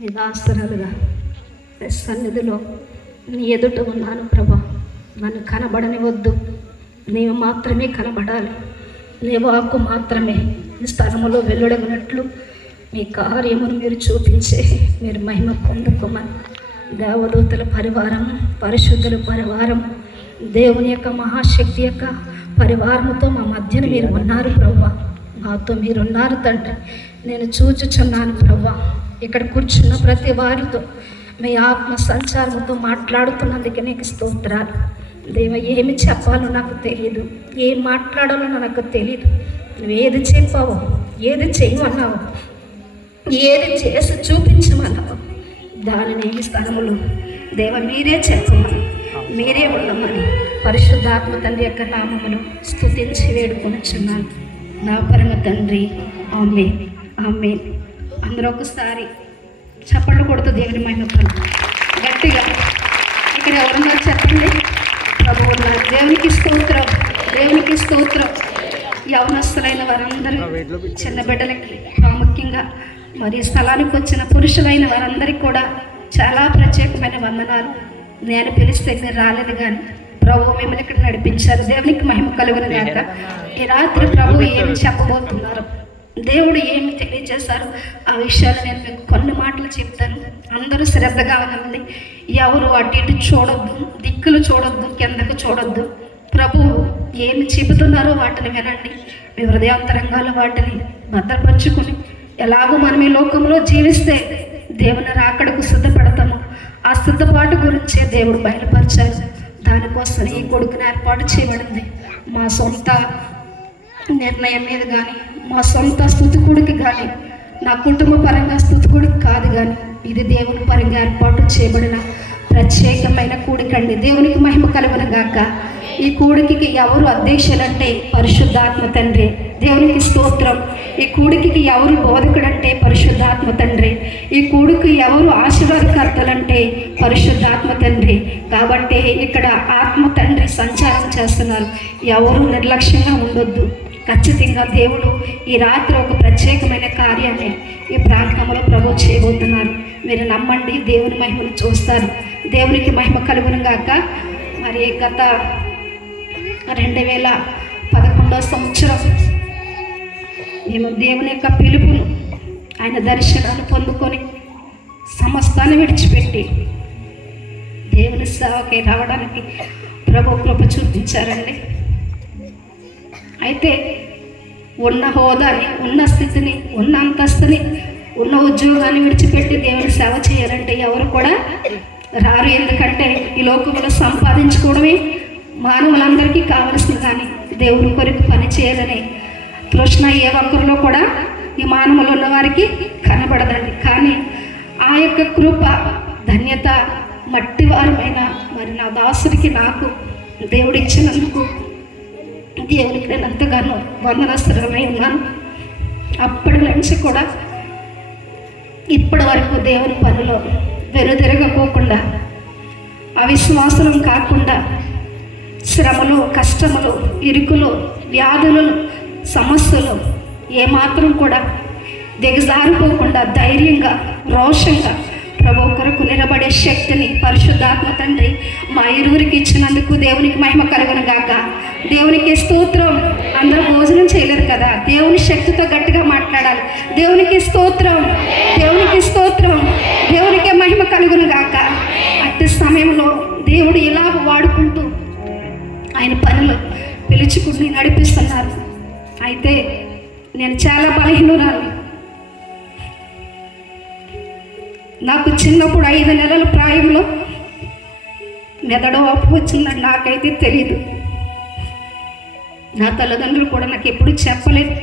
నీ దాసరాలుగా సన్నిధిలో నీ ఎదుట ఉన్నాను ప్రభా. నన్ను కనబడనివద్దు, నీవు మాత్రమే కనబడాలి. నీ వాక్కు మాత్రమే ఈ స్థలములో వెలువడగినట్లు మీ కార్యమును మీరు చూపించే మీరు మహిమ పొందుకోమని దేవదూతల పరివారం, పరిశుద్ధుల పరివారం, దేవుని యొక్క మహాశక్తి యొక్క పరివారముతో మా మధ్యన మీరు ఉన్నారు ప్రభువా. మాతో మీరున్నారు తండ్రి. నేను చూచుచున్నాను ప్రభువా. ఇక్కడ కూర్చున్న ప్రతి వారితో మీ ఆత్మ సంచారముతో మాట్లాడుతున్నందుకే నీకు స్తోత్రాలు దేవ. ఏమి చెప్పాలో నాకు తెలియదు, ఏం మాట్లాడాలో నాకు తెలియదు. నువ్వు ఏది చెప్పావో, ఏది చేయమన్నావో, ఏది చేసి చూపించమన్నావో దానిని ఈ స్థలములు దేవ మీరే చెప్పమని, మీరే ఉండమని పరిశుద్ధాత్మ తండ్రి యొక్క నామమును స్తుతించి వేడుకొనుచున్నాను నా పరమ తండ్రి. ఆమేన్, ఆమేన్. అందరూ ఒకసారి చప్పట్లు కొడుతూ దేవుని మహిమతో గట్టిగా ఇక్కడ ఎవరున్నారు చెప్పండి. ప్రభువు ఉన్నారు. దేవునికి స్తోత్రం, దేవునికి స్తోత్రం. యవనస్తులైన వారందరూ, చిన్న బిడ్డలకి ప్రాముఖ్యంగా మరి స్థలానికి వచ్చిన పురుషులైన వారందరికీ కూడా చాలా ప్రత్యేకమైన వందనాలు. నేను పిలిస్తే మీరు రాలేదు కానీ ప్రభు మిమ్మల్ని ఇక్కడ నడిపించారు. దేవునికి మహిమ కలుగును గాక. ఈ రాత్రి ప్రభు ఏమి చెప్పబోతున్నారు, దేవుడు ఏమి తెలియజేశారు, ఆ విషయాలు నేను మీకు కొన్ని మాటలు చెప్తాను. అందరూ శ్రద్ధగా ఉండండి. ఎవరు అటు ఇటు చూడొద్దు, దిక్కులు చూడొద్దు, కిందకు చూడొద్దు. ప్రభు ఏమి చెబుతున్నారో వాటిని వినండి. మీ హృదయాంతరంగాలు వాటిని భద్రపరుచుకుని ఎలాగో మనం ఈ లోకంలో జీవిస్తే దేవుని రాకడకు సిద్ధపడతాము. ఆ సిద్ధపాటు గురించే దేవుడు బయలుపరిచారు. దానికోసం ఈ కొడుకుని ఏర్పాటు చేయబడింది. మా సొంత నిర్ణయం మీద కానీ, మా సొంత స్తుతికుడికి కానీ, నా కుటుంబ పరంగా స్తుతికుడికి కాదు కానీ ఇది దేవుని పరంగా ఏర్పాటు చేయబడిన ప్రత్యేకమైన కూడికండి. దేవునికి మహిమ కలుగును గాక. ఈ కూడికి ఎవరు అధ్యక్షులంటే పరిశుద్ధాత్మ తండ్రి. దేవునికి స్తోత్రం. ఈ కూడికి ఎవరు బోధకుడంటే పరిశుద్ధాత్మ తండ్రి. ఈ కూడికి ఎవరు ఆశీర్వాదకర్తలంటే పరిశుద్ధాత్మ తండ్రి. కాబట్టి ఇక్కడ ఆత్మ తండ్రి సంచారం చేస్తున్నారు. ఎవరు నిర్లక్ష్యంగా ఉండొద్దు. ఖచ్చితంగా దేవుడు ఈ రాత్రి ఒక ప్రత్యేకమైన కార్యాన్ని ఈ ప్రాంతంలో ప్రభు చేయబోతున్నారు. మీరు నమ్మండి, దేవుని మహిమను చూస్తారు. దేవునికి మహిమ కలుగును గాక. మరి గత 2011 సంవత్సరం మేము దేవుని యొక్క పిలుపును, ఆయన దర్శనాన్ని పొందుకొని సమస్తాన్ని విడిచిపెట్టి దేవుని సేవకి రావడానికి ప్రభు కృప చూపించారండి. అయితే ఉన్న హోదాని, ఉన్న స్థితిని, ఉన్న అంతస్తుని, ఉన్న ఉద్యోగాన్ని విడిచిపెట్టి దేవుని సేవ చేయాలంటే ఎవరు కూడా రారు. ఎందుకంటే ఈ లోకంలో సంపాదించుకోవడమే మానవులందరికీ కావలసింది, కానీ దేవుని కొరకు పని చేయాలని తృష్ణ ఏ ఒక్కరిలో కూడా ఈ మానవులు ఉన్న వారికి కనబడదండి. కానీ ఆ యొక్క కృప, ధన్యత మట్టి వారమైన మరి నా దాసుడికి నాకు దేవుడు ఇచ్చినందుకు దేవునికి నేను ఎంతగానో వందనస్తులమై ఉన్నాను. అప్పటి నుంచి కూడా ఇప్పటి వరకు దేవుని పనిలో వెనుదిరగకోకుండా, అవిశ్వాసం కాకుండా, శ్రమలు, కష్టములు, ఇరుకులు, వ్యాధులు, సమస్యలు ఏమాత్రం కూడా దిగజారిపోకుండా ధైర్యంగా, రోషంగా ప్రభు కొరకు నిలబడే శక్తిని పరిశుద్ధాత్మ తండ్రి మా ఇరువురికి ఇచ్చినందుకు దేవునికి మహిమ కలుగును గాక. దేవునికి స్తోత్రం. అందరూ భోజనం చేయలేరు కదా, దేవుని శక్తితో గట్టిగా మాట్లాడాలి. దేవునికి స్తోత్రం, దేవునికి స్తోత్రం, దేవునికి మహిమ కలుగును గాక. అట్టి సమయంలో దేవుడు ఇలా వాడుకుంటూ ఆయన పనులు పిలుచుకుని నడిపిస్తున్నారు. అయితే నేను చాలా బలహీనురాలు. నాకు చిన్నప్పుడు 5 నెలల ప్రాయంలో మెదడు వాపు వచ్చిందని నాకైతే తెలియదు. నా తల్లిదండ్రులు కూడా నాకు ఎప్పుడు చెప్పలేదు.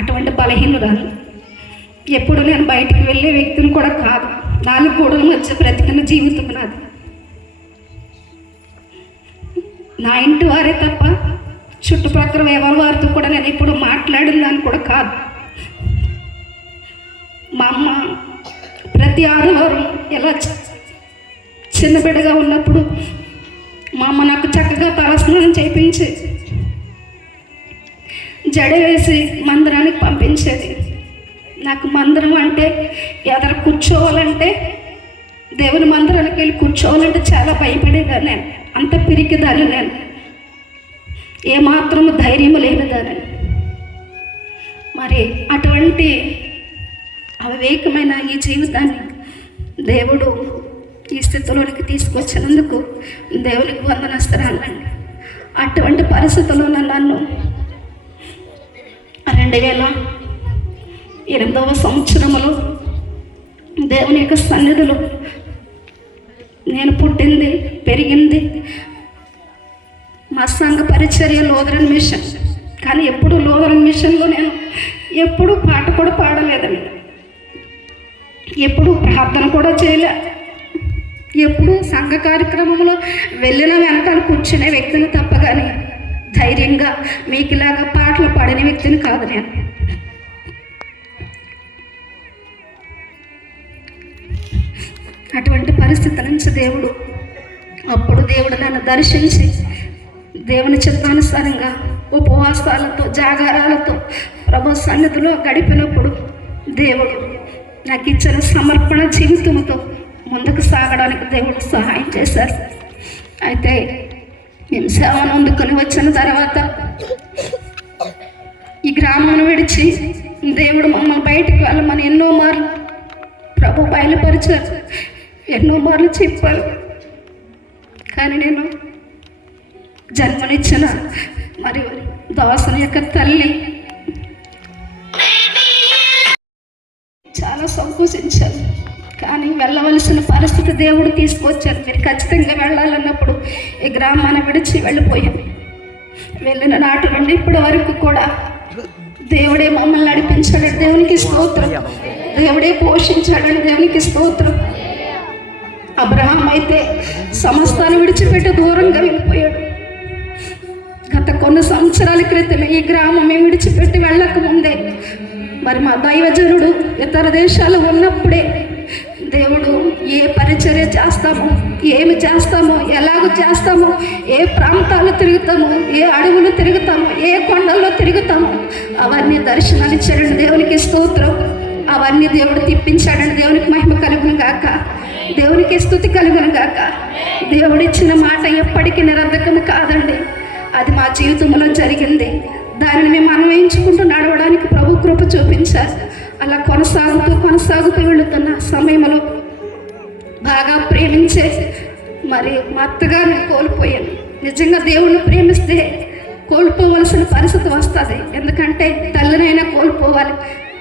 అటువంటి బలహీనురాలు. ఎప్పుడు నేను బయటికి వెళ్ళే వ్యక్తిని కూడా కాదు. 4 గోడల మధ్య బ్రతికిన జీవితం నాది. నా ఇంటి వారే తప్ప చుట్టుపక్కల ఎవరి వారితో కూడా నేను ఎప్పుడు మాట్లాడిన దాన్ని కూడా కాదు. మా అమ్మ ప్రతి ఆదివారం ఎలా చిన్న బిడ్డగా ఉన్నప్పుడు మా అమ్మ నాకు చక్కగా తలస్నానం చేయించి జడ వేసి మందిరానికి పంపించేది. నాకు మందిరం అంటే ఎదర కూర్చోవాలంటే, దేవుని మందిరానికి వెళ్ళి కూర్చోవాలంటే చాలా భయపడేదాన్ని నేను. అంత పిరికిదాన్ని నేను, ఏమాత్రము ధైర్యం లేనిదాన్ని. మరి అటువంటి అవివేకమైన ఈ జీవితాన్ని దేవుడు ఈ స్థితిలోనికి తీసుకొచ్చినందుకు దేవునికి వందనస్తరాలండి. అటువంటి పరిస్థితుల్లో నన్ను 2008వ సంవత్సరంలో దేవుని యొక్క సన్నిధిలో నేను పుట్టింది, పెరిగింది మా సంఘ పరిచర్య లూథరన్ మిషన్. కానీ ఎప్పుడు లూథరన్ మిషన్లో నేను ఎప్పుడు పాట కూడా పాడలేదండి, ఎప్పుడు ప్రార్థన కూడా చేయలే, ఎప్పుడు సంఘ కార్యక్రమంలో వెళ్ళిన వెనకాల కూర్చునే వ్యక్తిని తప్ప కానీ ధైర్యంగా మీకు ఇలాగా పాటలు పాడిన వ్యక్తిని కాదు నేను. అటువంటి పరిస్థితి నుంచి అప్పుడు దేవుడు నన్ను దర్శించి దేవుని చిత్తానుసారంగా ఉపవాసాలతో జాగారాలతో ప్రభు సన్నిధిలో గడిపినప్పుడు దేవుడు నాకు ఇచ్చిన సమర్పణ జీవితంతో ముందుకు సాగడానికి దేవుడు సహాయం చేశారు. అయితే మేము సేవను అందుకొని వచ్చిన తర్వాత ఈ గ్రామాన్ని విడిచి దేవుడు మమ్మల్ని బయటికి వెళ్ళమని ఎన్నో మార్లు ప్రభు బయలుపరిచారు, ఎన్నో మార్లు చెప్పారు. కానీ నేను జన్మనిచ్చిన మరి దాసుని యొక్క తల్లి చాలా సంకోచించారు. కానీ వెళ్ళవలసిన పరిస్థితి దేవుడు తీసుకొచ్చారు. మీరు ఖచ్చితంగా వెళ్ళాలన్నప్పుడు ఈ గ్రామాన్ని విడిచి వెళ్ళిపోయాం. వెళ్ళిన నాటి నుండి ఇప్పటి వరకు కూడా దేవుడే మమ్మల్ని నడిపించాడు, దేవునికి స్తోత్రం. దేవుడే పోషించాడని దేవునికి స్తోత్రం. అబ్రహాం అయితే సమస్తాన్ని విడిచిపెట్టి దూరంగా వెళ్ళిపోయాడు. గత కొన్ని సంవత్సరాల క్రితమే ఈ గ్రామం విడిచిపెట్టి వెళ్ళక ముందే మరి మా దైవజనుడు ఇతర దేశాలు ఉన్నప్పుడే దేవుడు ఏ పరిచర్య చేస్తామో, ఏమి చేస్తామో, ఎలాగ చేస్తామో, ఏ ప్రాంతాలు తిరుగుతామో, ఏ అడవులు తిరుగుతామో, ఏ కొండల్లో తిరుగుతామో అవన్నీ దర్శనాలు ఇచ్చాడండి. దేవునికి స్తోత్రం. అవన్నీ దేవుడు తిప్పించాడండి. దేవునికి మహిమ కలుగును గాక, దేవునికి స్తుతి కలుగును గాక. దేవుడిచ్చిన మాట ఎప్పటికీ నిరర్ధకము కాదండి. అది మా జీవితంలో జరిగింది. దానిని మేము అన్వయించుకుంటూ నడవడానికి ప్రభు కృప చూపించారు. అలా కొనసాగుతూ వెళుతున్న సమయంలో బాగా ప్రేమించే మరి మా అత్తగారిని కోల్పోయాను. నిజంగా దేవుణ్ణి ప్రేమిస్తే కోల్పోవలసిన పరిస్థితి వస్తుంది. ఎందుకంటే తల్లినైనా కోల్పోవాలి,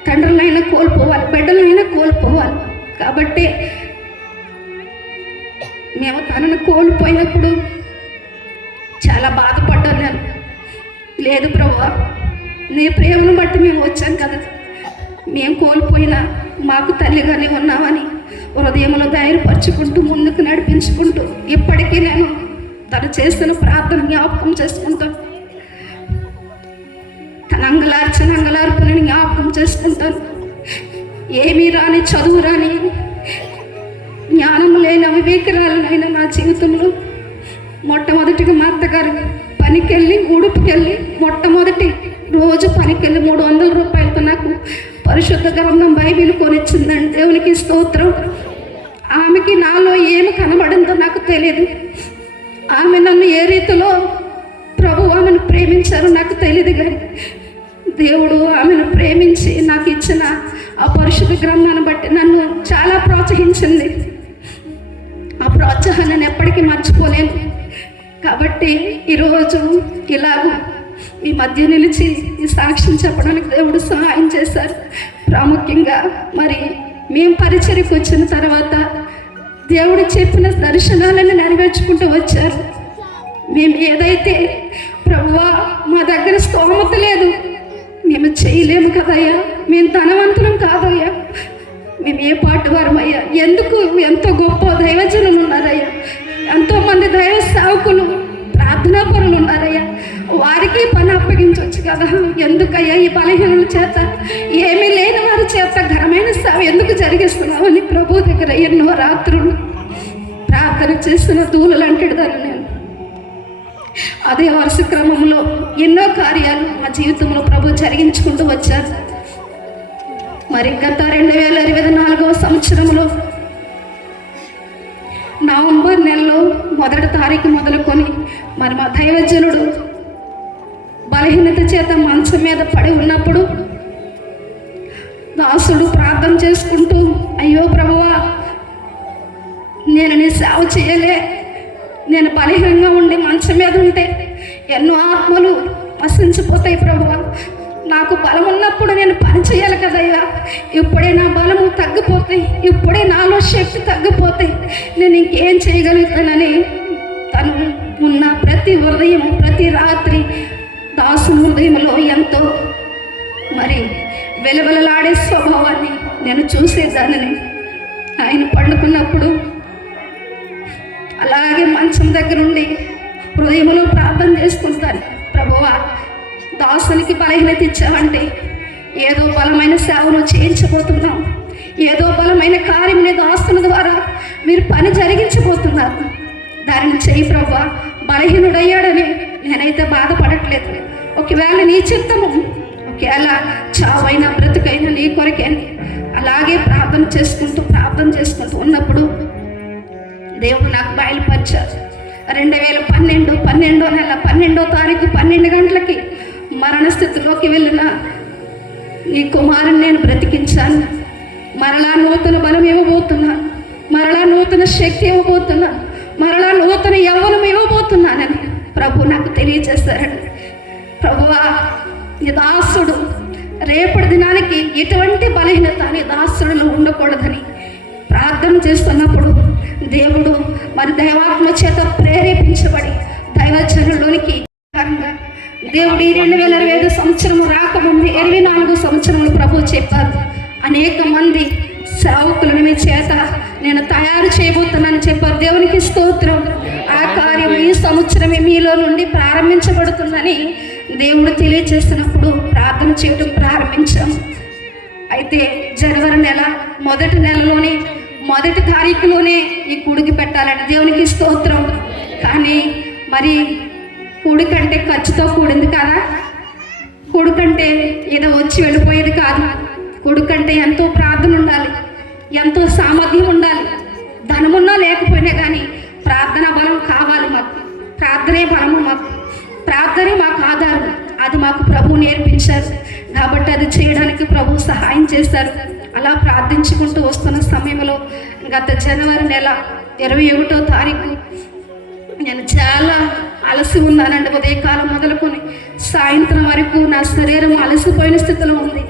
తండ్రులైనా కోల్పోవాలి, బిడ్డలైనా కోల్పోవాలి. కాబట్టి మేము తనను కోల్పోయినప్పుడు చాలా బాధపడ్డాను నేను. లేదు ప్రభువా, నీ ప్రేమను బట్టి మేము వచ్చాం కదా, మేము కోల్పోయినా మాకు తల్లిగానే ఉన్నామని హృదయంలో ధైర్యపరుచుకుంటూ ముందుకు నడిపించుకుంటూ ఇప్పటికీ నేను తను చేస్తున్న ప్రార్థన జ్ఞాపకం చేసుకుంటాను. తన అంగలార్పుని జ్ఞాపకం చేసుకుంటాను. ఏమీ రాని, చదువు రాని, జ్ఞానం లేని అవివేకరాలనైనా నా జీవితంలో మొట్టమొదటిగా మా అత్తగారు పనికెళ్ళి ఉడుపుకెళ్ళి మొట్టమొదటి రోజు పనికెళ్ళి 300 రూపాయలతో నాకు పరిశుద్ధ గ్రంథం బైబిల్ కొనిచ్చిందండి. దేవునికి స్తోత్రం. ఆమెకి నాలో ఏమి కనబడిందో నాకు తెలియదు. ఆమె నన్ను ఏ రీతిలో ప్రభు ఆమెను ప్రేమించారో నాకు తెలియదు. కానీ దేవుడు ఆమెను ప్రేమించి నాకు ఇచ్చిన ఆ పరిశుద్ధ గ్రంథాన్ని బట్టి నన్ను చాలా ప్రోత్సహించింది. ఆ ప్రోత్సాహాన్ని నేను ఎప్పటికీ మర్చిపోలేను. కాబట్టి ఈరోజు ఇలాగూ ఈ మధ్య నిలిచి ఈ సాక్ష్యం చెప్పడానికి దేవుడు సహాయం చేశారు. ప్రాముఖ్యంగా మరి మేము పరిచర్యకు వచ్చిన తర్వాత దేవుడు చెప్పిన దర్శనాలను నెరవేర్చుకుంటూ వచ్చారు. మేము ఏదైతే ప్రభువా మా దగ్గర స్తోమత లేదు, మేము చేయలేము కదయ్యా, మేము ధనవంతులం కాదయ్యా, మేము ఏ పాటు వారమయ్యా, ఎందుకు ఎంతో గొప్ప దైవజనులు ఉన్నారయ్యా, ఎంతోమంది దైవ సేవకులు ప్రార్థనా పరులు ఉన్నారయ్యా, వారికి పని అప్పగించవచ్చు కదా, ఎందుకయ్యా ఈ బలహీనుల చేత, ఏమీ లేని వారి చేత ఘనమైన సేవ ఎందుకు జరిగిస్తున్నామని ప్రభు దగ్గర ఎన్నో రాత్రులు ప్రార్థన చేసిన దూలలు అంటాడు దాన్ని నేను. అదే వరుస క్రమంలో ఎన్నో కార్యాలు మా జీవితంలో ప్రభు జరిగించుకుంటూ వచ్చారు. మరి గత 2024 సంవత్సరంలో నవంబర్ నెలలో 1వ తారీఖు మొదలుకొని మరి మా దైవజనుడు బలహీనత చేత మంచం మీద పడి ఉన్నప్పుడు దాసుడు ప్రార్థన చేసుకుంటూ, అయ్యో ప్రభువా, నేను నీ సేవ చేయలే, నేను బలహీనంగా ఉండి మంచం మీద ఉంటే ఎన్నో ఆత్మలు వసించిపోతాయి ప్రభువా, నాకు బలం ఉన్నప్పుడు నేను పని చేయాలి కదయ్యా, ఇప్పుడే నా బలము తగ్గిపోతాయి, ఇప్పుడే నాలో శక్తి తగ్గిపోతాయి, నేను ఇంకేం చేయగలుగుతానని తను ఉన్న ప్రతి ఉదయం ప్రతి రాత్రి దాసు హృదయంలో ఎంతో మరి వెలవెలలాడే స్వభావాన్ని నేను చూసేదాన్ని. ఆయన పండుకున్నప్పుడు అలాగే మంచం దగ్గర ఉండి హృదయంలో ప్రార్థన చేసుకుంటాను, ప్రభువా, దాసునికి బలహీనత ఇచ్చావంటే ఏదో బలమైన సేవను చేయించబోతున్నాం, ఏదో బలమైన కార్యం నీ దాసుల ద్వారా మీరు పని జరిగించబోతున్నారు, దానిని చేయి ప్రభువా. బలహీనుడయ్యాడని నేనైతే బాధపడట్లేదు, ఒకవేళ నీ చిత్తము, ఒకవేళ చావైనా బ్రతుకైనా నీ కొరకే అలాగే ప్రార్థన చేసుకుంటూ ఉన్నప్పుడు దేవుడు నాకు బయలుపరిచారు. 2012 12వ నెల 12వ తారీఖు 12 గంటలకి మరణ స్థితిలోకి వెళ్ళిన నీ కుమారుని నేను బ్రతికించాను, మరలా నూతన బలం ఇవ్వబోతున్నాను, మరలా నూతన శక్తి ఇవ్వబోతున్నాను, మరలా నూతన యవ్వనం ఇవ్వబోతున్నానని ప్రభు నాకు తెలియజేశారండి. ప్రభువా, నీ దాసుడు రేపటి దినానికి ఎటువంటి బలహీనత నీ దాసుడులో ఉండకూడదని ప్రార్థన చేస్తున్నప్పుడు దేవుడు మరి దైవాత్మ చేత ప్రేరేపించబడి దైవజనులోనికి దేవుడు 2025 సంవత్సరం రాకముందు 24 సంవత్సరములు ప్రభు చెప్పారు, అనేక మంది సేవకులను మీ చేత నేను తయారు చేయబోతున్నానని చెప్పారు. దేవునికి స్తోత్రం. ఆ కార్యం ఈ సంవత్సరమే మీలో నుండి ప్రారంభించబడుతుందని దేవుడు తెలియజేస్తున్నప్పుడు ప్రార్థన చేయడం ప్రారంభించాము. అయితే జనవరి నెల మొదటి నెలలోనే 1వ తారీఖులోనే ఈ కూడికి పెట్టాలని దేవునికి స్తోత్రం. కానీ మరి కూడికంటే ఖర్చుతో కూడింది కదా, కూడికంటే ఏదో వచ్చి వెళ్ళిపోయేది కాదు. కూడికంటే ఎంతో ప్రార్థన ఉండాలి, ఎంతో సామర్థ్యం ఉండాలి, ధనమున్నా లేకపోయినా కానీ ప్రార్థన బలం కావాలి. మాకు ప్రార్థనే బలము, ప్రార్థనే మాకు ఆధారం. అది మాకు ప్రభు నేర్పించారు కాబట్టి అది చేయడానికి ప్రభు సహాయం చేశారు. అలా ప్రార్థించుకుంటూ వస్తున్న సమయంలో గత జనవరి నెల 21వ తారీఖు నేను చాలా అలసి ఉన్నానండి. ఉదయకాలం మొదలుకొని సాయంత్రం వరకు నా శరీరం అలసిపోయిన స్థితిలో ఉంది.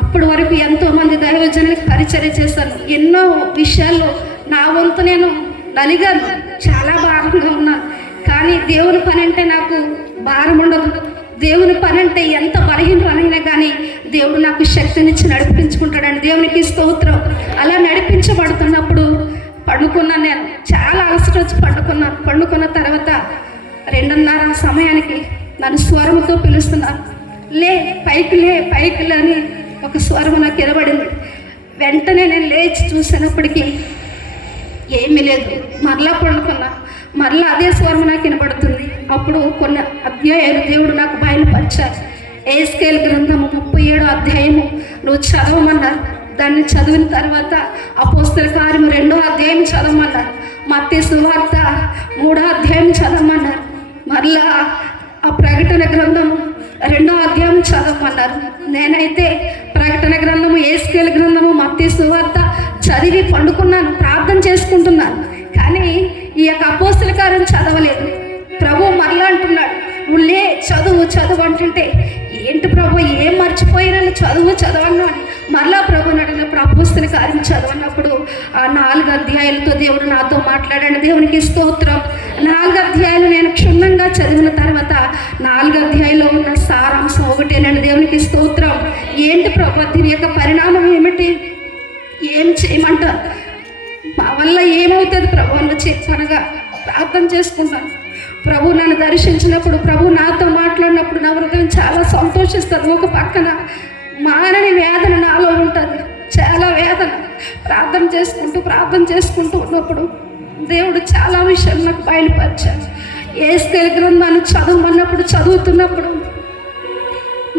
అప్పటి వరకు ఎంతోమంది దైవజనులకు పరిచర్య చేశాను. ఎన్నో విషయాల్లో నా వంతు నేను నలిగాను, చాలా భారంగా ఉన్నాను. కానీ దేవుని పని అంటే నాకు భారం ఉండదు. దేవుని పని అంటే ఎంత బలహీనమైనా కానీ దేవుడు నాకు శక్తినిచ్చి నడిపించుకుంటాడండి. దేవునికి స్తోత్రం. అలా నడిపించబడుతున్నప్పుడు పండుకున్నాను. నేను చాలా అలసట వచ్చి పండుకున్న తర్వాత 2:30 సమయానికి నన్ను స్వరముతో పిలుస్తున్నారు, లే పైకి లే అని ఒక స్వరము నాకు వినబడింది. వెంటనే నేను లేచి చూసినప్పటికీ ఏమీ లేదు. మరలా పండుకున్నా, మరలా అదే స్వరం నాకు వినబడుతుంది. అప్పుడు కొన్ని అధ్యాయాలు దేవుడు నాకు బయలుపరిచారు. ఎహెజ్కేలు గ్రంథము 37వ అధ్యాయము నువ్వు చదవమన్నారు. దాన్ని చదివిన తర్వాత అపోస్తల కార్యము 2వ అధ్యాయం చదవమన్నారు. మత్తయి సువార్త 3వ అధ్యాయం చదవమన్నారు. మరలా ఆ ప్రకటన గ్రంథము 2వ అధ్యాయం చదవమన్నారు. నేనైతే ప్రకటన గ్రంథము, ఎహెజ్కేలు గ్రంథము, మత్తయి సువార్త చదివి పండుకున్నాను, ప్రార్థన చేసుకుంటున్నాను. కానీ ఈ యొక్క అపోస్తల కార్యం చదవలేదు. ప్రభు మరలా అంటున్నాడు, నువ్వు లే చదువు అంటుంటే ఏంటి ప్రభు ఏం మర్చిపోయినా చదవన్నాడు. మరలా ప్రభుని అడిగినప్పుడు అపోస్తల కార్యం చదవన్నప్పుడు ఆ 4 అధ్యాయాలతో దేవుడు నాతో మాట్లాడాడు. దేవునికి స్తోత్రం. 4 అధ్యాయాలు నేను క్షుణ్ణంగా చదివిన తర్వాత 4 అధ్యాయంలో ఉన్న సారాంశం ఒకటేనండి. దేవునికి స్తోత్రం. ఏంటి ప్రభు దీని యొక్క పరిణామం ఏమిటి, ఏం చేయమంటారు, మా వల్ల ఏమవుతుంది ప్రభు అని చెప్పనగా ప్రార్థన చేసుకుంటాను. ప్రభు నన్ను దర్శించినప్పుడు, ప్రభు నాతో మాట్లాడినప్పుడు నా హృదయం చాలా సంతోషిస్తుంది. ఒక పక్కన మానని వేదన నాలో ఉంటుంది, చాలా వేదన. ప్రార్థన చేసుకుంటూ ఉన్నప్పుడు దేవుడు చాలా విషయాలు నాకు బయలుపరిచాడు. ఎహెజ్కేలు గ్రంథాన్ని చదువుతున్నప్పుడు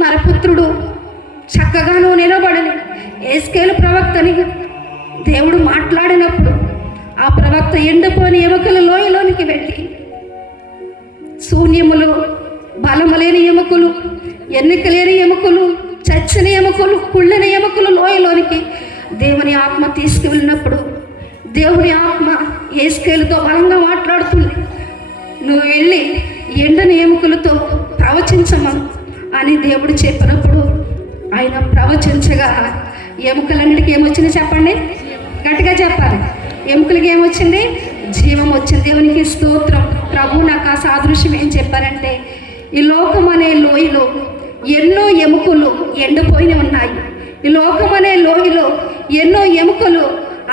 నరపుత్రుడు చక్కగా నువ్వు నిలబడని యేస్కేలు ప్రవక్తని దేవుడు మాట్లాడినప్పుడు ఆ ప్రవక్త ఎండిపోయిన ఎముకల లోయలోనికి వెళ్ళి శూన్యములు, బలము లేని ఎముకలు, ఎన్నిక లేని ఎముకలు, చచ్చిన ఎముకలు, కుళ్ళిన ఎముకలు లోయలోనికి దేవుని ఆత్మ తీసుకువెళ్ళినప్పుడు దేవుని ఆత్మ యేస్కేలుతో బలంగా మాట్లాడుతుంది. నువ్వు వెళ్ళి ఎండని ఎముకలతో ప్రవచించమను అని దేవుడు చెప్పినప్పుడు ఆయన ప్రవచించగా ఎముకలన్నిటికీ ఏమొచ్చింది చెప్పండి, గట్టిగా చెప్పాలి. ఎముకలకి ఏమొచ్చింది? జీవం వచ్చింది. దేవునికి స్తోత్రం. ప్రభు నాకు ఆ సాదృశ్యం ఏం చెప్పారంటే, ఈ లోకం అనే లోయలో ఎన్నో ఎముకలు ఎండిపోయి ఉన్నాయి. ఈ లోకం అనే లోయలో ఎన్నో ఎముకలు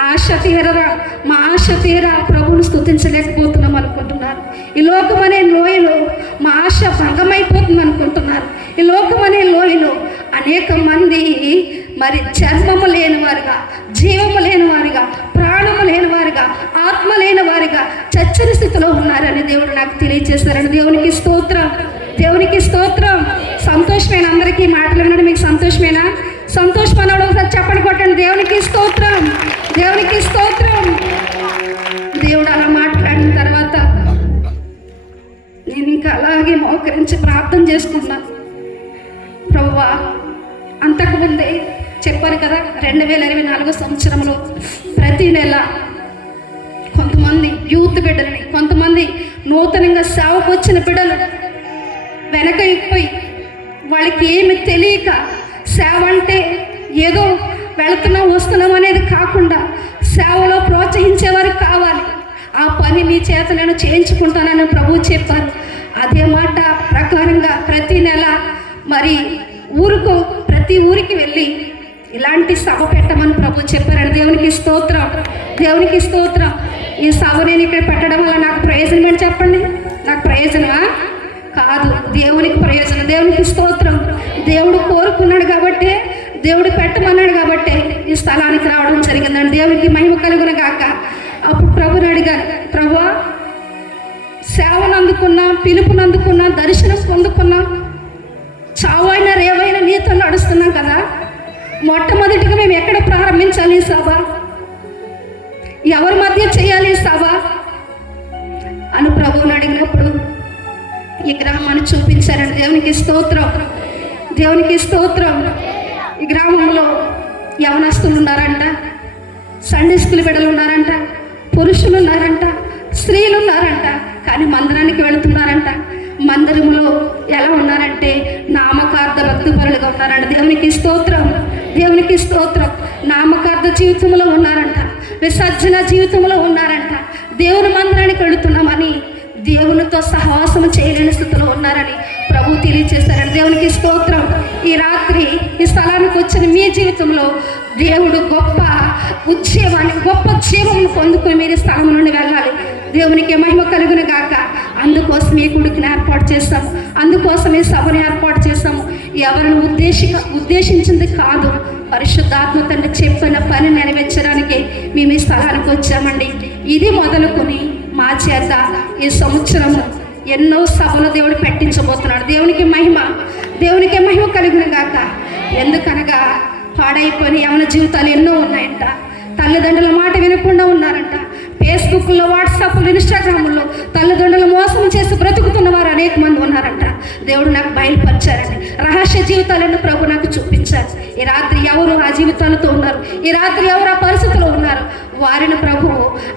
ఆశ తీరరా, మా ఆశ తీరా ప్రభువును స్తుతించలేకపోతున్నాం అనుకుంటున్నారు. ఈ లోకం అనే లోయలో మా ఆశ భంగమైపోతుంది అనుకుంటున్నారు. ఈ లోకం అనే లోయలో అనేక మంది మరి జన్మము లేని వారుగా, జీవము లేని వారుగా, ప్రాణము లేని వారుగా, ఆత్మ లేని వారుగా చచ్చని స్థితిలో ఉన్నారని దేవుడు నాకు తెలియజేశారని. దేవునికి స్తోత్రం, దేవునికి స్తోత్రం. సంతోషమేనా? అందరికీ మాటలు వినడం మీకు సంతోషమేనా? సంతోషం అన్నాడు ఒకసారి చెప్పండి కొట్టండి. దేవునికి స్తోత్రం, దేవునికి స్తోత్రం. దేవుడు అలా మాట్లాడిన తర్వాత నేను ఇంకా అలాగే మోకరించి ప్రార్థన చేసుకున్నాను. ప్రభువా, అంతకుముందే చెప్పారు కదా 2024 సంవత్సరంలో ప్రతి నెల కొంతమంది యూత్ బిడ్డలని, కొంతమంది నూతనంగా సేవకు వచ్చిన బిడ్డలు వెనకైపోయి వాళ్ళకి ఏమి తెలియక సేవ అంటే ఏదో వెళుతున్నాం వస్తున్నాం అనేది కాకుండా సేవలో ప్రోత్సహించేవారు కావాలి. ఆ పని నీ చేత నేను చేయించుకుంటానని ప్రభువు చెప్పారు. అదే మాట ప్రకారంగా ప్రతి నెల మరి ప్రతి ఊరికి వెళ్ళి ఇలాంటి సభ పెట్టమని ప్రభు చెప్పారని. దేవునికి స్తోత్రం, దేవునికి స్తోత్రం. ఈ సభ నేను ఇక్కడ పెట్టడం వల్ల నాకు ప్రయోజనం ఏంటి చెప్పండి? నాకు ప్రయోజనమా? కాదు, దేవునికి ప్రయోజనం. దేవునికి స్తోత్రం. దేవుడు కోరుకున్నాడు కాబట్టి, దేవుడు పెట్టమన్నాడు కాబట్టి ఈ స్థలానికి రావడం జరిగిందండి. దేవునికి మహిమ కలుగును గాక. అప్పుడు ప్రభుని అడిగాను, ప్రభువా, సేవను అందుకున్నా, పిలుపుని అందుకున్నా, దర్శనం పొందుకున్నా, చావైనా రేవైనా నీతో నడుస్తున్నాం కదా, మొట్టమొదటిగా మేము ఎక్కడ ప్రారంభించాలి ఈ సభ? ఎవరి మధ్య చేయాలి ఈ సభ అని ప్రభువుని అడిగినప్పుడు ఈ గ్రామాన్ని చూపించారండి. దేవునికి స్తోత్రం, దేవునికి స్తోత్రం. ఈ గ్రామంలో యవనస్తులు ఉన్నారంట, సండే స్కూల్ బిడ్డలు ఉన్నారంట, పురుషులు ఉన్నారంట, స్త్రీలు ఉన్నారంట. కానీ మందిరానికి వెళుతున్నారంట. మందిరంలో ఎలా ఉన్నారంటే నామకార్థ భక్తిపరులుగా ఉన్నారంట. దేవునికి స్తోత్రం, దేవునికి స్తోత్రం. నామకార్థ జీవితంలో ఉన్నారంట, విసర్జన జీవితంలో ఉన్నారంట. దేవుని మందిరానికి వెళుతున్నామని దేవునితో సహవాసం చేయలేని స్థితిలో ఉన్నారని ప్రభు తెలియజేస్తారని. దేవునికి స్తోత్రం. ఈ రాత్రి ఈ స్థలానికి వచ్చిన మీ జీవితంలో దేవుడు గొప్ప ఉద్యమాన్ని, గొప్ప జీవమును పొందుకుని మీరు ఈ స్థలం నుండి వెళ్ళాలి. దేవునికి మహిమ కలుగును గాక. అందుకోసం ఈ గుడికి ఏర్పాటు చేస్తాము, అందుకోసం ఈ సభను ఏర్పాటు చేస్తాము. ఎవరిని ఉద్దేశించింది కాదు, పరిశుద్ధాత్మ తండ్రి చెప్పిన పని నెరవేర్చడానికి మేము ఈ స్థలానికి వచ్చామండి. ఇది మొదలుకొని మా చేత ఈ సంవత్సరము ఎన్నో సభలు దేవుడు పెట్టించబోతున్నాడు. దేవునికి మహిమ, దేవునికి మహిమ కలుగును గాక. ఎందుకనగా పాడైపోయిన యవన జీవితాలు ఎన్నో ఉన్నాయంట. తల్లిదండ్రుల మాట వినకుండా ఉన్నారంట. ఫేస్బుక్లో, వాట్సాప్లో, ఇన్స్టాగ్రామ్లో తల్లిదండ్రులు మోసం చేసి బ్రతుకుతున్న వారు అనేక మంది ఉన్నారంట. దేవుడు నాకు బయలుపరిచారండి. రహస్య జీవితాలను ప్రభు నాకు చూపించారు. ఈ రాత్రి ఎవరు ఆ జీవితాలతో ఉన్నారు, ఈ రాత్రి ఎవరు ఆ పరిస్థితిలో ఉన్నారు, వారిని ప్రభు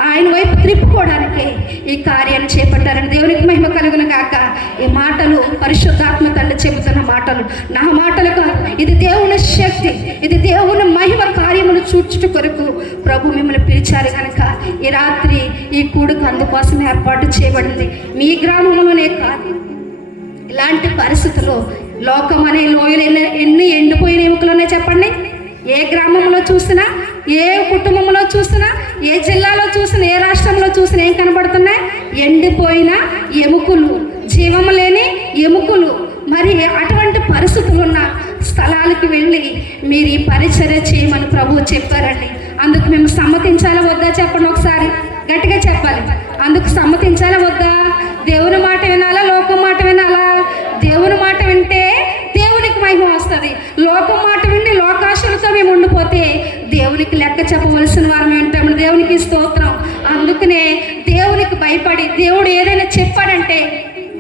ఆయన వైపు త్రిప్పుకోవడానికి ఈ కార్యాన్ని చేపట్టారని. దేవునికి మహిమ కలుగును గాక. ఈ మాటలు పరిశుద్ధాత్మ తండ్రి చెబుతున్న మాటలు నా మాటలు కాదు. ఇది దేవుని శక్తి, ఇది దేవుని మహిమ కార్యమును చూచుట కొరకు ప్రభు మిమ్మల్ని పిలిచారు కనుక ఈ రాత్రి ఈ కూడుకు అందుకోసం ఏర్పాటు చేయబడింది. మీ గ్రామంలోనే కాదు, ఇలాంటి పరిస్థితుల్లో లోకం అనే లోయలు ఎన్ని ఎండిపోయిన ఎముకలునే చెప్పండి. ఏ గ్రామంలో చూసినా, ఏ కుటుంబంలో చూసినా, ఏ జిల్లాలో చూసినా, ఏ రాష్ట్రంలో చూసినా ఏం కనబడుతున్నాయి? ఎండిపోయిన ఎముకలు, జీవము లేని ఎముకలు. మరి అటువంటి పరిస్థితులు ఉన్న స్థలాలకు వెళ్ళి మీరు ఈ పరిచర్య చేయమని ప్రభువు చెప్పారండి. అందుకు మేము సమ్మతించాలా వద్దా చెప్పండి, ఒకసారి గట్టిగా చెప్పాలి. అందుకు సమ్మతించాలా వద్దా? దేవుని మాట వినాలా, లోకం మాట వినాలా? దేవుని మాట వింటే దేవునికి మహిమ వస్తుంది. లోకం మాట వింటే లోకాశలతో మేము ఉండిపోతాం. చేయకపోతే దేవునికి లెక్క చెప్పవలసిన వారం ఏంటంటే దేవునికి స్తోత్రం. అందుకనే దేవునికి భయపడి దేవుడు ఏదైనా చెప్పాడంటే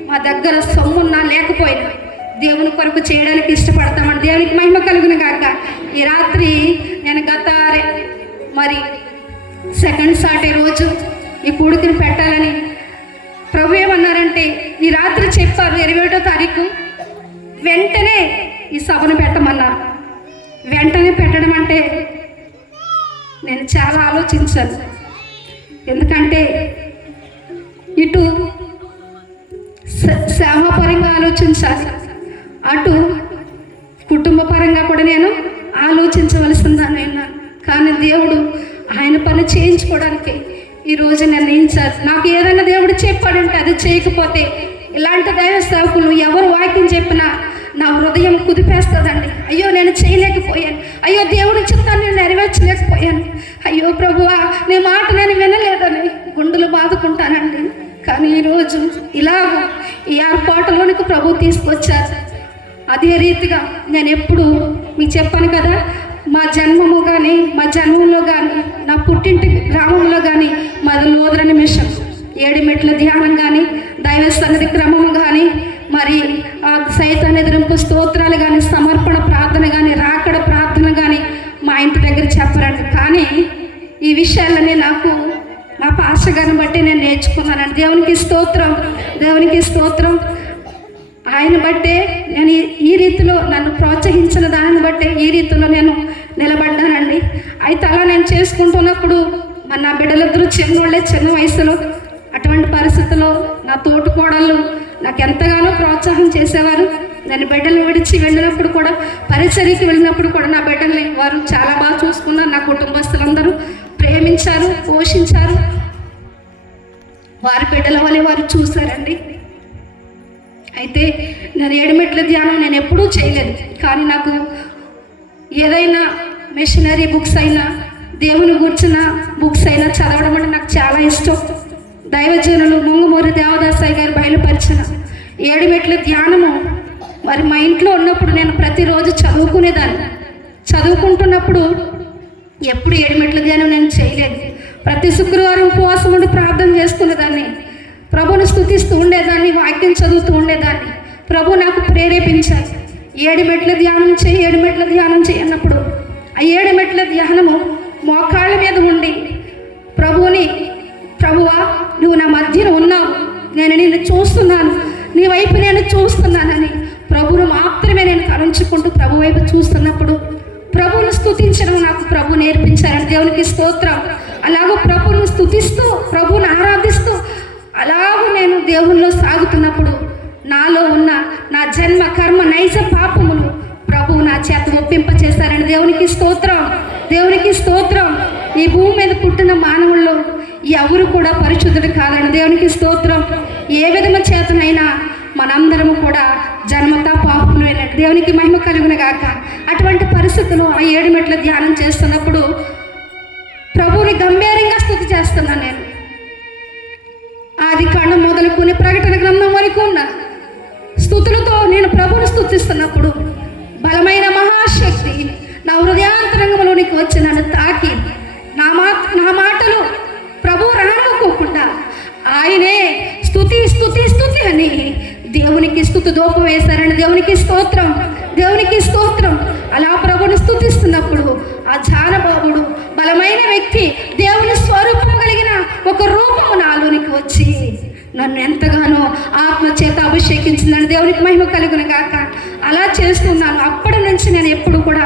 మా దగ్గర సొమ్మున్నా లేకపోయినా దేవుని కొరకు చేయడానికి ఇష్టపడతామని దేవునికి మహిమ కలుగును గాక. ఈ రాత్రి నేను మరి సెకండ్ సాటర్డే రోజు ఈ కూడికను పెట్టాలని ప్రభు ఏమన్నారంటే ఈ రాత్రి చెప్పారు 21వ తారీఖు వెంటనే ఈ సభను పెట్టమన్నారు. వెంటనే పెట్టడం అంటే నేను చాలా ఆలోచించాను. ఎందుకంటే ఇటు సేవాపరంగా ఆలోచించాలి, అటు కుటుంబ పరంగా కూడా నేను ఆలోచించవలసిందని అన్నాను. కానీ దేవుడు ఆయన పని చేయించుకోవడానికి ఈరోజు నిర్ణయించారు. నాకు ఏదైనా దేవుడు చెప్పాడంటే అది చేయకపోతే ఇలాంటి దైవ సేవకులు ఎవరు వాక్యం చెప్పినా నా హృదయం కుదిపేస్తుందండి. అయ్యో నేను చేయలేకపోయాను, అయ్యో దేవుడి చిత్తాన్ని నేను నెరవేర్చలేకపోయాను, అయ్యో ప్రభువా నీ మాట నేను వినలేదని గుండెలు బాదుకుంటానండి. కానీ ఈరోజు ఇలాగ ఈ ఏర్పాటులోనికి ప్రభు తీసుకొచ్చారు. అదే రీతిగా నేను ఎప్పుడు మీకు చెప్పాను కదా, మా జన్మము కానీ మా జన్మంలో కానీ నా పుట్టింటి గ్రామంలో కానీ మాది లోదరని మిషన్ 7 మెట్ల ధ్యానం కానీ దైవ సన్నిధి క్రమము కానీ మరి సైతాన్ని ఎదురింపు స్తోత్రాలు కానీ సమర్పణ ప్రార్థన కానీ రాకడ ప్రార్థన కానీ మా ఇంటి దగ్గర చెప్పరండి. కానీ ఈ విషయాలన్నీ నాకు మా పాస్టర్ గారిని బట్టి నేను నేర్చుకున్నానండి. దేవునికి స్తోత్రం, దేవునికి స్తోత్రం. ఆయన బట్టే నేను ఈ రీతిలో నన్ను ప్రోత్సహించిన దానిని బట్టే ఈ రీతిలో నేను నిలబడ్డానండి. అయితే అలా నేను చేసుకుంటున్నప్పుడు మరి నా బిడ్డలిద్దరూ చిన్న వయసులో అటువంటి పరిస్థితుల్లో నా తోటికోడళ్ళు నాకు ఎంతగానో ప్రోత్సాహం చేసేవారు. నేను బిడ్డలు విడిచి వెళ్ళినప్పుడు కూడా పరిచర్యకి వెళ్ళినప్పుడు కూడా నా బిడ్డల్ని వారు చాలా బాగా చూసుకున్నారు. నా కుటుంబస్తులందరూ ప్రేమించారు, పోషించారు. వారి బిడ్డల వల్లే వారు చూశారండి. అయితే నేను 7 మెట్ల ధ్యానం నేను ఎప్పుడూ చేయలేదు. కానీ నాకు ఏదైనా మిషనరీ బుక్స్ అయినా దేవుని గుర్చిన బుక్స్ అయినా చదవడం అంటే నాకు చాలా ఇష్టం. దైవజనులు ముంగుమూరి దేవదాసాయి గారు బయలుపరిచిన 7 మెట్ల ధ్యానము మరి మా ఇంట్లో ఉన్నప్పుడు నేను ప్రతిరోజు చదువుకునేదాన్ని. చదువుకుంటున్నప్పుడు ఎప్పుడు 7 మెట్ల ధ్యానం నేను చేయలేదు. ప్రతి శుక్రవారం ఉపవాసం ఉండి ప్రార్థన చేసుకునేదాన్ని, ప్రభుని స్తుతిస్తూ ఉండేదాన్ని, వాక్యం చదువుతూ ఉండేదాన్ని. ప్రభు నాకు ప్రేరేపించాలి 7 మెట్ల ధ్యానం చేయి, 7 మెట్ల ధ్యానం చేయి అన్నప్పుడు ఆ 7 మెట్ల ధ్యానము మోకాళ్ళ మీద ఉండి ప్రభువా నువ్వు నా మధ్యన ఉన్నావు, నేను నిన్ను చూస్తున్నాను, నీ వైపు నేను చూస్తున్నానని ప్రభువును మాత్రమే నేను కరుణించుకుంటూ ప్రభు వైపు చూస్తున్నప్పుడు ప్రభువును స్తుతించడం నాకు ప్రభు నేర్పించారని దేవునికి స్తోత్రం. అలాగూ ప్రభువును స్తుతిస్తూ ప్రభువును ఆరాధిస్తూ అలాగూ నేను దేవుల్లో సాగుతున్నప్పుడు నాలో ఉన్న నా జన్మ కర్మ నైజ పాపములు ప్రభువు నా చేత ఒప్పింపచేశారని దేవునికి స్తోత్రం, దేవునికి స్తోత్రం. ఈ భూమి మీద పుట్టిన మానవుల్లో ఎవరు కూడా పరిశుద్ధుడు కాదని దేవునికి స్తోత్రం. ఏ విధమ చేతనైనా మనందరము కూడా జన్మతా పాపులైన దేవునికి మహిమ కలుగును గాక. అటువంటి పరిస్థితులు ఆ 7 మెట్ల ధ్యానం చేస్తున్నప్పుడు ప్రభువుని గంభీరంగా స్తుతి చేస్తున్నాను. నేను ఆది కాండం మొదలుకొని ప్రకటన గ్రంథం వరకు ఉన్న స్తుతులతో నేను ప్రభువుని స్తుతిస్తున్నప్పుడు బలమైన మహాశక్తి నా హృదయాంతరంగంలోనికి వచ్చి నన్ను తాకి నా మాటలు ప్రభు రానుకోకుండా ఆయనే స్తుతి స్తుతి స్తుతి అని దేవునికి స్తుతి దోపం వేశారని దేవునికి స్తోత్రం, దేవునికి స్తోత్రం. అలా ప్రభుని స్తుతిస్తున్నప్పుడు ఆ జానబాబుడు బలమైన వ్యక్తి దేవుని స్వరూపం కలిగిన ఒక రూపము నాలోనికి వచ్చి నన్ను ఎంతగానో ఆత్మ చేత అభిషేకించిందని దేవునికి మహిమ కలుగును గాక. అలా చేస్తున్నాను. అప్పటి నుంచి నేను ఎప్పుడు కూడా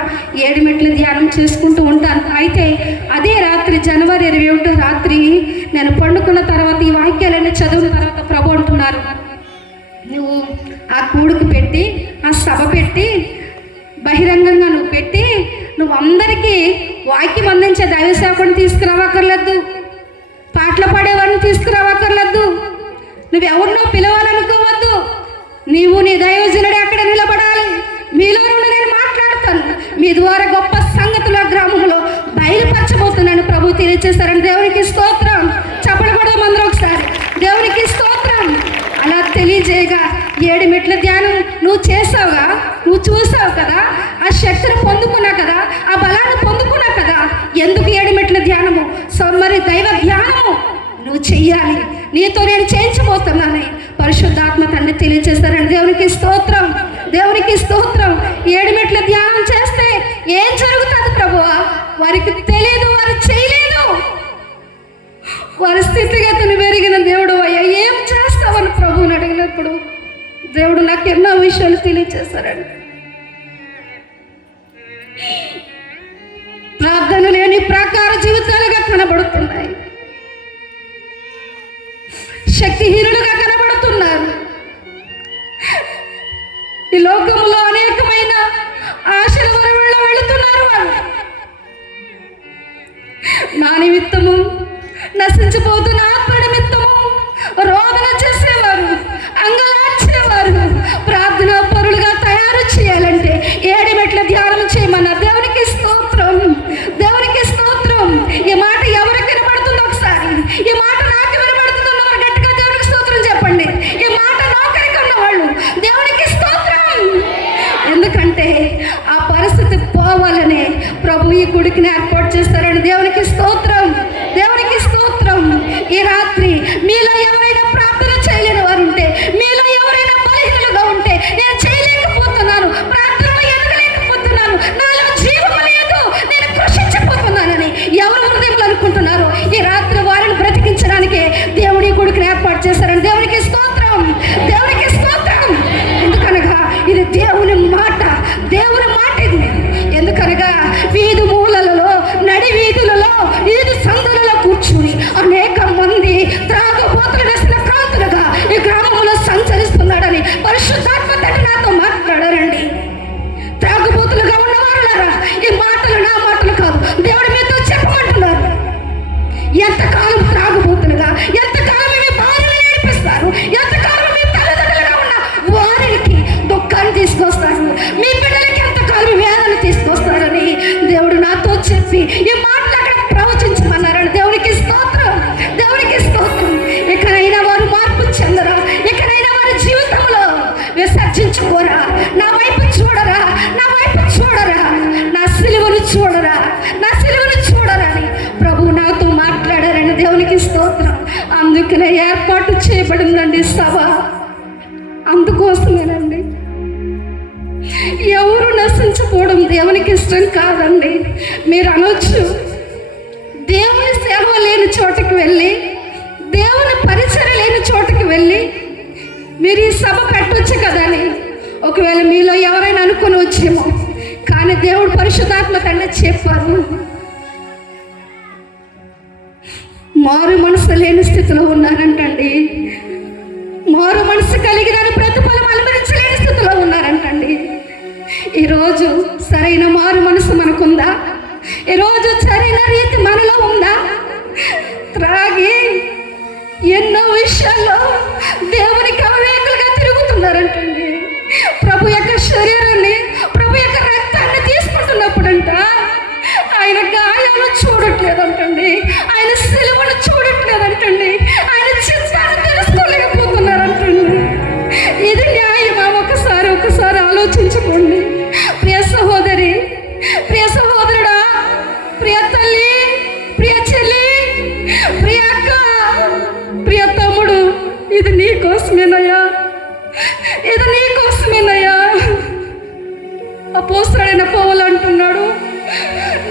7 మెట్ల ధ్యానం చేసుకుంటూ ఉంటాను. అయితే అదే రాత్రి జనవరి 21 రాత్రి నేను పండుకున్న తర్వాత ఈ వాక్యాలన్నీ చదివిన తర్వాత ప్రభు అంటున్నారు, నువ్వు ఆ కూడుకు పెట్టి ఆ సభ పెట్టి బహిరంగంగా నువ్వు పెట్టి నువ్వు అందరికీ వాక్యం అందించే దైవ సేవకుని తీసుకురావక్కర్లేదు, పాటలు పాడేవాడిని తీసుకురావక్కర్లేదు, నువ్వెవరినో పిలవాలనుకోవద్దు, నీవు నీ దైవజనుడే అక్కడ నిలబడాలి, మీలో నుండి నేను మాట్లాడతాను, మీ ద్వారా గొప్ప సంగతుల గ్రామంలో బయలుపరచబోతున్నాను ప్రభు తెలియజేశారని దేవునికి స్తోత్రం. చప్పట్లు కొడదాం అందరూ ఒకసారి, దేవునికి స్తోత్రం. అలా తెలియజేయగా 7 మెట్ల ధ్యానం నువ్వు చేసావుగా, నువ్వు చూసావు కదా, ఆ శక్తిని పొందుకున్నావు కదా, ఆ బలాన్ని పొందుకున్నావు కదా, ఎందుకు 7 మెట్ల ధ్యానము? సో మరి దైవ ధ్యానము నువ్వు చెయ్యాలి, నీతో నేను చేయించబోతున్నాను పరిశుద్ధాత్మ తండ్రి తెలియజేస్తారండి. దేవునికి స్తోత్రం, దేవునికి స్తోత్రం. 7 మెట్ల ధ్యానం చేస్తే ఏం జరుగుతుంది ప్రభువా? వారికి తెలియదు, వారు చేయలేదు. వారి స్థితిగతిని పెరిగిన దేవుడు అయ్యా ఏం చేస్తావని ప్రభువుని అడిగినప్పుడు దేవుడు నాకు ఎన్నో విషయాలు తెలియజేశారండి. ప్రార్థన లేని ప్రాకార జీవితాలుగా కనబడుతున్నాయి, శక్తిహీనులుగా కనబడుతున్నారు. ఈ లోకంలో అనేకమైన ఆశల వరవల్లో వెళుతున్నారు. వాళ్ళు నా నిమిత్తము, నశించిపోతున్న ఆత్మ నిమిత్తము రోదన చేసేవారు, అంగలార్చేవారు ప్రార్థన పరులుగా తయారు చేయాలంటే 7 మెట్ల ధ్యానం చేయమన్నారు. దేవునికి స్తోత్రం, దేవునికి స్తోత్రం. ఈ మాట ఎవరికి వినబడుతుందో ఒకసారి, ఈ మాట నాకు వినబడుతుందో గట్టిగా దేవునికి స్తోత్రం చెప్పండి. ఈ మాట నోకరికి ఉన్న వాళ్ళు దేవునికి స్తోత్రం. ఎందుకంటే ఆ పరిస్థితి పోవాలనే ప్రభు ఈ గుడికి ఏర్పాటు చేస్తారని దేవునికి స్తోత్రం, దేవునికి స్తోత్రం. ఈ రాత్రి మీలో ఎవరైనా ప్రార్థన చేయలేని వారు ఉంటే, మీలో ఎవరైనా బలహీనులుగా ఉంటే, నేను చేయలేకపోతున్నాను, ప్రార్థనలో ఎదగలేకపోతున్నాను, నాలో జీవం లేదు, నేను కృషించిపోతున్నానని ఎవరు హృదయంలో అనుకుంటున్నారు, ఈ రాత్రి వారిని బ్రతికించడానికి దేవుడి గుడికి ఏర్పాటు చేశారని దేవునికి స్తోత్రం, దేవునికి స్తోత్రం. ఎందుకనగా ఇది దేవుని మాట, దేవుని మాట ఇది. ఎందుకనగా వీధి మూలలలో, నడి వీధులలో, వీధి సందులలో కూర్చుని అనేక మంది త్రాగుబోతులు వేసిన కాంతులుగా ఈ గ్రామంలో సంచరిస్తున్నాడని పరిశుద్ధాత్మ తండ్రి నాతో మాట్లాడారండి. త్రాగుబోతులుగా ఉన్నవారులారా, ఈ మాటలు నా మాటలు కాదు, దేవుడు మీతో చెప్పమంటున్నారు. ఎంతకాలం త్రాగుబోతులుగా, ఎంతకాలం మీ భార్యను నేర్పిస్తారు, ఎంతకాలం మీ తల్లిదండ్రులుగా ఉన్న వారికి దుఃఖాన్ని తీసుకొస్తారు, మీ బిడ్డలకి ఎంతకాలం వేదన తీసుకొస్తారని దేవుడు నాతో చెప్పి ఈ మాటలు అక్కడ ప్రవచించమన్నారని దేవునికి స్తోత్రం, దేవునికి స్తోత్రం. ఎక్కడైనా వారు మార్పు చెందరా, ఎక్కడైనా వారి జీవితంలో విసర్జించుకోరా, నా వైపు చూడరా, నా వైపు చూడరా, నా సిలువను చూడరా, నా సిలువను చూడరా అని ప్రభు నాతో మాట్లాడారని దేవునికి స్తోత్రం. అందుకనే ఏర్పాటు చేయబడిందండి సభ, అందుకోసమేనండి. ఎవరు నశించిపోవడం దేవునికి ఇష్టం కాదండి. మీరు అనొచ్చు, దేవుని సేవ లేని చోటకి వెళ్ళి, దేవుని పరిచయం లేని చోటకి వెళ్ళి మీరు ఈ సభ పెట్టవచ్చు కదా అని ఒకవేళ మీలో ఎవరైనా అనుకుని వచ్చేమో. కానీ దేవుడు పరిశుద్ధాత్మ తండ్రి చెప్పారు, మారు మనసు లేని స్థితిలో ఉన్నారంటండి, మారు మనసు కలిగిన ప్రతిఫలం అనుభవించలేని స్థితిలో ఉన్నారంటండి. ఈరోజు సరైన మారు మనసు మనకుందా? ఈరోజు సరైన రీతి మనలో ఉందా? త్రాగి ఎన్నో విషయాల్లో దేవునికి అవివేకులుగా తిరుగుతున్నారంటండి. ప్రభు యొక్క శరీరాన్ని, ప్రభు యొక్క రక్తాన్ని తీసుకుంటున్నప్పుడంట ఆయన గాయాలు చూడట్లేదంటండి, ఆయన సిలువను చూడట్లేదంటండి, ఆయన చిత్తాన్ని తెలుసుకోలేకపోతున్నారంటండి. ఇది న్యాయమా? ఒకసారి ఆలోచించుకోండి. ప్రియ సహోదరి, ప్రియ సహోదరుడా, ప్రియ తల్లి, ప్రియ చెల్లి, ప్రియ అక్క, ప్రియ తమ్ముడు, ఇది నీ కోసమేనయ్యా, ఇది నీ కోసమేనయ్యా. అపోస్తలుడైన పౌలు అంటున్నాడు,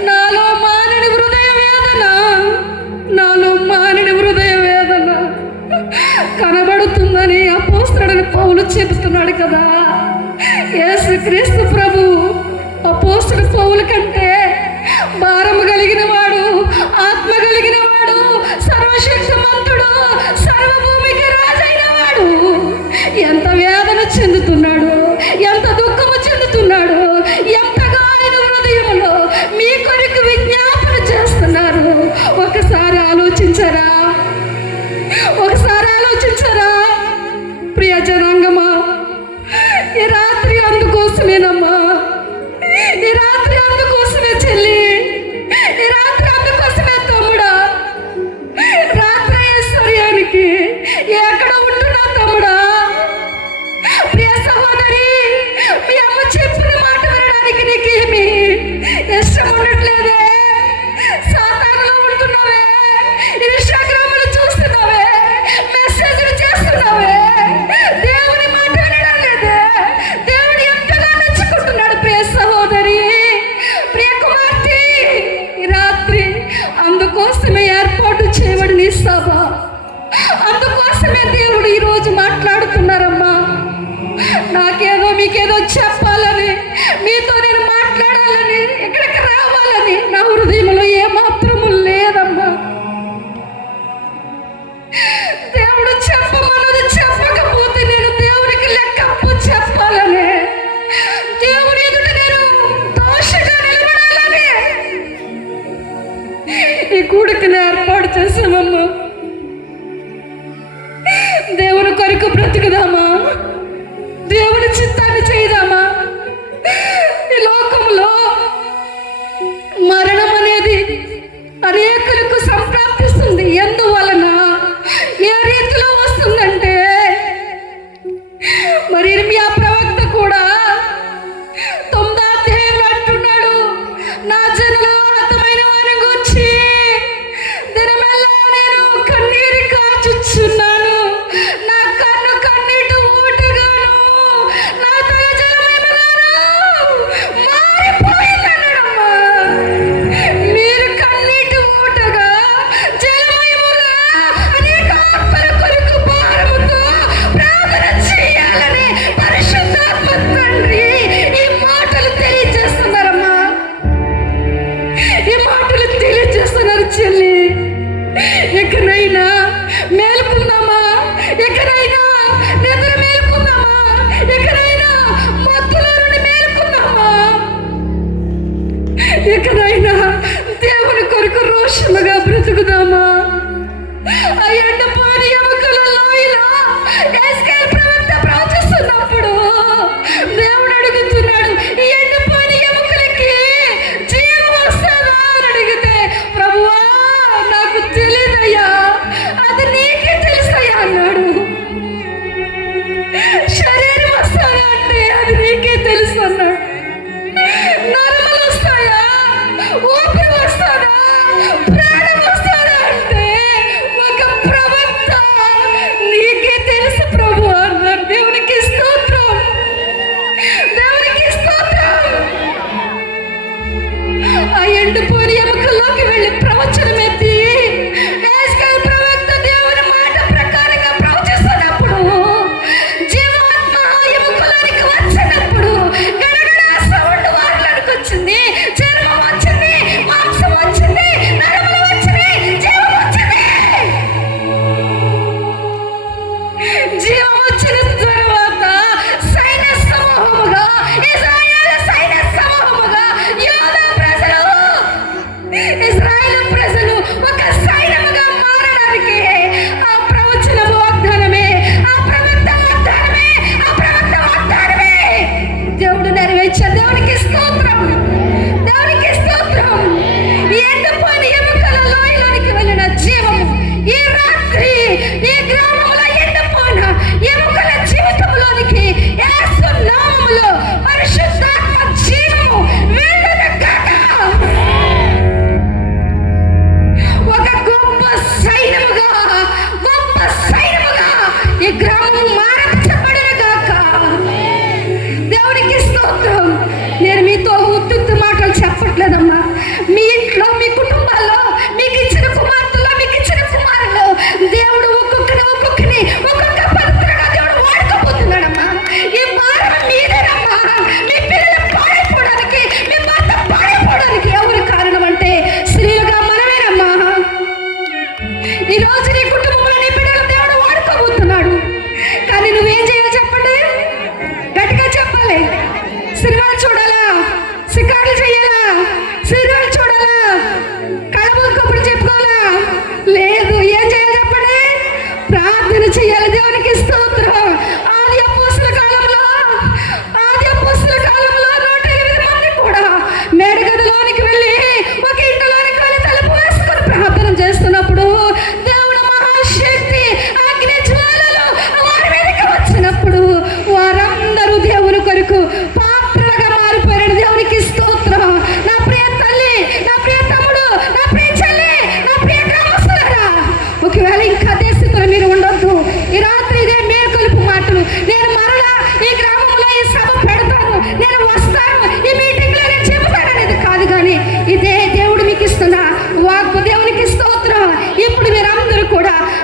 నాలో మానని హృదయ వేదన, నాలో మానని హృదయ వేదన కనబడుతుందని అపోస్తలుడైన పౌలు చెబుతున్నాడు కదా. యేసుక్రీస్తు ప్రభు అపోస్తలుడు పౌలు కంటే భారము కలిగిన వాడు, ఆత్మ కలిగిన వాడు, సర్వశక్తిమంతుడు, సర్వభూమికి రాజైన వాడు ఎంత వేదన చెందుతున్నాడు, ఎంత దుఃఖము చెందుతున్నాడు, ఎంతగా ఆయన హృదయంలో మీ కొరకు విజ్ఞాపన చేస్తున్నారు. ఒకసారి ఆలోచించరా, ఒకసారి ఆలోచించరా ప్రియ జనాంగమా. ఈ రాత్రి అందుకోసమేనమ్మా, ఈ రాత్రి అందుకోసమే చెల్లి, ఈ రాత్రి అందుకోసమే తమ్ముడా. రాత్రి ఐశ్వర్యానికి, చూస్తున్నావే, ఇన్స్టాగ్రామ్లో చూస్తున్నావే, మెసేజ్లు చేస్తున్నావే, దేవుని మాట వినడం లేదే. దేవుడు ఎంతగా నచ్చుకుంటున్నాడు ప్రియ సహోదరి, ప్రియ కుమార్తె. ఈ రాత్రి అందుకోసమే ఏర్పాటు చేయబడిన ఈ సభ, అందుకోసమే దేవుడు ఈరోజు మాట్లాడుతున్నారమ్మా. నాకేదో మీకేదో చెప్పాలని, మీతో నేను మాట్లాడాలని, ఇక్కడికి రావాలని నా హృదయంలో ఏమాత్రము లేదమ్మా. దేవుడు చెప్పమన్నది చెప్పకపోతే నేను దేవునికి లెక్కప్పు చెప్పాలని, దేవుని ఎదుట నేను దోషగా నిలబడాలని ఈ కూడికని ఏర్పాటు చేసామమ్మా. దేవుని కొరకు బ్రతుకుదామా, దేవుని చిత్తాన్ని చేయదామా. ఈ లోకంలో మరణం అనేది అనేకులకు సంప్రాప్తిస్తుంది. ఎందువలన, ఏ రీతిలో వస్తుందంటే, మరి ఇర్మియా ప్రవక్త కూడా 9వ అధ్యాయంలో అంటున్నాడు, నా జనులు హతమైన వారిని గూర్చి దినమెల్లా నేను కన్నీరు కార్చుచున్నాను, నా కన్ను కన్నీటి ఊటగాను, నా తల జలమయముగాను మారిపోయిందన్నాడమ్మా. మీరు కన్నీటి ఊటగా, జలమయముగా అనేక ఆత్మల కొరకు భారముతో ప్రార్థన చేయాలని పరిశుద్ధాత్మ తండ్రి ఈ మాటలు తెలియజేస్తున్నారమ్మా. ఈ మాటలు తెలియజేస్తున్నారు చెల్లి. ఎక్కడైనా మేలుకుందామా, ఎక్కడైనా నిద్ర మేలుకుందామా, ఎక్కడైనా మత్తులో నుండి మేలుకుందామా, ఎక్కడైనా దేవుని కొరకు రోషముగా బ్రతుకుదామా. ఆ ఎండపాని ఎముకల లోయలో ఎస్కేల్ ప్రవక్త ప్రవచిస్తున్నప్పుడు దేవుడు అడుగుతున్నాడు, ఈ ఎండపాని ఎముకలకి జీవం వస్తుందా అని అడిగితే, ప్రభువా నాకు తెలియదయ్యా, అది నీకే తెలుసయ్యా అన్నాడు. శరీరం వస్తాయా అంటే అది నీకే తెలుసు అన్నాడు. నరములు వస్తాయా, ఊపిరి వస్తాడా, ప్రాణం వస్తాడా అంటే ఒక ప్రవక్త నీకే తెలుసు ప్రభు అన్నాడు. దేవునికి స్తోత్రం, దేవునికి స్తోత్రం. ఆ ఎండిపోయిన ఎముకల్లోకి వెళ్ళి ప్రవచనం ఎత్తి ఎస్కేల్ ప్రవక్త దేవుని మాట ప్రకారంగా ప్రవచిస్తున్నప్పుడు, జీవాత్మ ఎముకలోనికి వచ్చినప్పుడు గడగడ సౌండ్ వారిలోనికి వచ్చింది, చర్మం వచ్చింది, మాంసం వచ్చింది, నరములు వచ్చింది, జీవం వచ్చింది. జీవం వచ్చిన తర్వాత సైన్య సమూహముగా, ఇశ్రాయేలు సైన్య సమూహముగా యూదా ప్రజలు, ఇశ్రాయేలు ప్రజలు ఒక సైన్యముగా మారడానికి ఆ ప్రవచన వాగ్దానమే, ఆ ప్రవక్త వాగ్దానమే, ఆ ప్రవక్త వాగ్దానమే దేవుడు నెరవేర్చాడు. దేవునికి స్తోత్రం, దేవునికి స్తోత్రం. ఈ ఎండిపోయిన ఎముకల లోయలోనికి వెళ్ళిన జీవము ఈ రాత్రి ఈ గ్రామంలో ఎండిపోయిన ఎముకల జీవితంలోనికి యేసు నామములో పరిశుద్ధాత్మ జీవము వెళ్ళును గాక.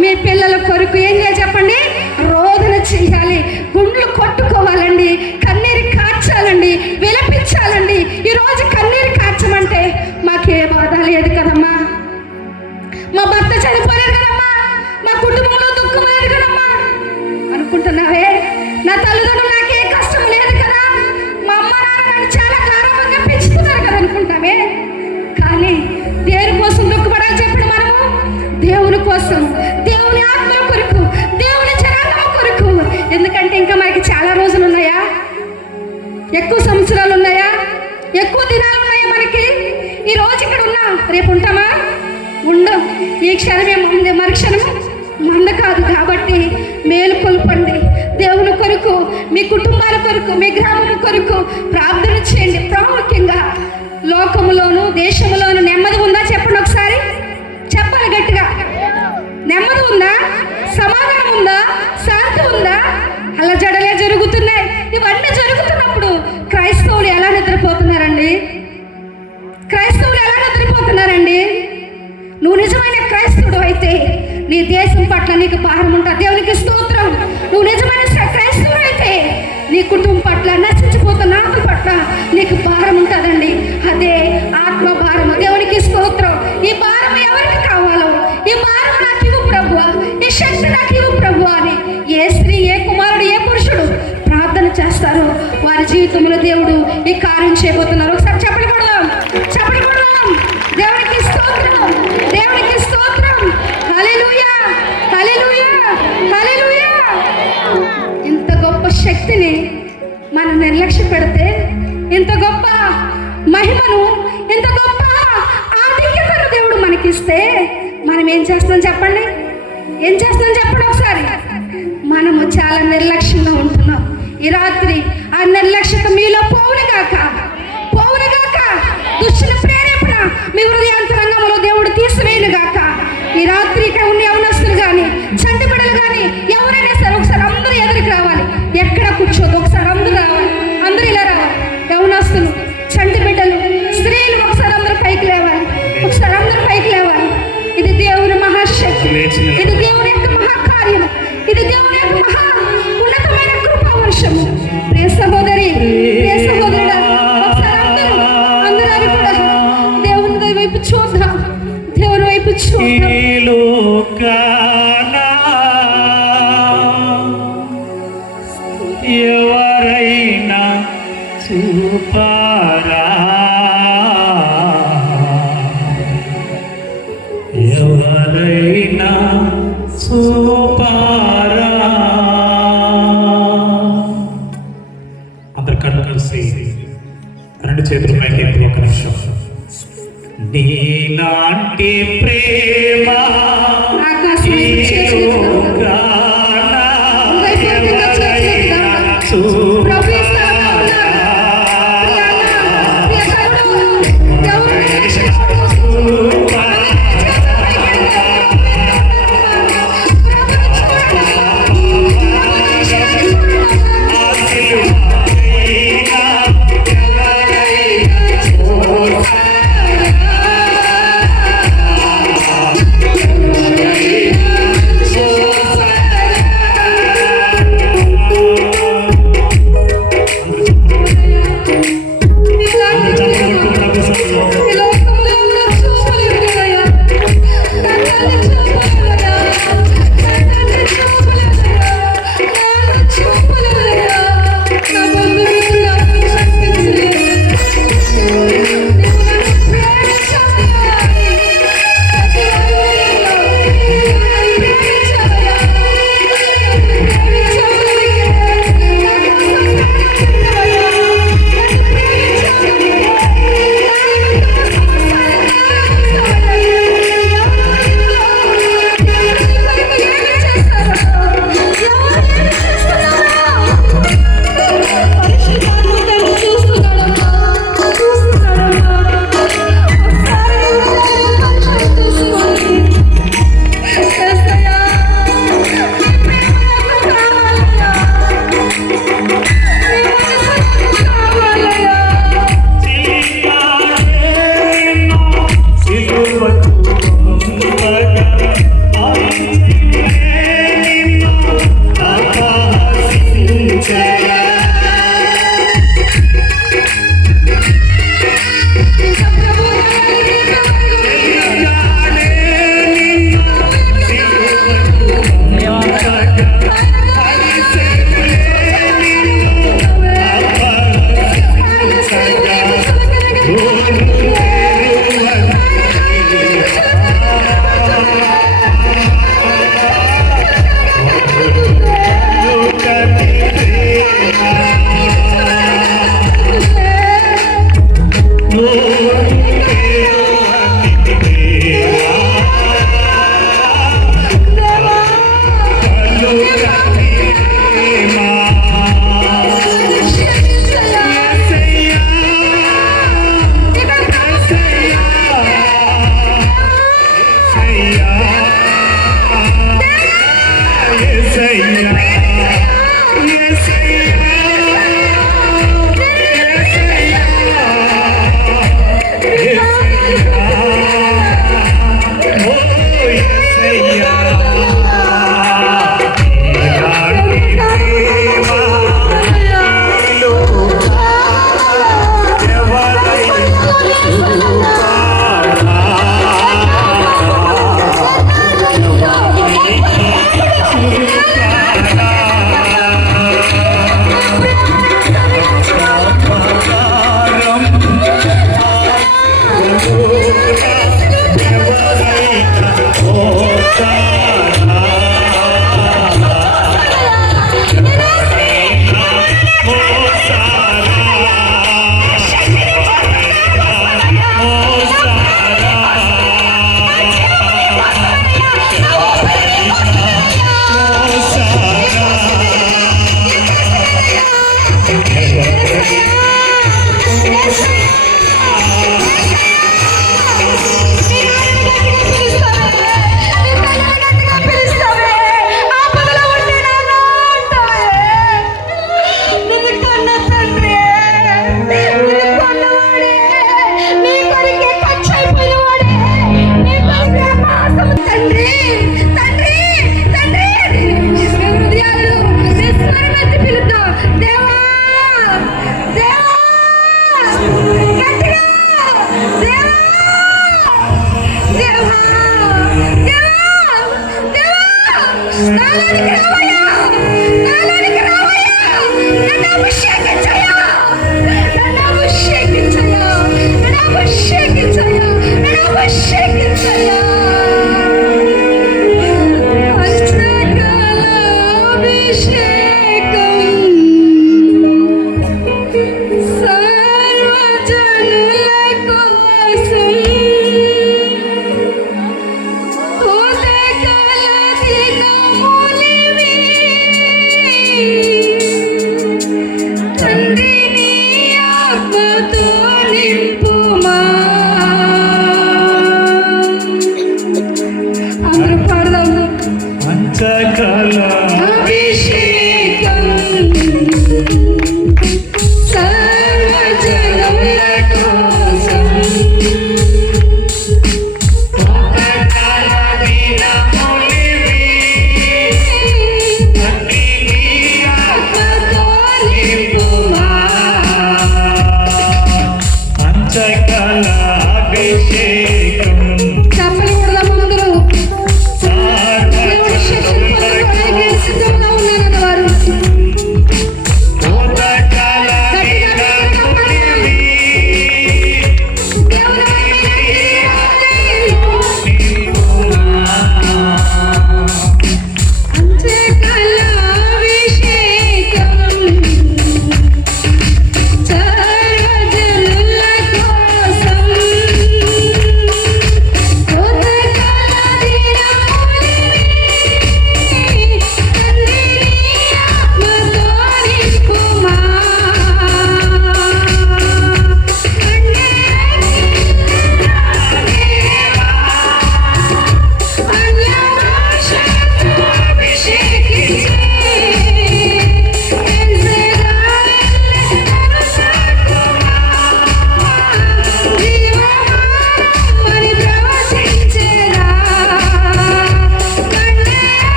మీ పిల్లల కొరకు ఏం చేయాలి చెప్పండి? రోదన చేయాలి, గుండ్లు కొట్టుకోవాలండి, కన్నీరు కార్చాలండి, విలపించాలండి. ఈరోజు కన్నీరు కార్చమంటే మాకే బాధ లేదు కదమ్మా, మా భర్త చనిపోలేదు కదమ్మా, మా కుటుంబంలో దుఃఖం లేదు కదమ్మా అనుకుంటున్నావే. నా తల్లిదండ్రులు నాకే కష్టం లేదు కదా, మా అమ్మ నాన్న నన్ను చాలా గారాబంగా పెంచుతున్నారు కదా అనుకుంటామే. కానీ దేని కోసం దుఃఖపడాలి చెప్పండి? మనము దేవుని కోసం, దేవుని ఆత్మ కొరకు, దేవుని జనాంగం కొరకు. ఎందుకంటే ఇంకా మనకి చాలా రోజులు ఉన్నాయా? ఎక్కువ సంవత్సరాలు ఉన్నాయా? ఎక్కువ దినాలు ఉన్నాయా మనకి? ఈ రోజు ఇక్కడ ఉన్నా, రేపు ఉంటామా? ఉండం. ఈ క్షణమే మంది, మరుక్షణం మంద కాదు. కాబట్టి మేలు కొల్పండి. దేవుని కొరకు, మీ కుటుంబాల కొరకు, మీ గ్రామం కొరకు ప్రార్థన చేయండి. ప్రాముఖ్యంగా లోకములోను దేశంలోను నెమ్మది ఉందా చెప్పండి ఒకసారి, చెప్పాలి గట్టిగా. నెమ్మది ఉందా? సమాధానం ఉందా? శాంతి ఉందా? అలా జడలే జరుగుతున్నాయి. ఇవన్నీ జరుగుతున్నప్పుడు క్రైస్తవులు ఎలా నిద్రపోతున్నారండి? క్రైస్తవులు ఎలా నిద్రపోతున్నారండి? నువ్వు నిజమైన క్రైస్తవుడు అయితే నీ దేశం పట్ల నీకు భారం ఉంటుంది. దేవునికి స్తోత్రం. నువ్వు నిజమైన క్రైస్తవుడు అయితే నీ కుటుంబం పట్ల, నశించిపోతున్న ఆత్మ పట్ల నీకు భారం ఉంటుందండి. అదే ఆత్మ భారం. దేవునికి స్తోత్రం. ఈ భారం ఎవరికి కావాలో, ఈ భారం నాకు ఇవ్వు ప్రభువా, ఈ శక్తి నాకు ఇవ్వు ప్రభువా అని ఏ స్త్రీ, ఏ కుమారుడు, ఏ పురుషుడు ప్రార్థన చేస్తారో వారి జీవితంలో దేవుడు ఈ కార్యం చేయబోతున్నారు. ఒకసారి చెప్పలు కొడదాం, చెప్పలు కొడదాం. దేవునికి స్తోత్రం, దేవునికి స్తోత్రం. హల్లెలూయా, హల్లెలూయా, హల్లెలూయా. ఇంత గొప్ప శక్తిని మనం నిర్లక్ష్య పెడితే, ఇంత గొప్ప మహిమను, ఇంత గొప్ప ఆధిక్యతను దేవుడు మనకిస్తే మనం ఏం చేస్తాం చెప్పండి? ఏం చేస్తాం చెప్పండి ఒకసారి? మనము చాలా నిర్లక్ష్యంగా ఉంటున్నాం. ఈ రాత్రి ఆ నిర్లక్ష్యత మీలో పోవునుగాక, పోవునుగాక. దుష్టుల ప్రేరేపణ మీ హృదయాంతరంగంలో దేవుడు తీసివేయునుగాక. ఈ రాత్రి ఇక్కడ ఉన్న యవనస్తులు కానీ, చంటి బిడ్డలు కానీ, ఎవరైనా సరే ఒకసారి అందరూ ఎదురికి రావాలి. ఎక్కడ కూర్చోదు, ఒకసారి అందరూ రావాలి. అందరూ ఇలా రావాలి. యవనస్తులు, చంటి బిడ్డలు, స్త్రీలు ఒకసారి అందరూ పైకి లేవాలి. ఒకసారి అందరూ పైకి లేవాలి. ఇది దేవుని మహాశక్తి, ఇది దేవుని యొక్క మహాకార్యం, ఇది దేవుని యొక్క మహా ఉన్నతమైన కృపా వర్షము. ప్రియ సహోదరి, ప్రియ సహోదరుడా, ఒకసారి అందరూ కూడా దేవుని వైపు చూద్దాం, దేవుని వైపు చూద్దాం. ఎవరైనా చూపారా, ఎవరైనా చూపారా. అందరు కళ్ళు కలిసి రెండు చేతులు పైకి ఎత్తి ఒక నిమిషం. నీలాంటి ప్రేమ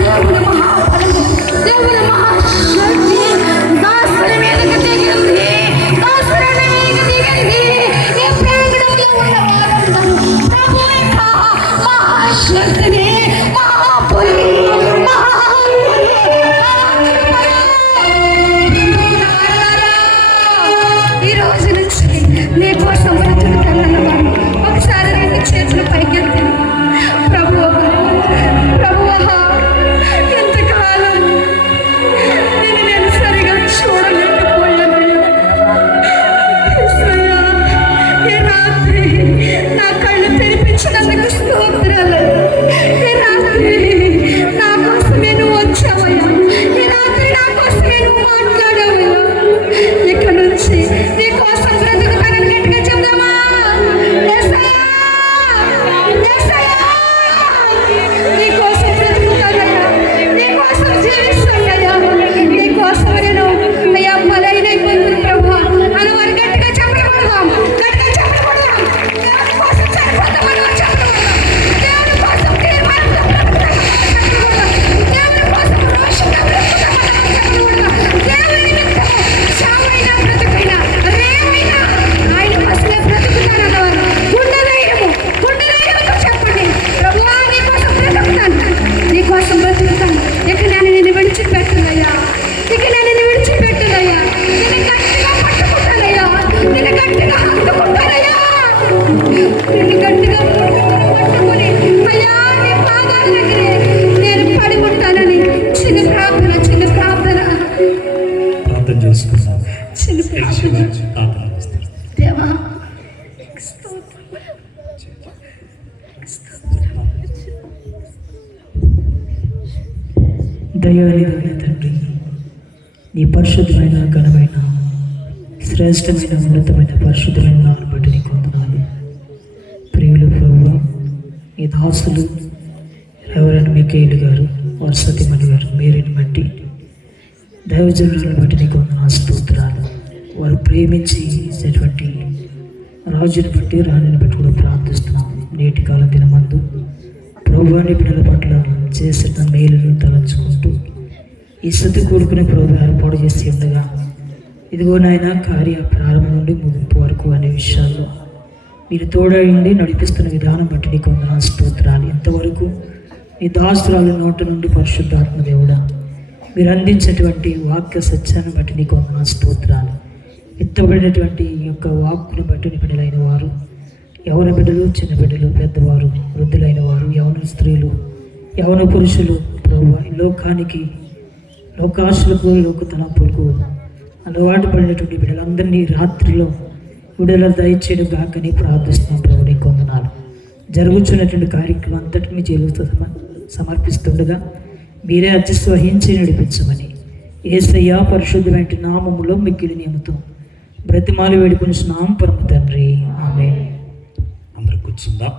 దేవుని మహాబలము, దేవుని మహాశక్తి దాసుని మీదకి దిగింది, దాసుని మీదకి దిగింది. ఈ ప్రాంగణంలో ఉన్న వారందరూ ప్రభు యొక్క మహాశక్తిని, మహాబలి, ఈ రోజు నుంచి నీ కోసం బ్రతుకుతానన్న వారు ఒకసారి రెండు చేతులు పైకెత్తి ప్రభువా, ప్రభువా, ఎంతకాలం నేను సరిగా చూడలేకపోయానయ్యా. యేసయ్యా, ఈ రాత్రి నా కళ్ళు తెరిపించినందుకు స్తోత్రాలయ్యా. ఈ రాత్రి నా కోసమే నువ్వు వచ్చావయ్యా. ఈ రాత్రి నా కోసమే నువ్వు మాట్లాడావయ్యా. ఇక నుంచి నీ కోసం బ్రతుకుతానని గట్టిగా చెప్దామా? యేసయ్యా, యేసయ్యా, నీ కోసం బ్రతుకుతానయ్యా, నీ కోసం జీవిస్తానయ్యా, నీ కోసం నేను అయ్యా బలైనైపోతుంది ప్రభువా అని వారు గట్టిగా చెప్పకూడదాం, గట్టిగా చెప్పకూడదాం. దేవుని కోసం చనిపోతామని వారు చెప్పకూడదాం. దేవుని కోసం తీర్మానంతో బ్రతుకుతామని చెప్పకూడదాం. దేవుని కోసం రోషంగా బ్రతుకుతామని చెప్పకూడదాం. దేవుని నిమిత్తము చావైనా బ్రతుకైనా రేమైనా ఆయన కోసమే బ్రతుకుతానన్నవారు గుండె ధైర్యంతో చెప్పండి, ప్రభువా నీ కోసం బ్రతుకుతాను, నీ కోసం బ్రతుకుతాను. ఇక నేను నిన్ను విడిచిపెట్టునయ్యా, ఇక నేను నిన్ను విడిచిపెట్టునయ్యా. నిన్ను గట్టిగా పట్టుకుంటానయ్యా, నిన్ను గట్టిగా హత్తుకుంటానయ్యా, నిన్ను గట్టిగా పట్టుకొని అయ్యా నీ పాదాల దగ్గరే నేను పడి ఉంటానని చిన్న ప్రార్థన ప్రార్థన చేసుకుందాం. చిన్న యేసు గురించి ప్రార్థన చేస్తాం. దేవా దయాళుడైన తండ్రి, నీ పరిశుద్ధమైన ఘనమైన శ్రేష్టమైన ఉన్నతమైన పరిశుద్ధమైన నాను బట్టి నీకు వందనాలు. ప్రియులు ప్రభువా, నీ దాసులు రెవరెండ్ మికేలు గారు, వారి సతీమణి గారు మేరీని బట్టి దైవజనులను బట్టి నీకు వందనాలు, స్తోత్రాలు. వారు ప్రేమించి ఇచ్చేటువంటి రాజుని బట్టి రాణిని బట్టి కూడా ప్రార్థిస్తున్నాం. నేటి కాలం దినమందు ప్రభువాని బిడ్డల పట్ల చేసిన మేలును తలంచుకుంటూ ఈ స్థితి కూడుకునే ప్రభు ఏర్పాటు చేసి ఉండగా ఇదిగో నాయన కార్య ప్రారంభం నుండి ముగింపు వరకు అనే విషయాల్లో మీరు తోడైండి నడిపిస్తున్న విధానం బట్టి నీకు వందనాలు, స్తోత్రాలు. ఇంతవరకు నీ దాసురాల నోట నుండి పరిశుద్ధాత్మ దేవుడా మీరు అందించేటువంటి వాక్య సత్యాన్ని బట్టి నీకు వందనాలు, స్తోత్రాలు. ఎత్తబడినటువంటి ఈ యొక్క వాక్కును బట్టి నీ బిడ్డలైన వారు, యవన బిడ్డలు, చిన్న బిడ్డలు, పెద్దవారు, వృద్ధులైన వారు, యవన స్త్రీలు, యవన పురుషులు ప్రభువా, ఈ లోకానికి, లోకాశులకు, లోక తలంపులకు అలవాటు పడినటువంటి బిడ్డలందరినీ రాత్రిలో విడుదల దయచేయడం కాకని ప్రార్థిస్తున్నాం ప్రభు. నీకు వందనాలు. జరుగుతున్నటువంటి కార్యక్రమం అంతటిని చేలుస్తూ సమర్పిస్తుండగా మీరే అధ్యక్ష వహించి నడిపించమని యేసయ్య పరిశుద్ధమైన నామములో మిక్కిలి నియమతం బ్రతిమాలు వేడుకొనిస్తున్నాం పరమ తండ్రి, ఆమేన్. అందరూ కూర్చుందాం.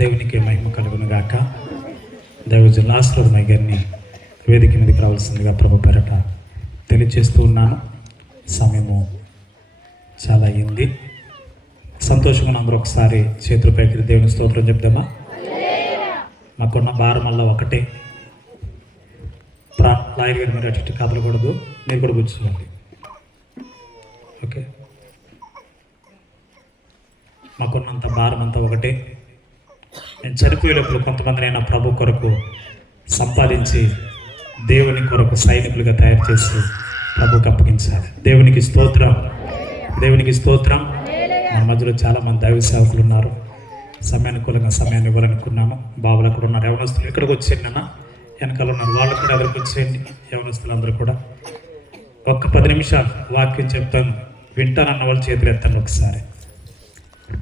దేవునికి మహిమ కలుగును గాక. దైవజనులు ఆశీర్వాదమయ్య గారిని వేదిక మీదకి రావాల్సిందిగా ప్రభు పేరట తెలియజేస్తూ ఉన్నాను. సమయము చాలా అయింది. సంతోషంగా అందరూ ఒకసారి చేతులపైకి దేవుని స్తోత్రం చెప్దామా? మాకున్న భారం వల్ల ఒకటే. లాయర్ గారు మీరు అటు కదలకూడదు, మీరు కూడా కూర్చోండి. ఓకే, మాకున్నంత భారం అంతా ఒకటే. నేను చనిపోయేటప్పుడు కొంతమందిని అయినా ప్రభు కొరకు సంపాదించి దేవుని కొరకు సైనికులుగా తయారు చేసి ప్రభుకి అప్పగించాలి. దేవునికి స్తోత్రం, దేవునికి స్తోత్రం. మన మధ్యలో చాలామంది దైవ సేవకులు ఉన్నారు. సమయానుకూలంగా సమయాన్ని ఇవ్వాలనుకున్నాము. బాబులు అక్కడ ఉన్నారు. యవనస్తులు ఇక్కడికి వచ్చేయండి అన్న, వెనకాల ఉన్నారు, వాళ్ళు కూడా ఎదురుకు వచ్చేయండి. యవనస్తులు అందరూ కూడా ఒక్క 10 నిమిషాలు వాక్యం చెప్తాను, వింటానన్న వాళ్ళు చేతులు ఎత్తాను. ఒకసారి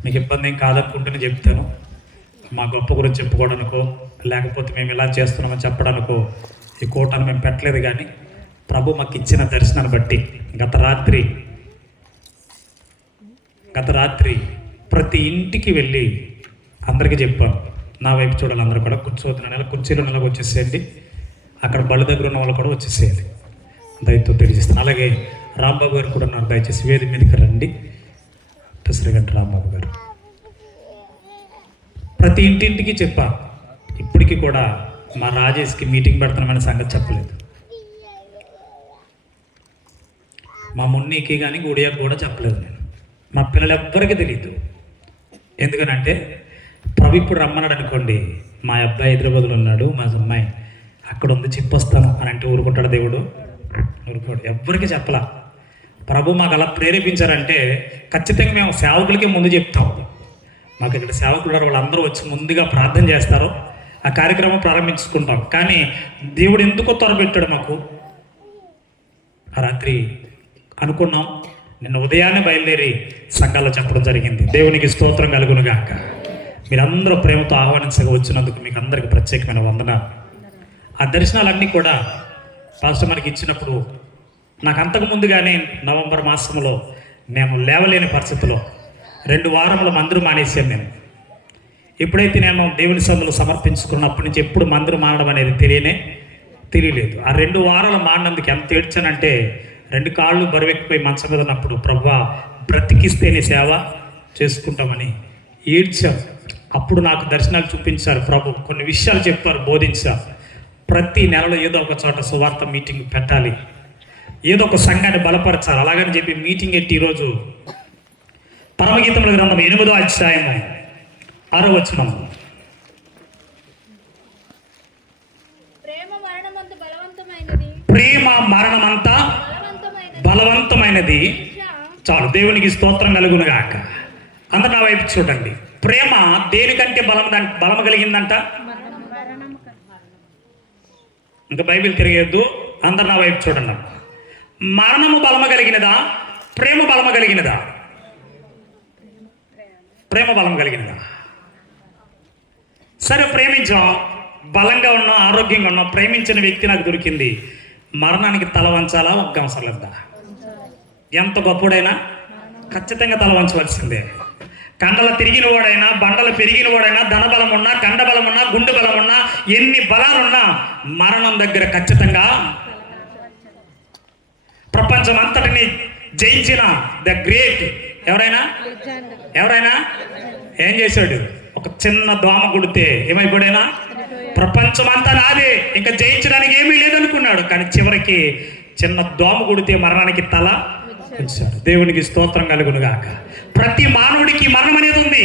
మీకు ఇబ్బంది ఏం కాదనుకుంటేనే చెప్తాను. మా గొప్ప గురించి చెప్పుకోవడానికో లేకపోతే మేము ఇలా చేస్తున్నామని చెప్పడానికో ఈ కూటాన్ని మేము పెట్టలేదు. కానీ ప్రభు మాకు ఇచ్చిన దర్శనాన్ని బట్టి గత రాత్రి ప్రతి ఇంటికి వెళ్ళి అందరికీ చెప్పాను, నా వైపు చూడాలి, అందరూ కూడా కూర్చోవద్దు, నెల కుర్చీలో నెలకు వచ్చేసేయండి, అక్కడ బళ్ళ దగ్గర ఉన్న వాళ్ళు కూడా వచ్చేసేయండి, దయతో తెలియజేస్తాను. అలాగే రాంబాబు గారు కూడా ఉన్నారు, దయచేసి వేది మీదకి రండి. శ్రీగంట రాంబాబు గారు ప్రతి ఇంటింటికి చెప్పారు. ఇప్పటికీ కూడా మా రాజేష్కి మీటింగ్ పెడుతున్నామనే సంగతి చెప్పలేదు. మా మున్నీకి కానీ గుడియాకి కూడా చెప్పలేదు నేను. మా పిల్లలు ఎవ్వరికీ తెలియదు. ఎందుకనంటే ప్రభు ఇప్పుడు రమ్మన్నాడు అనుకోండి, మా అబ్బాయి హైదరాబాద్లో ఉన్నాడు, మా అమ్మాయి అక్కడ ఉంది, చెప్పొస్తాను అని అంటే ఊరుకుంటాడు దేవుడు? ఊరుకోడు. ఎవ్వరికి చెప్పలా. ప్రభు మాకు అలా ప్రేరేపించారంటే ఖచ్చితంగా మేము సేవకులకే ముందు చెప్తాం. మాకు ఇక్కడ సేవకులు వాళ్ళందరూ వచ్చి ముందుగా ప్రార్థన చేస్తారు, ఆ కార్యక్రమం ప్రారంభించుకుంటాం. కానీ దేవుడు ఎందుకో త్వరపెట్టాడు మాకు. ఆ రాత్రి అనుకున్నాం, నిన్న ఉదయాన్నే బయలుదేరి సంఘాల్లో చెప్పడం జరిగింది. దేవునికి స్తోత్రం కలుగునుగాక. మీరందరూ ప్రేమతో ఆహ్వానించగా వచ్చినందుకు మీకు అందరికీ ప్రత్యేకమైన వందనాలు. ఆ దర్శనాలన్నీ కూడా పాస్టర్ మనకి ఇచ్చినప్పుడు నాకు అంతకు ముందుగానే నవంబర్ మాసంలో మేము లేవలేని పరిస్థితిలో 2 వారముల మందిరం మానేసాను నేను. ఎప్పుడైతే నేను దేవుని సన్నిధిలో సమర్పించుకున్నప్పటి నుంచి ఎప్పుడు మందిరం మానడం అనేది తెలియలేదు. ఆ 2 వారాలు మాడినందుకు ఎంత ఏడ్చానంటే 2 కాళ్ళు బరువెక్కిపోయి మంచం మీద ఉన్నప్పుడు ప్రభువా బ్రతికిస్తేనే సేవ చేసుకుంటామని ఏడ్చాం. అప్పుడు నాకు దర్శనాలు చూపించారు ప్రభు, కొన్ని విషయాలు చెప్పారు, బోధించారు. ప్రతి నెలలో ఏదో ఒక చోట సువార్త మీటింగ్ పెట్టాలి, ఏదో ఒక సంఘాన్ని బలపరచాలి. అలాగని చెప్పి మీటింగ్ ఎట్టి ఈరోజు పరమగీతముల గ్రంథం 8వ అధ్యాయము 6వ వచనం, ప్రేమ మరణమంతా బలవంతమైనది. చాలు, దేవునికి స్తోత్రం కలుగునుగాక. అందరు నా వైపు చూడండి. ప్రేమ దేనికంటే బలము కలిగిందంట? ఇంకా బైబిల్ తిరిగేద్దు, అందరు నా వైపు చూడండి. మరణము బలము కలిగినదా? ప్రేమ బలము కలిగినదా? ప్రేమ బలం కలిగినదా? సరే, ప్రేమించాం, బలంగా ఉన్నాం, ఆరోగ్యంగా ఉన్నాం, ప్రేమించిన వ్యక్తి నాకు దొరికింది, మరణానికి తల వంచాలా? ఒక్క అవసరం లేదా? ఎంత గొప్పడైనా ఖచ్చితంగా తల వంచవలసిందే. కండల తిరిగిన వాడైనా, బండలు పెరిగిన వాడైనా, ధనబలం ఉన్నా, కండబలం ఉన్నా, గుండె బలం ఉన్నా, ఎన్ని బలాలున్నా మరణం దగ్గర ఖచ్చితంగా. ప్రపంచం అంతటిని జయించిన ద గ్రేట్ ఎవరైనా ఏం చేశాడు? ఒక చిన్న దోమ కుడితే ఏమైపోయాడైనా ప్రపంచం అంతా నాదే, ఇంకా జయించడానికి ఏమీ లేదనుకున్నాడు. కానీ చివరికి చిన్న దోమ కుడితే మరణానికి తల ఉంచాడు. దేవునికి స్తోత్రం కలుగునుగాక. ప్రతి మానవుడికి మరణం అనేది ఉంది,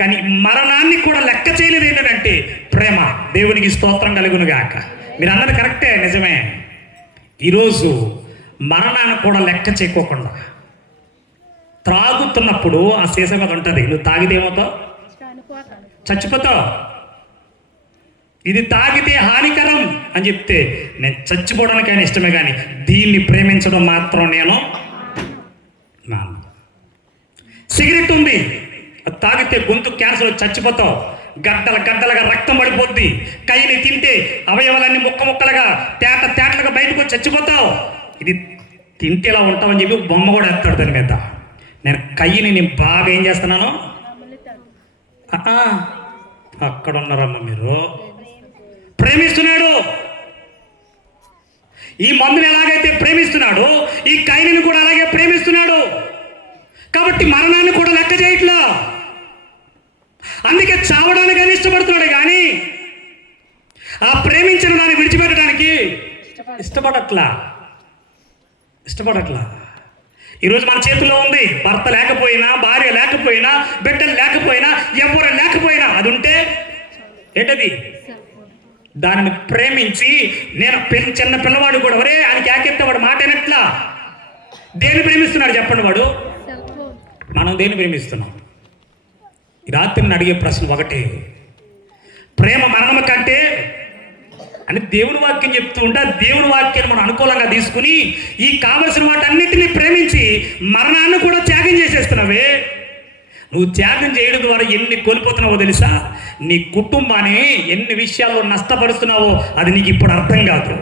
కానీ మరణాన్ని కూడా లెక్క చేయలేదు. ఏంటంటే ప్రేమ. దేవునికి స్తోత్రం కలుగునుగాక. మీరు అన్నది కరెక్టే, నిజమే. ఈరోజు మరణాన్ని కూడా లెక్క చేయకోకుండా త్రాగుతున్నప్పుడు ఆ సీసా మీద ఉంటుంది, నువ్వు తాగితే ఏమవుతావు? చచ్చిపోతావు. ఇది తాగితే హానికరం అని చెప్తే నేను చచ్చిపోవడానికైనా ఇష్టమే, కానీ దీన్ని ప్రేమించడం మాత్రం నేను నాన్న. సిగరెట్ ఉంది, అది తాగితే గొంతు క్యాన్సర్ వచ్చి చచ్చిపోతావు. గడ్డలుగా రక్తం పడిపోద్ది. కైని తింటే అవయవాలన్నీ ముక్కలుగా తేటలుగా బయటకు వచ్చి చచ్చిపోతావు. ఇది తింటే ఇలా ఉంటామని చెప్పి బొమ్మ కూడా ఎత్తాడు దాని మీద. నేను బాగా ఏం చేస్తున్నాను? అక్కడ ఉన్నారమ్మ మీరు. ప్రేమిస్తున్నాడు. ఈ మందుని ఎలాగైతే ప్రేమిస్తున్నాడు, ఈ కైనిని కూడా అలాగే ప్రేమిస్తున్నాడు. కాబట్టి మరణాన్ని కూడా లెక్క చేయట్లా. అందుకే చావడానికైనా ఇష్టపడుతున్నాడు, కానీ ఆ ప్రేమించిన దాన్ని విడిచిపెట్టడానికి ఇష్టపడట్లా. ఈరోజు మన చేతిలో ఉంది. భర్త లేకపోయినా, భార్య లేకపోయినా, బిడ్డలు లేకపోయినా, ఎవరు లేకపోయినా, అది ఉంటే ఏంటది? దానిని ప్రేమించి నేను చిన్న పిల్లవాడు కూడా ఒరే అని కేకెత్తేవాడు మాట ఏనట్లా. దేన్ని ప్రేమిస్తున్నాడు చెప్పండి వాడు? మనం దేన్ని ప్రేమిస్తున్నాం? ఈ రాత్రిని అడిగే ప్రశ్న ఒకటే, ప్రేమ మరణం కంటే అని దేవుని వాక్యం చెప్తూ ఉంటే దేవుని వాక్యాన్ని మనం అనుకూలంగా తీసుకుని ఈ కావలసిన వాటన్నిటిని ప్రేమించి మరణాన్ని కూడా త్యాగం చేసేస్తున్నావే. నువ్వు త్యాగం చేయడం ద్వారా ఎన్ని కోల్పోతున్నావో తెలుసా? నీ కుటుంబాన్ని ఎన్ని విషయాల్లో నష్టపరుస్తున్నావో అది నీకు ఇప్పుడు అర్థం కాదు.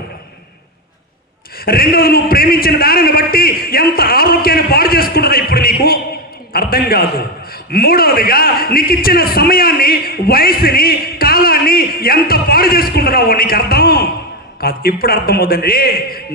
రెండవది, నువ్వు ప్రేమించిన దానిని బట్టి ఎంత ఆరోగ్యాన్ని పాడు చేసుకుంటుందో ఇప్పుడు నీకు అర్థం కాదు. మూడవదిగా, నీకు ఇచ్చిన సమయాన్ని, వయసుని, కాలాన్ని ఎంత పాడు చేసుకుంటున్నావో నీకు అర్థం కాదు. ఇప్పుడు అర్థమవుతుంది.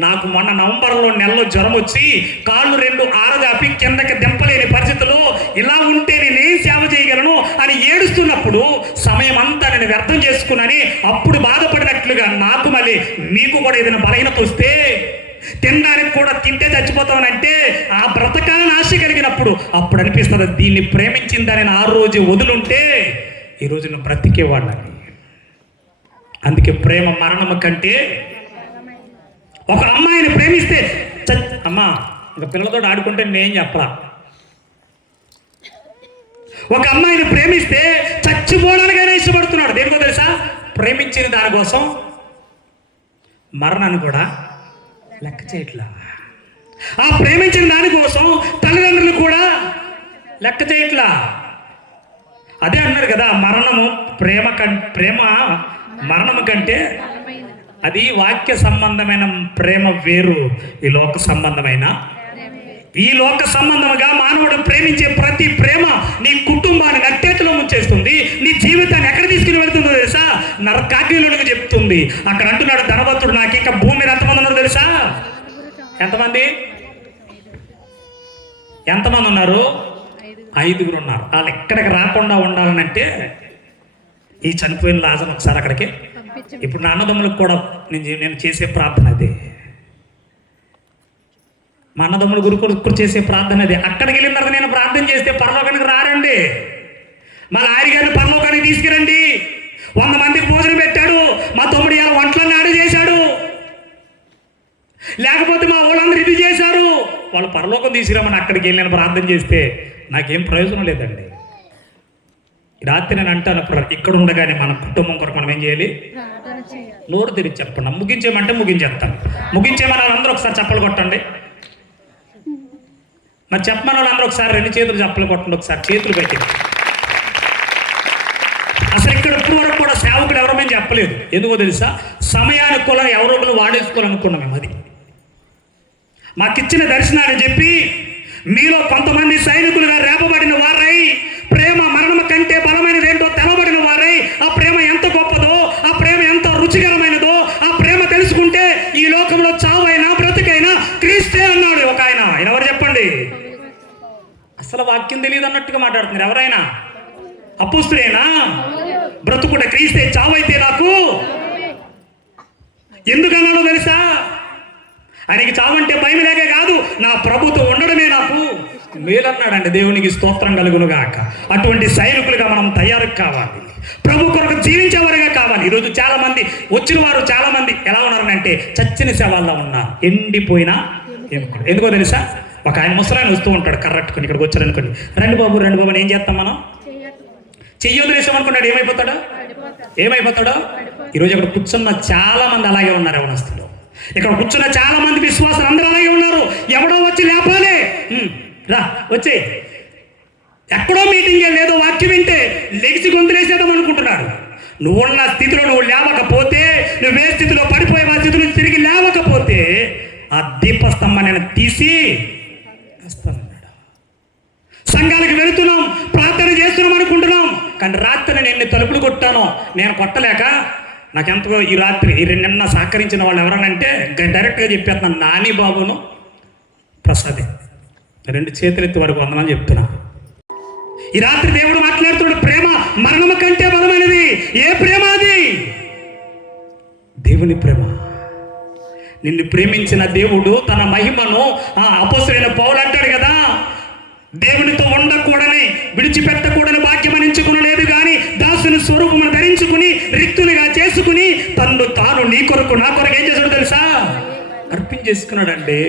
నాకు మొన్న నవంబర్లో నెలలో జ్వరం వచ్చి కాళ్ళు 2 ఆరదాపి కిందకి దింపలేని పరిస్థితుల్లో ఇలా ఉంటే నేనేం సేవ చేయగలను అని ఏడుస్తున్నప్పుడు సమయం అంతా నేను వ్యర్థం చేసుకున్నాని అప్పుడు బాధపడినట్లుగా నాకు మళ్ళీ మీకు కూడా ఏదైనా బలహీనత వస్తే, తినడానికి కూడా తింటే చచ్చిపోతామనంటే ఆ బ్రతకాలని ఆశ కలిగినప్పుడు అప్పుడు అనిపిస్తుంది దీన్ని ప్రేమించిందని ఆ రోజు వదులుంటే ఈరోజు నేను బ్రతికేవాళ్ళని. అందుకే ప్రేమ మరణము కంటే, ఒక అమ్మాయిని ప్రేమిస్తే అమ్మా ఇంకా పిల్లలతో ఆడుకుంటే నేను చెప్పలా, ఒక అమ్మాయిని ప్రేమిస్తే చచ్చిపోవడానికైనా ఇష్టపడుతున్నాడు. దేనికో తెలుసా? ప్రేమించిన దానికోసం మరణాన్ని కూడా లెక్క చేయట్లా. ఆ ప్రేమించిన దానికోసం తల్లిదండ్రులు కూడా లెక్క చేయట్లా. అదే అన్నారు కదా, మరణము ప్రేమ మరణము కంటే, అది వాక్య సంబంధమైన ప్రేమ వేరు, ఈ లోక సంబంధమైన. ఈ లోక సంబంధముగా మానవుడు ప్రేమించే ప్రతి ప్రేమ నీ కుటుంబాన్ని నట్టేతిలో ముంచేస్తుంది, నీ జీవితాన్ని ఎక్కడ తీసుకుని వెళ్తుందో తెలుసా? నరకాగ్నిలోకి చెప్తుంది. అక్కడ అంటున్నాడు ధనవంతుడు, నాకు ఇంకా భూమి మీద ఎంతమంది ఉన్నారు తెలుసా? ఎంతమంది ఉన్నారు? 5 ఉన్నారు. వాళ్ళు ఎక్కడికి రాకుండా ఉండాలనంటే ఈ చనిపోయిన లాజను ఒకసారి అక్కడికి, ఇప్పుడు నా అన్నదమ్ములకు కూడా నేను చేసే ప్రార్థన అదే, మా అన్నదమ్ముల గురు చేసే ప్రార్థన అదే. అక్కడికి వెళ్ళిన తర్వాత నేను ప్రార్థన చేస్తే పరలోకానికి రారండి, మా లాయర్ గారిని పరలోకానికి తీసుకురండి, 100 మందికి భోజనం పెట్టాడు, మా తమ్ముడు ఇలా వంటలన్నీ ఆడి చేశాడు, లేకపోతే మా వాళ్ళందరూ ఇది చేశారు, వాళ్ళు పరలోకం తీసుకురామని అక్కడికి వెళ్ళి నేను ప్రార్థన చేస్తే నాకేం ప్రయోజనం లేదండి. రాత్రి నేను అంటాను, ఇక్కడ ఉండగానే మన కుటుంబం కొరకు మనం ఏం చేయాలి? నోరు తెరిచి చెప్పండి. ముగించేయమంటే ముగించేస్తాం. ముగించేమని వాళ్ళందరూ ఒకసారి చప్పలు కొట్టండి. మరి చెప్పమని వాళ్ళందరూ ఒకసారి 2 చేతులు చప్పలు కొట్టండి, ఒకసారి చేతులు పెట్టి. అసలు ఇక్కడ ఇప్పుడు వరకు కూడా సేవకుడు ఎవరో మేము చెప్పలేదు. ఎందుకో తెలుసా? సమయానుకూలంగా ఎవరో ఒకరు వాడేసుకోవాలనుకున్నాం మేము. అది మాకిచ్చిన దర్శనాన్ని చెప్పి మీలో కొంతమంది సైనికులుగా రేపబడిన వారై, ప్రేమ మరణం కంటే బలమైనది ఏంటో తెలబడిన వారై, ఆ ప్రేమ ఎంత గొప్పదో, ఆ ప్రేమ ఎంత రుచికరమైనదో, ఆ ప్రేమ తెలుసుకుంటే ఈ లోకంలో చావైనా బ్రతికైనా క్రీస్తే అన్నాడు ఒక ఆయన. ఆయన ఎవరు చెప్పండి? అసలు వాక్యం తెలియదు అన్నట్టుగా మాట్లాడుతున్నారు. ఎవరైనా అపోస్తులేనా? బ్రతుకుట క్రీస్తే, చావైతే నాకు. ఎందుకన్నాడో తెలుసా? ఆయనకి చావంటే భయం లేకే కాదు, నా ప్రభుతో ఉండడమే నాకు మేలన్నాడండి. దేవునికి స్తోత్రం కలుగునుగాక. అటువంటి సైనికులుగా మనం తయారు కావాలి, ప్రభు కొరకు జీవించేవారుగా కావాలి. ఈరోజు చాలా మంది వచ్చిన వారు చాలా మంది ఎలా ఉన్నారంటే చచ్చిన శవాల్లో ఉన్నారు, ఎండిపోయినా ఎముకలు. ఎందుకో తెలుసా? ఒక ఆయన ముసలాయన వస్తూ ఉంటాడు కర్రట్టుకుని, ఇక్కడికి వచ్చారనుకోండి, రండి బాబు అని ఏం చేస్తాం మనం? చెయ్యి వదిలేసామనుకున్నాడు, ఏమైపోతాడో. ఈరోజు ఇక్కడ కూర్చున్న చాలా మంది అలాగే ఉన్నారు యవనస్తులు. ఇక్కడ కూర్చున్న చాలా మంది విశ్వాసాలు అందరూ అలాగే ఉన్నారు. ఎవడో వచ్చి లేపాలి, రా వచ్చి, ఎక్కడో మీటింగ్ లేదో వాక్యం వింటే లెగిసి గొంతులేసేద్దాం అనుకుంటున్నాడు. నువ్వున్న స్థితిలో నువ్వు లేవకపోతే, నువ్వే స్థితిలో పడిపోయే ఆ స్థితి నుంచి తిరిగి లేవకపోతే ఆ దీపస్తంభాన్ని తీసి వేస్తానన్నాడు. సంఘాలకు వెళుతున్నాం, ప్రార్థన చేస్తున్నాం అనుకుంటున్నాం, కానీ రాత్రి నేను ఎన్ని తలుపులు కొట్టానో నేను కొట్టలేక నాకెంతగా ఈ రాత్రి నిన్న సహకరించిన వాళ్ళు ఎవరనంటే డైరెక్ట్గా చెప్పేస్తున్నాను, నాని బాబును ప్రసాదే. 2 చేతులెత్తి వరకు వందనని చెప్తున్నా. ఈ రాత్రి దేవుడు మాట్లాడుతున్నాడు, ప్రేమ మరణము కంటే బలమైనది. ఏ ప్రేమ అది? దేవుని ప్రేమ. నిన్ను ప్రేమించిన దేవుడు తన మహిమను అపోస్తలుడైన పౌలు అంటాడు కదా, దేవునితో ఉండకూడని విడిచిపెట్టకూడని భాగ్యం ఎంచుకునలేదు కానీ దాసుని స్వరూపమును ధరించుకుని రిక్తునిగా చేసుకుని తన్ను తాను నీ కొరకు నా కొరకు ఏం చేశాడు తెలుసా? అర్పించేసుకున్నాడండి.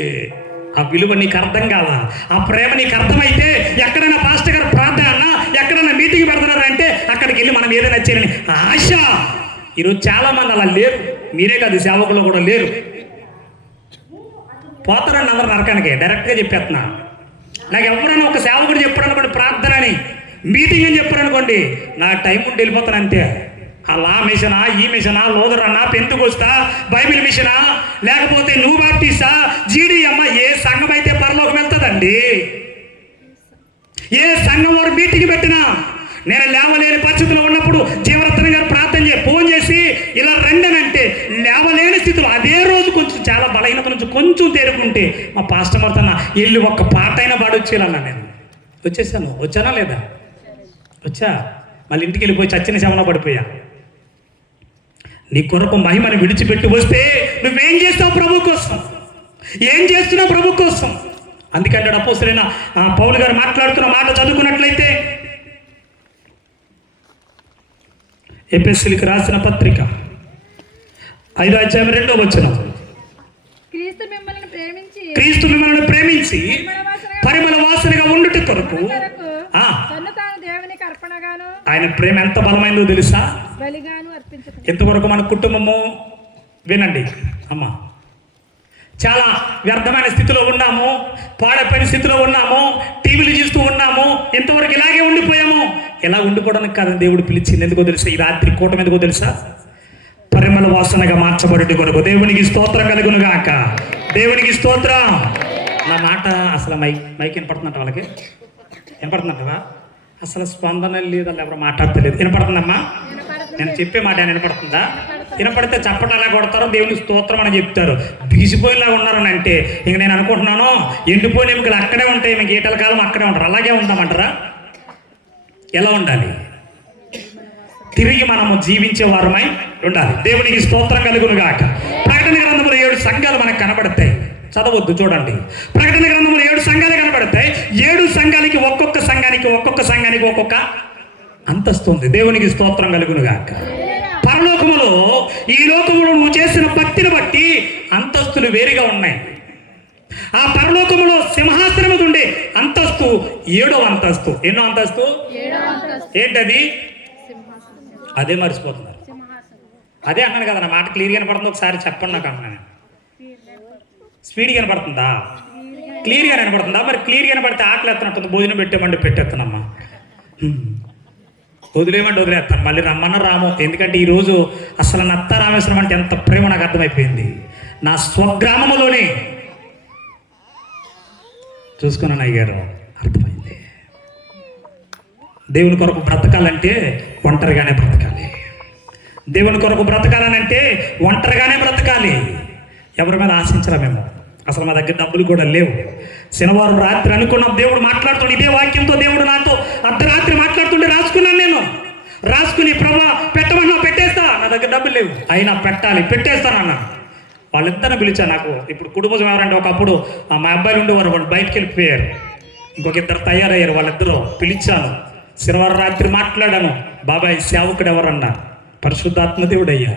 ఆ విలువ నీకు అర్థం కాదా? ఆ ప్రేమ నీకు అర్థమైతే ఎక్కడైనా పాస్టర్ గారు ప్రార్థన అన్నా, ఎక్కడైనా మీటింగ్ పెడుతున్నారంటే అక్కడికి వెళ్ళి మనం ఏదైనా చేయాలని ఆశ. ఈరోజు చాలా మంది అలా లేరు. మీరే కాదు, సేవకులు కూడా లేరు. పోతారండి అందరు నరకానికి. డైరెక్ట్గా చెప్పేస్తున్నా. నాకు ఎవరైనా ఒక సేవకుడు చెప్పాడు అనుకోండి ప్రార్థన అని, మీటింగ్ అని చెప్పారు అనుకోండి, నా టైం ఉండి వెళ్ళిపోతాను అంతే. అలా మిషనా, ఈ మిషనా, లోదరన్నా, పెంతుకొస్తా, బైబిల్ మిషనా, లేకపోతే నువ్వు బాప్టిస్టా, జీడియమ్మ, ఏ సంఘం అయితే పరలోకం వెళ్తుందండి. ఏ సంఘం వారు మీటింగ్ పెట్టినా నేను లేవలేని పరిస్థితిలో ఉన్నప్పుడు జీవరత్న గారు ఫోన్ చేసి ఇలా రండి అని అంటే లేవలేని స్థితిలో అదే రోజు కొంచెం చాలా బలహీనత నుంచి కొంచెం తేరుకుంటే మా పాస్టర్ మర్తన్న వెళ్ళి ఒక్క పాట అయినా పాడొచ్చేయాలన్నా. నేను వచ్చేసాను. వచ్చానా లేదా? వచ్చా. మళ్ళీ ఇంటికి వెళ్ళిపోయి చచ్చిన శవంలో పడిపోయా. నీ కొరకు మహిమని విడిచిపెట్టి వస్తే నువ్వేం చేస్తావు ప్రభు కోసం? ఏం చేస్తున్నావు ప్రభు కోసం? అందుకంటే అపోస్తలుడైన పౌలు గారు మాట్లాడుతున్న మాట చదువుకున్నట్లయితే, ఎఫెసీయులకు రాసిన పత్రిక 5వ అధ్యాయం 2వ వచనం, క్రీస్తు మిమ్మల్ని ప్రేమించి పరిమళ వాసనగా ఉండుట కొరకు తన్ను తాను దేవునికి అర్పణగాను, ఆయన ప్రేమ ఎంత బలమైందో తెలుసా? బలిగాను అర్పించుట. ఎంతవరకు మన కుటుంబము, వినండి అమ్మా, చాలా వ్యర్థమైన స్థితిలో ఉన్నాము, పాడైపోయిన స్థితిలో ఉన్నాము, టీవీలు చూస్తూ ఉన్నాము, ఇంతవరకు ఇలాగే ఉండిపోయాము. ఎలా ఉండిపోవడానికి కాదని దేవుడు పిలిచింది. ఎందుకో తెలుసా? ఈ రాత్రి కూటమి ఎందుకో తెలుసా? పరిమళ వాసనగా మార్చబడి కొరకు. దేవునికి స్తోత్రం కలుగును గాక. దేవునికి స్తోత్రం. నా మాట అసలు మైక్ వినపడుతుందంట? వాళ్ళకి వినపడుతుందంటవా? అసలు స్పందన లేదు, వాళ్ళు ఎవరు మాట్లాడతలేదు. వినపడుతుందమ్మా? నేను చెప్పే మాట వినపడుతుందా? వినపడితే చప్పట అలా కొడతారు, దేవునికి స్తోత్రం అని చెప్తారు. బిగిసిపోయేలా ఉన్నారని అంటే ఇంక నేను అనుకుంటున్నాను, ఎండిపోయిన ఎముకలు అక్కడే ఉంటాయి, మీకు ఈటల కాలం అక్కడే ఉంటారు. అలాగే ఉందామంటారా? ఎలా ఉండాలి? తిరిగి మనము జీవించే వారమై ఉండాలి. దేవునికి స్తోత్రం కలుగును గాక. ప్రకటన గ్రంథంలో 7 సంఘాలు మనకు కనబడతాయి. చదవద్దు, చూడండి. ప్రకటన గ్రంథంలో 7 సంఘాలు కనబడతాయి. 7 సంఘాలకి ఒక్కొక్క సంఘానికి ఒక్కొక్క అంతస్తు ఉంది. దేవునికి స్తోత్రం కలుగును గాక. పరలోకములో ఈ లోకములో నువ్వు చేసిన భక్తిని బట్టి అంతస్తులు వేరుగా ఉన్నాయి. ఆ పరలోకములో సింహాసనం మీద ఉండే అంతస్తు 7వ అంతస్తు. ఎన్నో అంతస్తు? ఏంటది? అదే మర్చిపోతున్నారు. అదే అన్నాను కదా, నా మాట క్లియర్ కనపడుతుంది. ఒకసారి చెప్పండి నాకు అన్నాను. స్పీడ్ కనపడుతుందా? క్లియర్గా కనపడుతుందా? మరి క్లియర్ కనపడితే ఆకలి ఎత్తనట్టుంది. భోజనం పెట్టేమంటే పెట్టేస్తానమ్మా. వదిలేమంటే వదిలేస్తాను. మళ్ళీ రమ్మన్న రాము. ఎందుకంటే ఈరోజు అసలు నత్త రామేశ్వరం అంటే ఎంత ప్రేమ నాకు అర్థమైపోయింది. నా స్వగ్రామంలోనే చూసుకున్నాను అయ్యారు, అర్థమైంది. దేవుని కొరకు బ్రతకాలంటే ఒంటరిగానే బ్రతకాలి. దేవుని కొరకు బ్రతకాలనంటే ఒంటరిగానే బ్రతకాలి. ఎవరి మీద ఆశించరా మేము? అసలు మా దగ్గర డబ్బులు కూడా లేవు. శనివారం రాత్రి అనుకున్నాం, దేవుడు మాట్లాడుతుండే ఇదే వాక్యంతో. దేవుడు నాతో అర్ధరాత్రి మాట్లాడుతుంటే రాసుకున్నాను. నేను రాసుకుని ప్రభా పెట్టమన్నా పెట్టేస్తా, నా దగ్గర డబ్బులు లేవు, అయినా పెట్టాలి, పెట్టేస్తానన్నా. వాళ్ళిద్దరిని పిలిచా. నాకు ఇప్పుడు కుటుంబం ఎవరంటే, ఒకప్పుడు మా అబ్బాయిలు ఉండేవారు, వాళ్ళు బయటికి వెళ్ళిపోయారు. ఇంకొక 2 తయారయ్యారు. వాళ్ళిద్దరూ పిలిచాను. శనివారం రాత్రి మాట్లాడాను. బాబాయ్ సేవకుడు ఎవరన్నా? పరిశుద్ధాత్మ దేవుడు అయ్యా.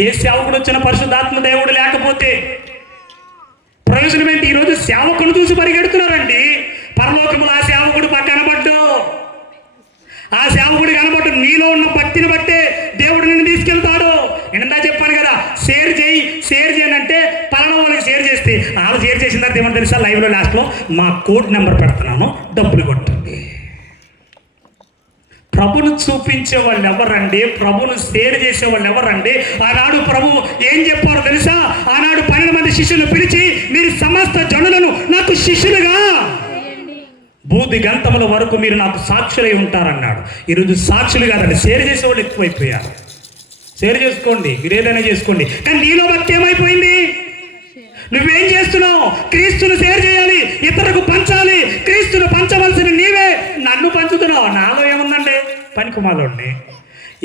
ఏ సేవకుడు వచ్చిన పరిశుద్ధాత్మ దేవుడు లేకపోతే ప్రయోజనం ఏంటి? ఈరోజు సేవకుడు చూసి పరిగెడుతున్నారండి. పరలోకములు ఆ సేవకుడు కనబడ్డు, ఆ సేవకుడు కనబడ్డు. నీలో ఉన్న భక్తిని బట్టే దేవుడు నిన్ను తీసుకెళ్తాడు. నేను చెప్పాను కదా, షేర్ చేయని అంటే పలానా వాళ్ళకి షేర్ చేస్తే వాళ్ళు షేర్ చేసిన తర్వాత ఏమని తెలుసా? లైవ్లో లాస్ట్లో మా కోడ్ నెంబర్ పెడుతున్నాను, డబ్బులు కొట్టండి. ప్రభును చూపించే వాళ్ళు ఎవరండి? ప్రభును షేర్ చేసే వాళ్ళు ఎవరండి? ఆనాడు ప్రభు ఏం చెప్పారో తెలుసా? ఆనాడు 12 మంది శిష్యులు పిలిచి, మీరు సమస్త జనులను నాకు శిష్యులుగా బూది గంతముల వరకు మీరు నాకు సాక్షులై ఉంటారన్నాడు. ఈరోజు సాక్షులు కాదండి, షేర్ చేసే వాళ్ళు ఎక్కువైపోయారు. షేర్ చేసుకోండి, మీరు ఏదైనా చేసుకోండి, కానీ నీలో భక్తి ఏమైపోయింది? నువ్వేం చేస్తున్నావు? క్రీస్తును షేర్ చేయాలి, ఇతరులకు పంచాలి. క్రీస్తును పంచవలసిన నీవే నన్ను పంచుతున్నావు. నాలో ఏముందండి? పనికిమాలోని.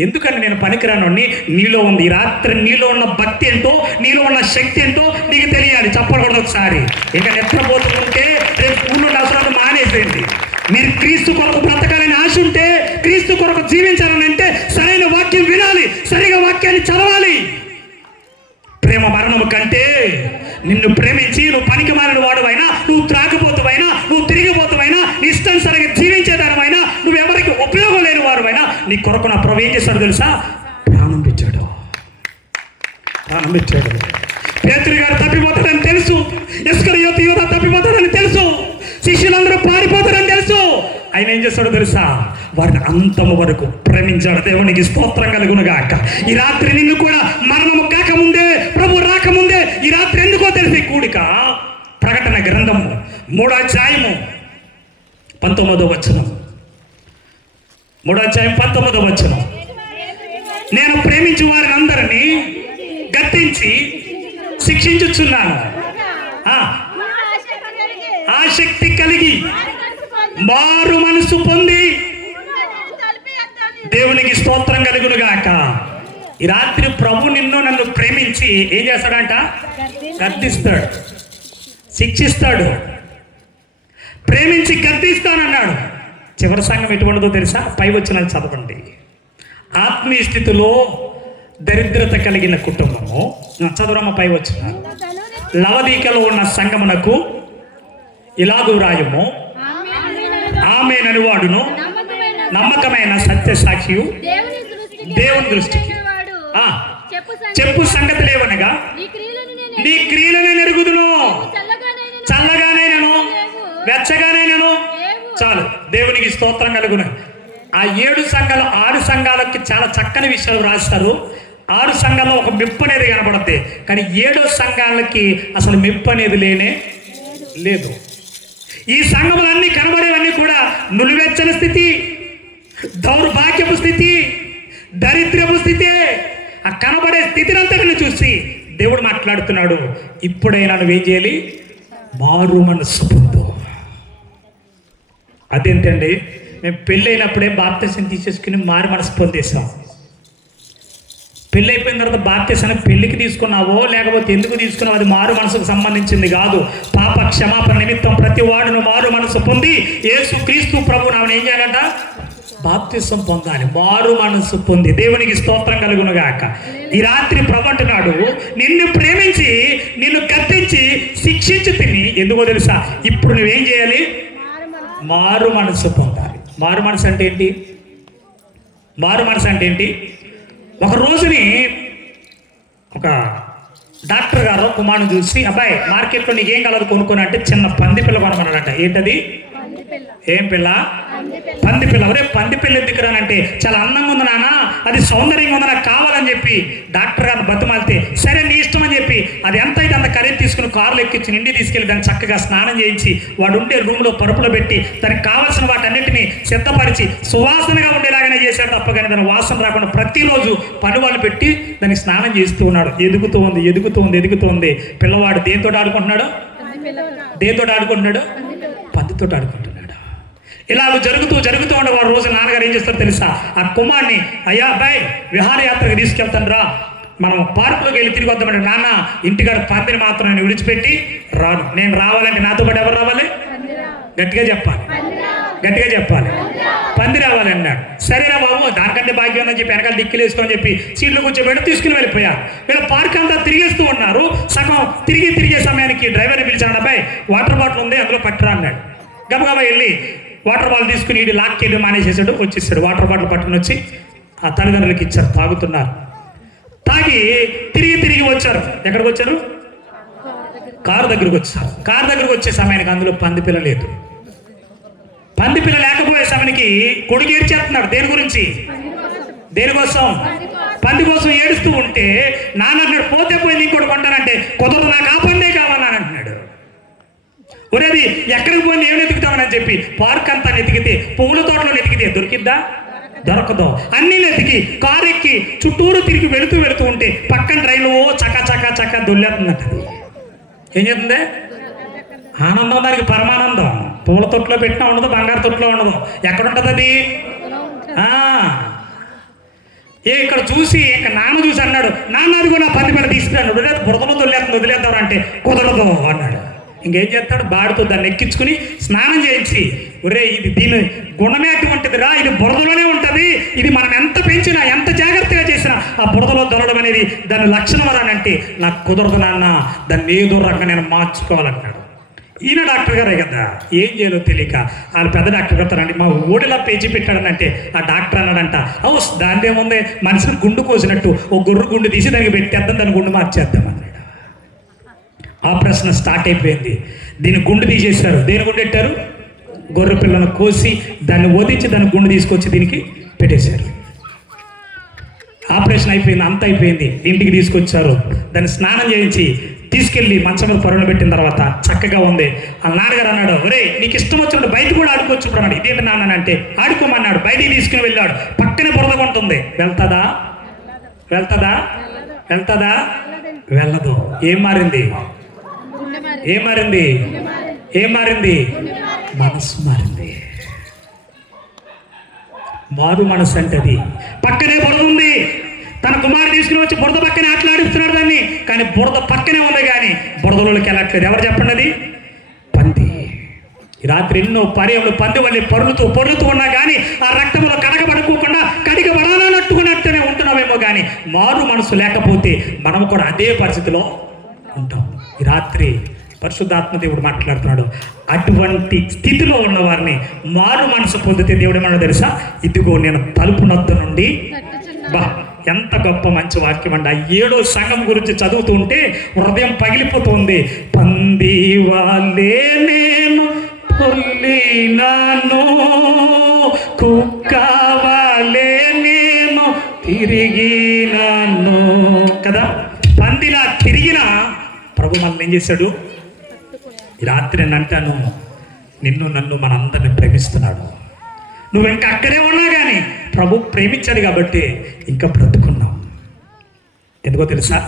ఎందుకని నేను పనికిరానోడిని? నీలో ఉంది. ఈ రాత్రి నీలో ఉన్న భక్తి ఏంటో, నీలో ఉన్న శక్తి ఏంటో నీకు తెలియాలి. చెప్పకూడదు ఒకసారి. ఇంకా నిద్రపోతుంటే రేపు స్కూల్లో అవసరాలు మానేసేయండి. మీరు క్రీస్తు కొరకు బ్రతకాలని ఆశ ఉంటే, క్రీస్తు కొరకు జీవించాలని అంటే సరైన వాక్యం వినాలి, సరిగా వాక్యాన్ని చదవాలి. ప్రేమ మరణము కంటే నిన్ను ప్రేమించి నువ్వు పనికి మారిన వాడువైనా, నువ్వు త్రాగిపోతువైనా, నువ్వు తిరిగిపోతువైనా, నీ ఇష్టానుసారంగా జీవించేదానివైనా, నువ్వు ఎవరికి ఉపయోగం లేని వారువైనా, నీ కొరకు నా ప్రభు ఏం చేస్తాడు తెలుసా? ప్రాణం పెట్టాడు. పేతురు గారు తప్పిపోతాడని తెలుసు, ఇస్కరియోతు యూదా తప్పిపోతాడని తెలుసు, శిష్యులందరూ పారిపోతారని తెలుసు. ఆయన ఏం చేస్తాడో తెలుసా? వారిని అంతము వరకు ప్రేమించాడు. దేవునికి స్తోత్రం కలుగును గాక. ఈ రాత్రి నిన్ను కూడా మరణము కాకముందే, ప్రభు రాకముందే, ఈ రాత్రి ఎందుకో తెలిసి కూడిక. ప్రకటన గ్రంథము 3వ అధ్యాయము 19వ వచనం. 3వ అధ్యాయం 19వ వచనం. నేను ప్రేమించు వారిని అందరినీ గద్దించి శిక్షించుచున్నాను. ఆసక్తి కలిగి మారు మనసు పొంది దేవునికి స్తోత్రం కలుగును గాక. ఈ రాత్రి ప్రభు నన్ను ప్రేమించి ఏం చేస్తాడంట? గద్దిస్తాడు, శిక్షిస్తాడు, ప్రేమించి గద్దిస్తానన్నాడు. చివరి సంఘం ఎటువంటిదో తెలుసా? పై వచనాలు చదవండి. ఆత్మీయ స్థితిలో దరిద్రత కలిగిన కుటుంబము, చదురమ్మ పై వచనాలు. లవదీకలో ఉన్న సంఘమునకు ఇలాగు రాయము, ఆమేనని వాడును నమ్మకమైన సత్య సాక్షియు దేవుని దృష్టికి చెప్పు సంగతి లేవనగా నీ క్రియలను నెరుగుదును, చల్లగానైనను వెచ్చగానైనను. చాలు, దేవునికి స్తోత్రం కలుగును. ఆ 7 సంఘాలు 6 సంఘాలకి చాలా చక్కని విషయాలు రాస్తారు. 6 సంఘాల్లో ఒక మెప్పు అనేది కనబడుతుంది, కానీ 7 సంఘాలకి అసలు మెప్పు అనేది లేనే లేదు. ఈ సంఘములన్నీ కనబడేవన్నీ కూడా నులివెచ్చని స్థితి, దౌర్భాగ్యపు స్థితి, దరిద్రపు స్థితి. ఆ కనబడే స్థితిని అంతటిని చూసి దేవుడు మాట్లాడుతున్నాడు, ఇప్పుడైనా నువ్వేం చేయాలి? మారు మనస్సు పొందు. అదేంటండి, మేము పెళ్ళైనప్పుడే బాప్తిసం తీసేసుకుని మారు మనసు పొందేశాం. పెళ్ళి అయిపోయిన తర్వాత బాప్తిసం పెళ్లికి తీసుకున్నావో లేకపోతే ఎందుకు తీసుకున్నావు, అది మారు మనసుకు సంబంధించింది కాదు. పాప క్షమాపణ నిమిత్తం ప్రతి వాడును మారు మనసు పొంది యేసు క్రీస్తు ప్రభు నామమున ఏం చేయాలంట? బాప్తిసం పొందాలి, మారు మనసు పొంది. దేవునికి స్తోత్రం కలుగును గాక. ఈ రాత్రి ప్రభు అంటున్నాడు, నిన్ను ప్రేమించి నిన్ను గద్దించి శిక్షించి తిని, ఎందుకో తెలుసా? ఇప్పుడు నువ్వేం చేయాలి? మారు మనసు పొందాలి. మారు మనసు అంటే ఏంటి? మారు మనసు అంటే ఏంటి? ఒక రోజుని ఒక డాక్టర్ గారు కుమారుని చూసి, అబ్బాయి మార్కెట్లో నీకేం కలదు కొనుక్కొని అంటే చిన్న పంది పిల్ల కొనమన్నాడంట. ఏంటది? ఏం పిల్ల? పంది పిల్ల. ఒరే పంది పిల్ల ఎందుకు రానంటే, చాలా అందంగా ఉంది నాన్న, అది సౌందర్యంగా ఉంది, నాకు కావాలని చెప్పి డాక్టర్ గారిని బతిమాలితే, సరే నీ ఇష్టం అని చెప్పి అది ఎంత అయితే అంత ఖరీదు తీసుకుని కారులో ఎక్కించి ఇంటికి తీసుకెళ్ళి దాన్ని చక్కగా స్నానం చేయించి వాడు ఉండే రూమ్లో పరుపులో పెట్టి దానికి కావాల్సిన వాటన్నిటిని సిద్ధపరిచి సువాసనగా ఉండేలాగానే చేశాడు తప్ప, కానీ దాని వాసన రాకుండా ప్రతిరోజు పని వాళ్ళు పెట్టి దానికి స్నానం చేస్తూ ఉన్నాడు. ఎదుగుతూ ఉంది, ఎదుగుతూ ఉంది, ఎదుగుతూ ఉంది. పిల్లవాడు దేంతో ఆడుకుంటున్నాడు? దేంతో ఆడుకుంటున్నాడు? పందితో ఆడుకుంటున్నాడు. ఇలాగ జరుగుతూ ఉండే వాడు రోజు నాన్నగారు ఏం చేస్తారో తెలుసా? ఆ కుమార్ని, అయ్యా అబ్బాయి విహారయాత్రకు తీసుకెళ్తాను రా, మనం పార్కులోకి వెళ్ళి తిరిగి వద్దామంటే, నాన్న ఇంటికాడ పందిని మాత్రం నేను విడిచిపెట్టి రాను, నేను రావాలంటే నాతో పాటు ఎవరు రావాలి? గట్టిగా చెప్పాలి, గట్టిగా చెప్పాలి, పంది రావాలి అన్నాడు. సరేనా బాబు, దానికంటే భాగ్యం ఉందని చెప్పి వెనకాల దిక్కులేసుకోని చెప్పి సీట్లో కూర్చోబెట్టి తీసుకుని వెళ్ళిపోయారు. వీళ్ళు పార్క్ అంతా తిరిగేస్తూ ఉన్నారు. సగం తిరిగే సమయానికి డ్రైవర్ని పిలిచాడు, అబ్బాయి వాటర్ బాటిల్ ఉంది అందులో పట్టురా అన్నాడు. గబగబా వెళ్ళి వాటర్ బాటిల్ తీసుకుని ఇటు లాక్కేయడం మానేసేసాడు, వచ్చేసాడు. వాటర్ బాటిల్ పట్టుకుని వచ్చి ఆ తల్లిదండ్రులకి ఇచ్చారు, తాగుతున్నారు. తాగి తిరిగి వచ్చారు. ఎక్కడికి వచ్చారు? కారు దగ్గరకు వచ్చారు. కారు దగ్గరకు వచ్చే సమయానికి అందులో పంది పిల్ల లేదు. పంది పిల్ల లేకపోయే సమయానికి కొడుకు ఏడ్చేస్తున్నాడు. దేని గురించి? దేనికోసం? పంది కోసం ఏడుస్తూ ఉంటే నాన్న అన్నాడు, పోతే పోయింది ఇంకోటి కొంటానంటే, కుదరదు, నాకు ఆ పందే కావాలని అంటున్నాడు. ఒరేది ఎక్కడికి పోయింది, ఏమి వెతుకుతామని చెప్పి పార్క్ అంతా వెతికితే, పువ్వుల తోటలో వెతికితే దొరికిద్దా? దొరకదు. అన్ని వెతికి కారు ఎక్కి చుట్టూరు తిరిగి వెళుతూ ఉంటే పక్కన ట్రైన్ చక్క దొల్లేస్తుందట. ఏం చేస్తుంది? ఆనందం, దానికి పరమానందం. పువ్వుల తొట్లో పెట్టినా ఉండదు, బంగారు తొట్లో ఉండదు. ఎక్కడ ఉంటుంది అది? ఇక్కడ చూసి ఇక నాన్న చూసి అన్నాడు, నాన్న అది కూడా పంది పిల్ల తీసుకురాను, బురదలో దొల్లేస్తుంది, వదిలేద్దాం అంటే కుదరదు అన్నాడు. ఇంకేం చేస్తాడు? బాడితో దాన్ని ఎక్కించుకుని స్నానం చేయించి, ఒరే ఇది దీని గుణమే అటువంటిది రా, ఇది బురదలోనే ఉంటుంది, ఇది మనం ఎంత పెంచినా ఎంత జాగ్రత్తగా చేసినా ఆ బురదలో దొరడం అనేది దాని లక్షణం అని అంటే, నాకు కుదరదు నాన్న, దాన్ని ఏదో రకంగా నేను మార్చుకోవాలన్నాడు. ఈయన డాక్టర్ గారే కదా, ఏం చేయాలో తెలియక వాళ్ళు పెద్ద డాక్టర్ గారు మా ఓడిలా పేజీ పెట్టాడనంటే ఆ డాక్టర్ అన్నాడంట, హౌస్ దాని ఏముంది, మనిషిని గుండు కోసినట్టు ఓ గొర్రె గుండు తీసి దానికి పెట్టేద్దాం, దాని గుండు మార్చేద్దాం అన్నాడు. ఆపరేషన్ స్టార్ట్ అయిపోయింది. దీన్ని గుండు తీసేశారు. దేని గుండు పెట్టారు? గొర్రె పిల్లను కోసి దాన్ని ఓదించి దాని గుండు తీసుకొచ్చి దీనికి పెట్టేశారు. ఆపరేషన్ అయిపోయింది, అంత అయిపోయింది. ఇంటికి తీసుకొచ్చారు. దాన్ని స్నానం చేయించి తీసుకెళ్ళి మంచం మీద పరువులు పెట్టిన తర్వాత చక్కగా ఉంది. ఆ నాన్నగారు అన్నాడు, ఒరే నీకు ఇష్టం వచ్చినప్పుడు బయట కూడా ఆడుకోవచ్చు ఇప్పుడు అన్నాడు. ఇదేంటి నాన్న అంటే, ఆడుకోమన్నాడు. బయటికి తీసుకుని వెళ్ళాడు. పక్కనే బురదగా ఉంటుంది. వెళ్తుందా? వెళ్ళదు. ఏం మారింది? మనసు మారింది. మారు మనసు అంటే అది. పక్కనే బురద ఉంది, తన కుమారుడు తీసుకుని వచ్చి బురద పక్కనే ఆటలాడిస్తున్నాడు దాన్ని, కానీ బురద పక్కనే ఉంది కానీ బురదలోకి వెళ్ళట్లేదు. ఎవరు చెప్పండి? అది పంది. ఈ రాత్రి ఎన్నో పర్యములు పంది వల్ల పొరులుతూ ఉన్నా కానీ ఆ రక్తంలో కడగబడుకోకుండా కడిగబడాలన్నట్టుకున్నట్టునే ఉంటున్నామేమో కానీ మారు మనసు లేకపోతే మనం కూడా అదే పరిస్థితిలో ఉంటాం. ఈ రాత్రి పరిశుద్ధాత్మ దేవుడు మాట్లాడుతున్నాడు. అటువంటి స్థితిలో ఉన్న వారిని మారు మనసు పొందితే దేవుడు ఏమన్నా తెలుసా? ఇదిగో నేను తలుపు నొద్ద నుండి. బా, ఎంత గొప్ప మంచి వాక్యం అండి. ఆ 7వ సంఘం గురించి చదువుతూ ఉంటే హృదయం పగిలిపోతుంది. పంది వాళ్ళే నేను పొల్లినాను, కుక్క వాళ్ళే నేను తిరిగినాను కదా. పందిలా తిరిగిన ప్రభు మనల్ని ఏం చేశాడు? ఈ రాత్రి నేను అంటాను, నన్ను మనందరిని ప్రేమిస్తున్నాడు. నువ్వు ఇంకా అక్కడే ఉన్నా కానీ ప్రభు ప్రేమించాడు కాబట్టి ఇంకా బ్రతుకున్నావు. ఎందుకో తెలుసా?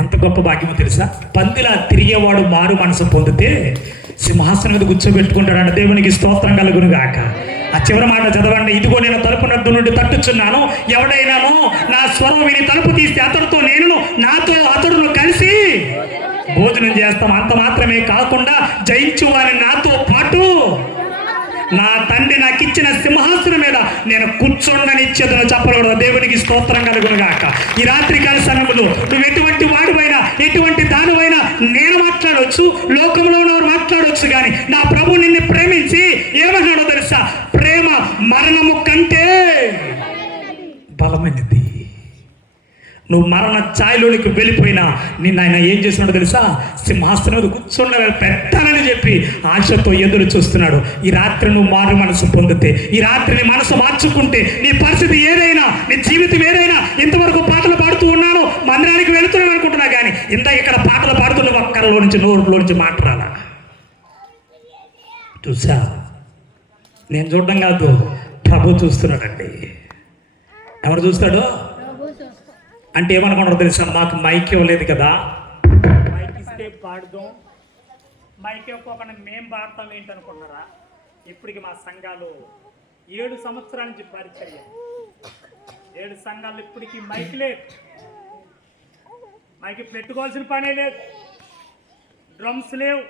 ఎంత గొప్ప భాగ్యమో తెలుసా? పందిలా తిరిగేవాడు మారు మనసు పొందితే సింహాసనం మీద కూర్చోబెట్టుకుంటాడు. దేవునికి స్తోత్రం కలుగును గాక. ఆ చివరి మాట చదవండి. ఇదిగో నేను తలుపు నద్దు నుండి తట్టుచున్నాను, ఎవడైనాను నా స్వరం విని తలుపు తీస్తే అతడితో నేను, నాతో అతడును కలిసి భోజనం చేస్తాం. అంత మాత్రమే కాకుండా జయించు వారిని నాతో పాటు నా తండ్రి నాకు ఇచ్చిన సింహాసనం మీద నేను కూర్చోండనిచ్చేదను చెప్పకూడదు. దేవునికి స్తోత్రం కలుగును గాక. ఈ రాత్రి కాల సమయంలో నువ్వు ఎటువంటి వాడివైనా ఎటువంటి దానివైనా నేను మాట్లాడవచ్చు, లోకంలో ఉన్నవారు మాట్లాడవచ్చు, కానీ నా ప్రభు నిన్ను ప్రేమించి ఏమన్నాడో తెలుసా? ప్రేమ మరణము కంటే బలమైనది. నువ్వు మరణ ఛాయలోనికి వెళ్ళిపోయినా నిన్ను ఆయన ఏం చేస్తున్నాడో తెలుసా? సింహాసనం మీద కూర్చుండాలని పెట్టాలని చెప్పి ఆశతో ఎదురు చూస్తున్నాడు. ఈ రాత్రి నువ్వు మారు మనసు పొందితే, ఈ రాత్రి నీ మనసు మార్చుకుంటే, నీ పరిస్థితి ఏదైనా, నీ జీవితం ఏదైనా, ఇంతవరకు పాటలు పాడుతూ ఉన్నాను, మందిరానికి వెళుతున్నాను అనుకుంటున్నా కానీ ఇంత ఇక్కడ పాటలు పాడుతున్న ఒక్కరిలో నుంచి నోరులో నుంచి మాట్లాడాలా? చూసా? నేను చూడడం కాదు, ప్రభు చూస్తున్నాడండి. ఎవరు చూస్తాడు అంటే ఏమనుకుంటారో తెలుసా? మాకు మైక్ ఇవ్వలేదు కదా, మైక్ ఇస్తే పాడుదాం, మైక్ ఇవ్వకుండా మేము పాడతాం ఏంటనుకున్నారా? ఇప్పటికి మా సంఘాలు 7 సంవత్సరాల నుంచి పరిచయం, 7 సంఘాలు ఇప్పటికి మైక్ లేదు. మైక్ పెట్టుకోవాల్సిన పనే లేదు, డ్రమ్స్ లేవు,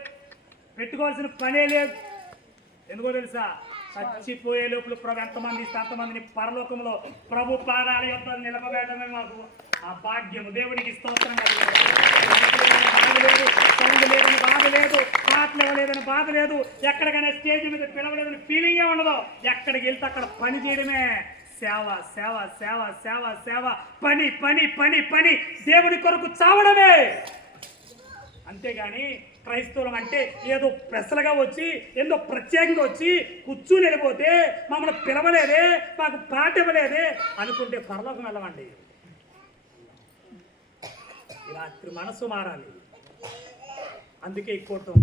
పెట్టుకోవాల్సిన పనే లేదు. ఎందుకో తెలుసా? చచ్చిపోయే లోపల ప్రభు ఎంతమంది ఇస్తే అంతమందిని పరలోకంలో ప్రభు పాదాల యొక్క నిలబడమే మాకు ఆ భాగ్యము. దేవునికి స్తోత్రం లేదని బాధ లేదు, పాటలు ఇవ్వలేదని బాధ లేదు, ఎక్కడికైనా స్టేజ్ మీద పిలవలేదని ఫీలింగే ఉండదు. ఎక్కడికి వెళ్తే అక్కడ పని చేయడమే. సేవ సేవ సేవ సేవ సేవ, పని పని పని పని, దేవుడి కొరకు చావడమే. అంతేగాని క్రైస్తవులం అంటే ఏదో స్పెషల్గా వచ్చి ఏదో ప్రత్యేకంగా వచ్చి కూర్చుని వెళ్ళిపోతే, మమ్మల్ని పిలవలేదే, మాకు పాట ఇవ్వలేదే అనుకుంటే పరలోకం వెళ్ళమండి. రాత్రి మనసు మారాలి. అందుకే ఇక్కోటం,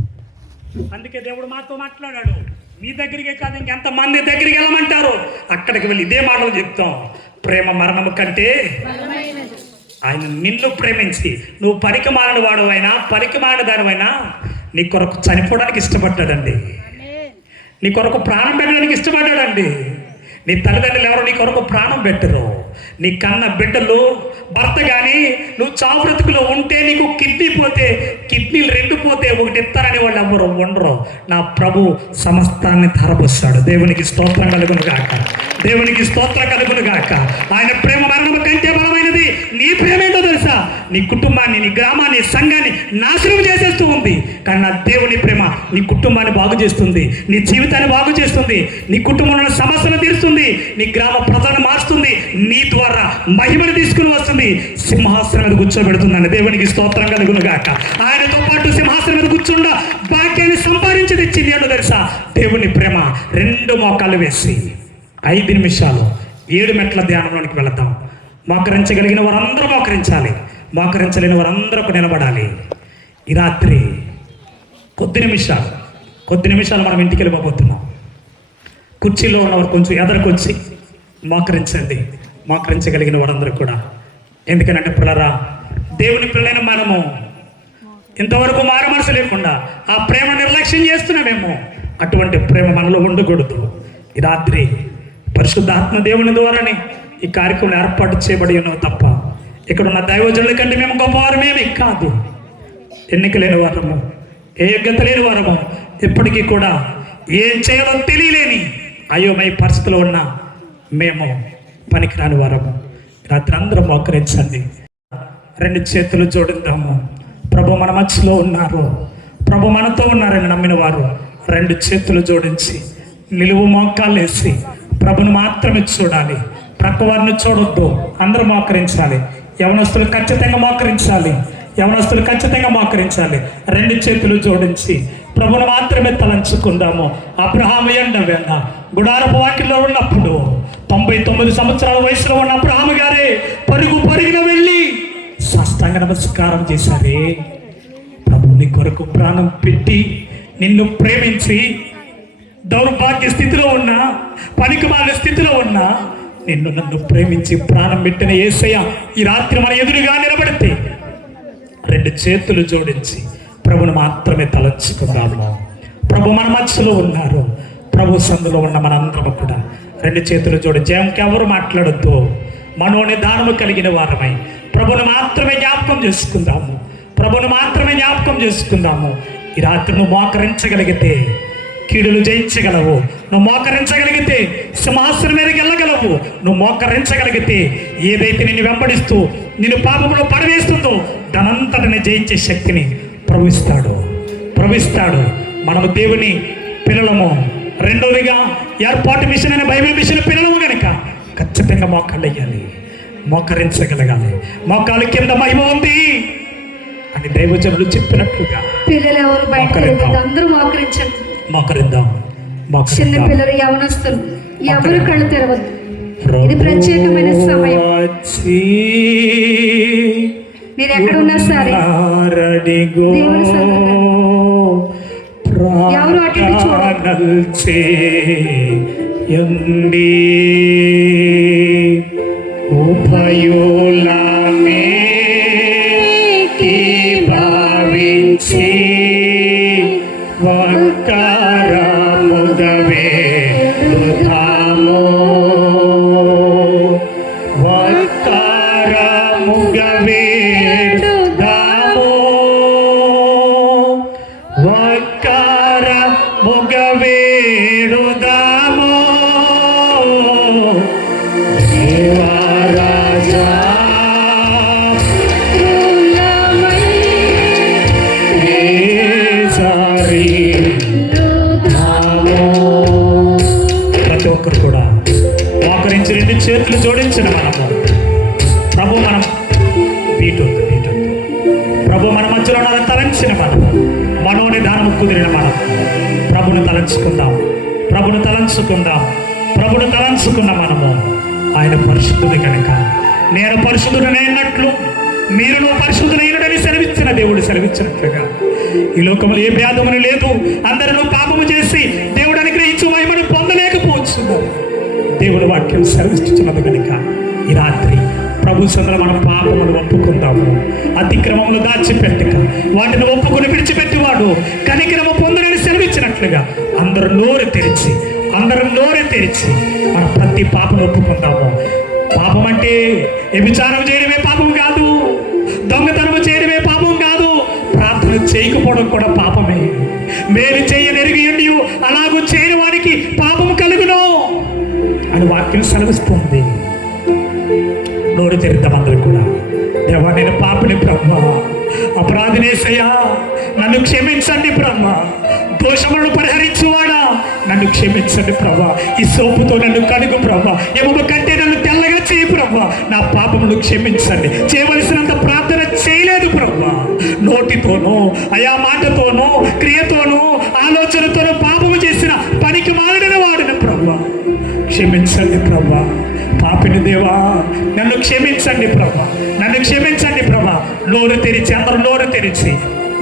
అందుకే దేవుడు మాతో మాట్లాడాడు. మీ దగ్గరికే కాదు, ఇంకెంతమంది దగ్గరికి వెళ్ళమంటారు అక్కడికి వెళ్ళి ఇదే మాటలు చెప్తాం. ప్రేమ మరణము కంటే ఆయన నిన్ను ప్రేమించి, నువ్వు పనికి మారిన వాడు అయినా పనికి మారిన దానివైనా నీ కొరకు చనిపోవడానికి ఇష్టపడ్డాడండి. నీ కొరకు ప్రాణం పెట్టడానికి ఇష్టపడ్డాడండి. నీ తల్లిదండ్రులు ఎవరు నీ కొరకు ప్రాణం పెట్టరు. నీ కన్న బిడ్డలు, భర్త కానీ నువ్వు చావు బ్రతుకులో ఉంటే, నీకు కిడ్నీ పోతే, కిడ్నీలు 2 పోతే ఒకటి ఇస్తారని వాళ్ళు ఎవరు ఉండరు. నా ప్రభు సమస్తాన్ని ధరపోస్తాడు. దేవునికి స్తోత్రం కలుగును గాక. దేవునికి స్తోత్రం కలుగును గాక. ఆయన ప్రేమ మరణము కంటే బలమైనది. నీ ప్రేమ ఏంటో తెలుసా? నీ కుటుంబాన్ని, నీ గ్రామాన్ని, సంఘాన్ని నాశనం చేసేస్తూ ఉంది. కానీ నా దేవుని ప్రేమ నీ కుటుంబాన్ని బాగు చేస్తుంది, నీ జీవితాన్ని బాగు చేస్తుంది, నీ కుటుంబంలో సమస్యను తీరుస్తుంది, నీ గ్రామ ప్రజలను మార్చుతుంది, నీ ద్వారా మహిమను తీసుకుని వస్తుంది, సింహాసనం మీద కూర్చోబెడుతుందండి. దేవునికి స్తోత్రం కలుగును గాక. ఆయనతో పాటు సింహాసనం మీద కూర్చుండా భాగ్యాన్ని సంపాదించి తెచ్చింది ఏంటో తెలుసా? దేవుని ప్రేమ. 2 మోకాళ్ళు వేసి 5 నిమిషాలు 7 మెట్ల ధ్యానంలోనికి వెళతాం. మోకరించగలిగిన వారందరూ మోకరించాలి, మోకరించలేని వారందరూ నిలబడాలి. ఈ రాత్రి కొద్ది నిమిషాలు మనం ఇంటికి వెళ్ళిపోతున్నాం. కుర్చీలో ఉన్నవారు కొంచెం ఎదరికొచ్చి మోకరించండి, మోకరించగలిగిన వారందరూ కూడా. ఎందుకనంటే పిల్లరా, దేవుని పిల్లలైన మనము ఇంతవరకు మారు మనసు లేకుండా ఆ ప్రేమ నిర్లక్ష్యం చేస్తున్నామేమో. అటువంటి ప్రేమ మనలో ఉండకూడదు. ఈ రాత్రి పరిశుద్ధాత్మ దేవుని ద్వారానే ఈ కార్యక్రమం ఏర్పాటు చేయబడి ఉన్నావు తప్ప ఇక్కడ ఉన్న దైవజనుల కంటే మేము గొప్పవారమేమి కాదు. ఎన్నిక లేని వారము, ఏ యోగ్యత లేని వారము, ఇప్పటికీ కూడా ఏం చేయాలో తెలియలేని అయోమయ పరిస్థితిలో ఉన్న మేము పనికిరాని వారము. రాత్రి అందరం మోకరించండి, 2 చేతులు జోడిద్దాము. ప్రభు మన మధ్యలో ఉన్నారు, ప్రభు మనతో ఉన్నారని నమ్మిన వారు 2 చేతులు జోడించి నిలువు మోకాళ్ళు వేసి ప్రభును మాత్రమే చూడాలి. ప్రక్క వారిని చూడొద్దు, అందరూ మోకరించాలి. యవనస్తులు ఖచ్చితంగా మోకరించాలి, యవనస్తులు ఖచ్చితంగా మోకరించాలి. 2 చేతులు జోడించి ప్రభును మాత్రమే తలంచుకుందాము. అబ్రహాము ఎండ వెన్న గుడారపు వాకిల్లో ఉన్నప్పుడు 99 సంవత్సరాల వయసులో ఉన్న అబ్రహాము గారే పరుగున వెళ్ళి సాష్టాంగ నమస్కారం చేశారే. ప్రభు నీ కొరకు ప్రాణం పెట్టి నిన్ను ప్రేమించి దౌర్భాగ్య స్థితిలో ఉన్నా, పనికిమాలిన స్థితిలో ఉన్నా నన్ను ప్రేమించి ప్రాణం పెట్టిన యేసయ్య ఈ రాత్రి మన ఎదురుగా నిలబడితే 2 చేతులు జోడించి ప్రభును మాత్రమే తలంచుకుందాము. ప్రభు మన మధ్యలో ఉన్నారు. ప్రభు సందులో ఉన్న మనందరము కూడా 2 చేతులు జోడించి ఇంకెవరు మాట్లాడొద్దు, మనోని దానము కలిగిన వారమై ప్రభును మాత్రమే జ్ఞాపకం చేసుకుందాము. ప్రభును మాత్రమే జ్ఞాపకం చేసుకుందాము. ఈ రాత్రి నువ్వు మోకరించగలిగితే కీడులు జయించగలవు. నువ్వు మోకరించగలిగితే సింహాసనం మీదకి వెళ్ళగలవు. నువ్వు మోకరించగలిగితే ఏదైతే నిన్ను వెంబడిస్తూ నిన్ను పాపంలో పడవేస్తుందో దానంతటిని జయించే శక్తిని ప్రవహిస్తాడు. మనము దేవుని పిల్లలము. రెండవదిగా ఏర్పాటు మిషన్ అనే బైబిల్ మిషన్ పిల్లలము కనుక ఖచ్చితంగా మోకాళ్ళు వేయాలి, మోకరించగలగాలి. మోకాలు కింద మహిమ ఉంది అని దైవజనులు చెప్పినట్లుగా పిల్లలు ఎవరు బయట అందరూ మోకరించండి. మోకరిద్దాం. చిన్న పిల్లలు, యవనస్తులు ఎవరు కళ్ళు తెరవద్దు. ఇది ప్రత్యేకమైన సమయం. మీరు ఎక్కడున్నా సరే ఎవరు అటు చూడండి. భావించి వక్కారముగవే రుధామో, వక్కారముగవే రుధామో, వక్కారముగవే రుధామో. దేవరాజా ప్రతి ఒక్కరు కూడా మోకరించి 2 చేతులు జోడించిన మనము ప్రభు మనం వీటొద్దు ప్రభు మన మధ్యలో తలంచిన మనము మనోని దానము కుదిరిన మనము ప్రభును తలంచుకున్న మనము ఆయన పరిశుద్ధుడు కనుక నేను పరిశుద్ధుడనైనట్లు మీరు పరిశుద్ధులైనడని సెలవిచ్చిన దేవుడు సెలవిచ్చినట్లుగా ఈ లోకంలో ఏ భేదమును లేదు. అందరూ పాపము చేసి దేవుడు అనుగ్రహించు మహిమను పొందలేకపోతున్నారు. దేవుడు వాక్యం సెలవిస్తున్నది కనుక ఈ రాత్రి ప్రభు సందులో మనం పాపమును ఒప్పుకుందాము. అతిక్రమములు దాచిపెట్టక వాటిని ఒప్పుకొని విడిచిపెట్టేవాడు కనికరము పొందడని సెలవిచ్చినట్లుగా అందరూ నోరు తెరిచి మనం ప్రతి పాపం ఒప్పుకుందాము. పాపం అంటే వ్యభిచారం చేయడమే పాపం కాదు, దొంగతనం చేయడమే పాపం కాదు, ప్రార్థన చేయకపోవడం కూడా పాపమే. మేలు చేయనెరిగి అలాగూ చేయని వానికి పాపం కలుగును అని వాక్యం సెలవిస్తుంది. నోరు తెరిద్దాం అందరూ కూడా. దేవా నేను పాపిని బ్రహ్మ, అపరాధినేసయ్యా నన్ను క్షమించండి బ్రహ్మ, దోషములను పరిహరించువాడా నన్ను క్షమించండి ప్రభా. ఈ సోపుతో నన్ను కడుగు ప్రభా, ఎముక కంటే నన్ను తెల్లగా చేయి ప్రభా. నా పాపమును క్షమించండి. చేయవలసినంత ప్రార్థన చేయలేదు ప్రభా. నోటితోనూ అయా మాటతోనూ క్రియతోనూ ఆలోచనతోనూ పాపము చేసిన పనికి మాలిన వాడిన ప్రభా క్షమించండి ప్రభా. పాపిని దేవా నన్ను క్షమించండి ప్రభా, నన్ను క్షమించండి ప్రభా. నోరు తెరిచి అందరూ నోరు తెరిచి,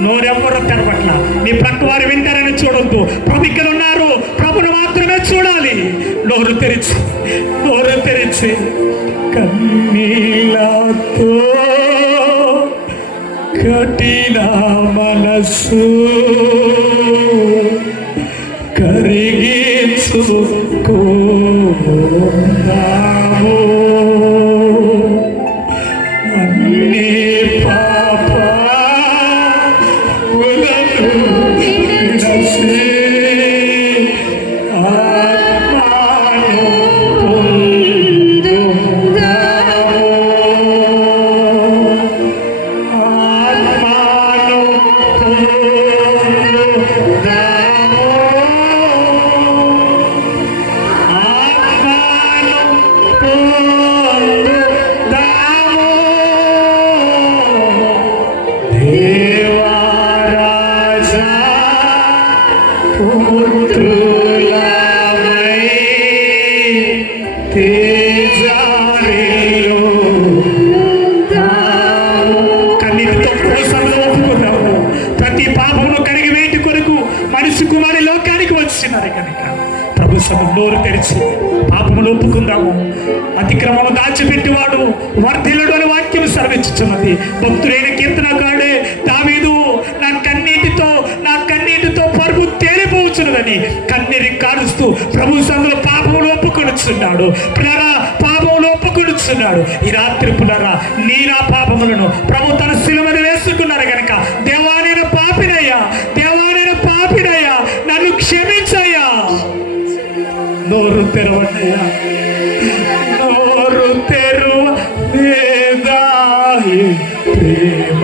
నోరెవ్వరూ తెరవట్ల. నీ ప్రక్క వారు వింటారని చూడొద్దు. ప్రభు ఇక్కడ ఉన్నారు, ప్రభును మాత్రమే చూడాలి. నోరు తెరిచి కన్నీళ్ళతో కఠిన మనసు కరిగించుకో సమయం నోరు తెరిచి పాపములు ఒప్పుకుందాము. అతిక్రమము దాచిపెట్టివాడు వర్ధిల్లడు అని వాక్యం సెలవిచ్చుచున్నది. భక్తుడైన కీర్తనకారుడే దావీదు నా కన్నీటితో పరుపు తేలిపోవచ్చున్నదని కన్నీరు కారుస్తూ ప్రభు సందులో పాపములు ఒప్పుకొనుచున్నాడు. పాపములు ఒప్పుకొనుచున్నాడు. ఈ రాత్రి పునరా నీరా పాపములను ప్రభు తన శిలువ మీద వేసుకున్నారు కనుక దేవానైన పాపినయ్యా నన్ను క్షమించయ్యా. నోరు తెరవయ్యా, నోరు తెరువలేదా ప్రేమ,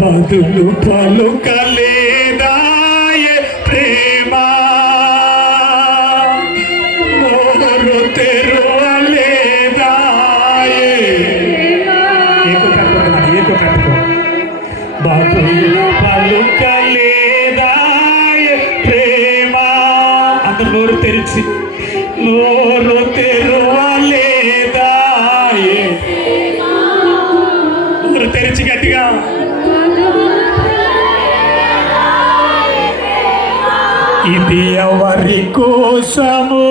బదులు పలుకలేదా ప్రేమ, నోరు తెరువలేదా బదులు పలుకలేదా ప్రేమ. అందరూ నోరు తెరిచి నోరు తెరువలేదా, నోరు తెరిచి గట్టిగా ఇది ఎవరి కోసము,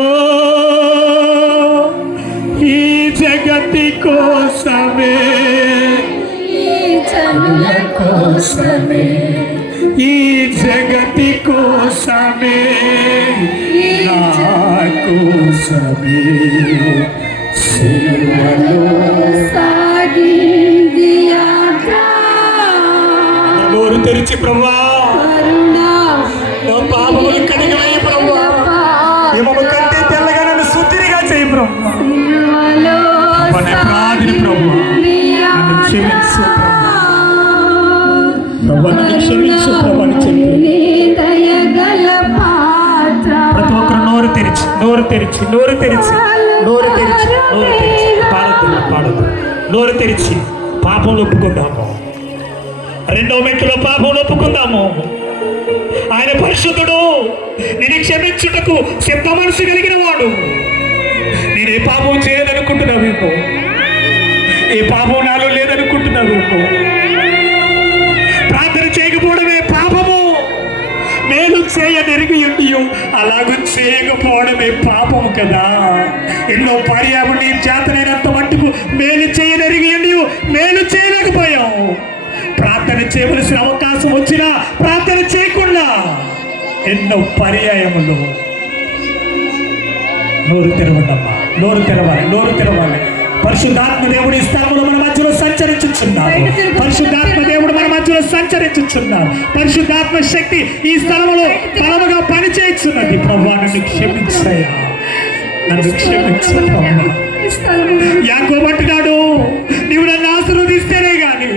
ఈ జగతి కోసమే, కోసమే, ఈ జగతి కోసమే, నా కోసమే సిలువలో సాగింది యాత్ర. నోరు తెరిచి ప్రభువా నా పాపములు కడిగివేయ ప్రభువా, ఏమో కంటే తెల్లగా నన్ను శుద్ధిగా చేయి ప్రభువా. ప్రార్థన ప్రభువా నన్ను క్షమించు ప్రభువా, నన్ను క్షమించు ప్రభువా అని చెప్పి ప్రతి ఒక్కరు నోరు తెరిచి పాడద్దు. నోరు తెరిచి పాపంలో ఒప్పుకుందాము. రెండవ మెట్టులో పాపంలో ఒప్పుకుందాము. ఆయన పరిశుద్ధుడు, నేను క్షమించుటకు సిద్ధ మనసు కలిగిన వాడు. నేను ఏ పాపం చేయదనుకుంటున్నావేమో, ఏ పాపం నాలో లేదనుకుంటున్నావేమో. ప్రార్థన చేయకపోవడమే పాపము. మేలు చేయనెరిగి ఉండియు అలాగూ చేయకపోవడమే పాపము కదా. ఎన్నో పర్యాలు నీ చేతనైనంత మట్టుకు మేలు చేయనెరిగి ఉండియు మేలు చేయలేకపోయావు. ప్రార్థన చేయవలసిన అవకాశం వచ్చినా ప్రార్థన చేయకుండా ఎన్నో పర్యాయములు. నోరు తెరవండమ్మా, నోరు తెరవాలి. పరిశుద్ధాత్మ దేవుడు ఈ స్థలంలో మన మధ్యలో సంచరించుచున్నాడు. పరిశుద్ధాత్మ శక్తి ఈ స్థలంలో బలముగా పనిచేస్తున్నది. ప్రభువా నన్ను క్షమించయ్యా, నన్ను క్షమించు ప్రభువా. యాకోబు అంటున్నాడు, నీవు నన్ను ఆశీర్వదిస్తేనే గాని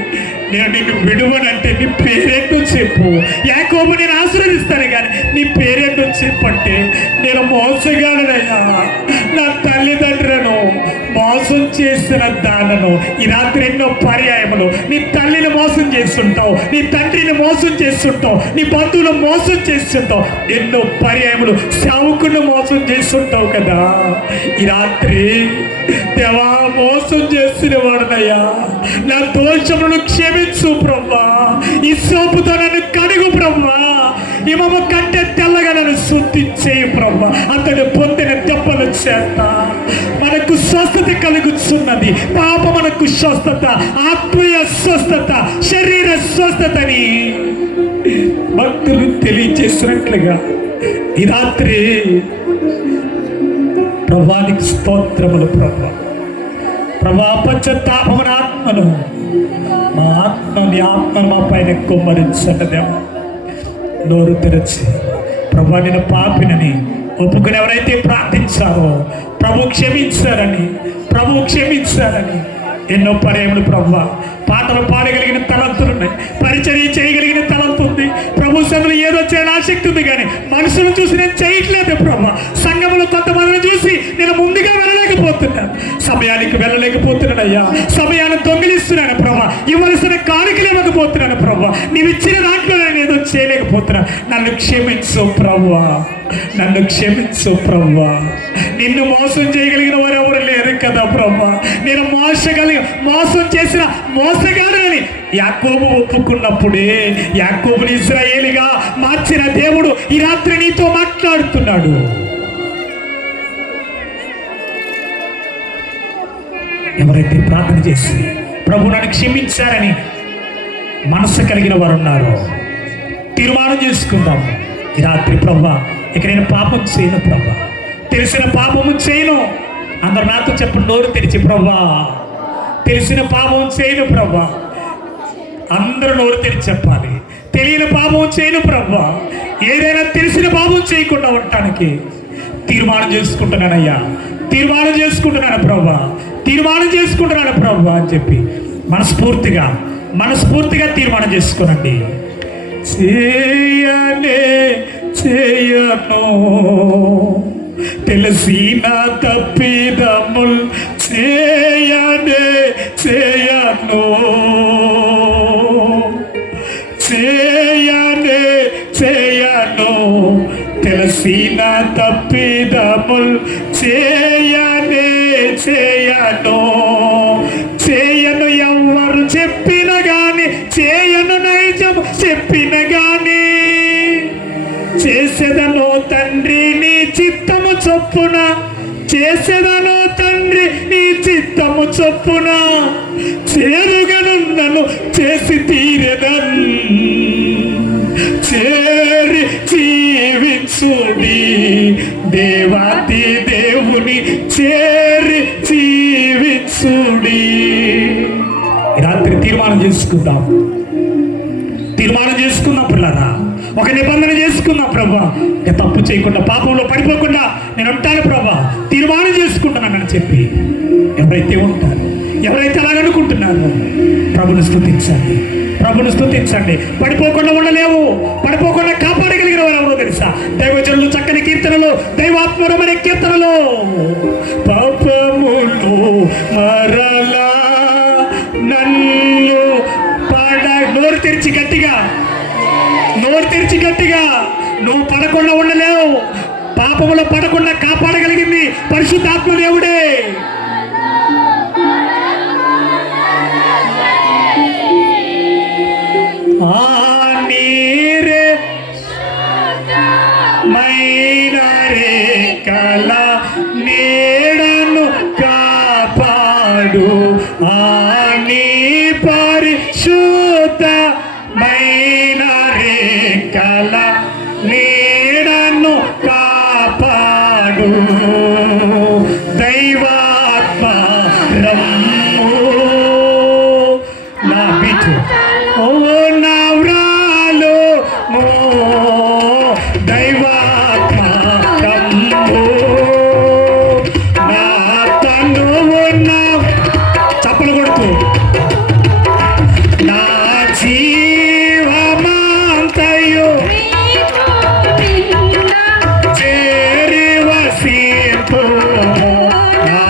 నేను నిన్ను విడువనంటే నీ పేరేంటో చెప్పు. యాకోబు నేను ఆశీర్వదిస్తాను కానీ నీ పేరేంటో చెప్పంటే నేను మోసగాడనయ్యా, నా తల్లిదండ్రులను మోసం చేసిన దానను. ఈ రాత్రి ఎన్నో పర్యాయములు నీ తల్లిని మోసం చేస్తుంటావు, నీ తండ్రిని మోసం చేస్తుంటావు, నీ బంధువులు మోసం చేస్తుంటావు, ఎన్నో పర్యాయములు సేవకుని మోసం చేస్తుంటావు కదా. ఈ రాత్రి దేవా మోసం చేసిన వాడునయ్యా, నా దోషములను క్షమించు ప్రభా. ఈ సోపుతో నన్ను కడుగు ప్రభా. ఇమమ కంటే తెల్లగా నన్ను శుద్ధి చేయి ప్రభా. అతడు పొందిన దెబ్బల చేత మనకు స్వస్థత కలుగుతున్నది. పాప మనకు స్వస్థత, ఆత్మీయ స్వస్థత, శరీర స్వస్థతని భక్తులు తెలియజేసినట్లుగా ఈ రాత్రి ప్రభానికి స్తోత్రములు ప్రభా. పశ్చాత్తాపమున ఆత్మను మా ఆత్మను మా పైన కుమ్మరించండి దేవా. నోరు తెరచి ప్రభా నేను పాపినని ఒప్పుకుని ఎవరైతే ప్రార్థించారో ప్రభు క్షమించారని ఎన్నో పర్యాయములు ప్రభా. పాటలు పాడగలిగిన తలంతులున్నాయి, పరిచర్య చేయగలిగిన తలంతు ఉంది ప్రభు. సభలో ఏదో చేయాలని ఆసక్తి ఉంది కానీ మనుషులను చూసి నేను చేయట్లేదు ప్రభా. సంఘంలో కొంతమందిని చూసి నేను ముందుగా వెళ్ళలేకపోతున్నాను, సమయానికి వెళ్ళలేకపోతున్నానయ్యా. సమయాన్ని దొంగిలిస్తున్నాను ప్రభా. ఇవ్వలసిన కానుకలు ఇవ్వకపోతున్నాను ప్రభా. నీవు ఇచ్చిన దాంట్లో నేను ఏదో చేయలేకపోతున్నాను. నన్ను క్షమించు ప్రభా. నిన్ను మోసం చేయగలిగిన వారు ఎవరు లేరు కదా ప్రభా, నేను మోసం చేసిన మోసగాడని యాకోబు ఒప్పుకున్నప్పుడే యాకోబుని ఇశ్రాయేలుగా మార్చిన దేవుడు ఈ రాత్రి నీతో మాట్లాడుతున్నాడు. ఎవరైతే ప్రార్థన చేసి ప్రభు నన్ను క్షమించారని మనసు కలిగిన వారు ఉన్నారో తీర్మానం చేసుకుందాం ఈ రాత్రి. ప్రభా, ఇక నేను పాపం చేయను ప్రభా, తెలిసిన పాపము చేయను. అందరు నాతో చెప్పండి, నోరు తెరిచి, ప్రభా తెలిసిన పాపం చేయను ప్రభా. అందరూ నోరు తెరిచి చెప్పాలి, తెలియని పాపం చేయను ప్రభా. ఏదైనా తెలిసిన పాపం చేయకుండా ఉండటానికి తీర్మానం చేసుకుంటున్నానయ్యా, తీర్మానం చేసుకుంటున్నాను ప్రభా, తీర్మానం చేసుకుంటున్నాను ప్రభా అని చెప్పి మనస్ఫూర్తిగా తీర్మానం చేసుకోనండి. చేయను తెలిసిన తప్పిదముల్ చేయను తెలిసిన తప్పిదముల్ చేయను ఎవరు చెప్పిన గాని, చేయను నైజం చెప్పిన గాని, చేసేదను తండ్రి నీ చిత్తము చొప్పున, చేసేదను తండ్రి నీ చిత్తము చొప్పున, చేరుగనున్నను చేసి తీరెదన్, చేరి జీవించుడి దేవాతి దేవుని చేరి జీవించుడి. రాత్రి తీర్మానం చేసుకుందాం పిల్లరా, ఒక నిబంధన చేసుకుందాం ప్రభా. ఇక తప్పు చేయకుండా, పాపంలో పడిపోకుండా నేను ఉంటాను ప్రభా, తీర్మానం చేసుకుంటున్నానని చెప్పి ఎవరైతే ఉంటారో, ఎవరైతే అలాగనుకుంటున్నారో ప్రభుని స్తుతించండి. పడిపోకుండా ఉండలేవు, పడిపోకుండా కాపాడగలిగిన వారు ఎవరో తెలుసా? దైవజనులు చక్కని కీర్తనలు, దైవాత్మరమైన కీర్తనలు, పాపములు మరలా నన్ను నోరు తెరిచి గట్టిగా నువ్వు పడకుండా ఉండలేవు. పాపములో పడకుండా కాపాడగలిగింది పరిశుద్ధాత్మ దేవుడే. నీరే మైనరే కల నీడను కాపాడు, నీ పరిశుద్ధ మైనరే కల నీడను కాపాడు. దైవాత్మ రమ్ము నా బిడ్డ, ఓ నవ్రాలు దైవాత్మ రమ్ము నా తనువు నా చప్పలు కొడుతూ నా జీవమంతయు చేరి వసింపు, నా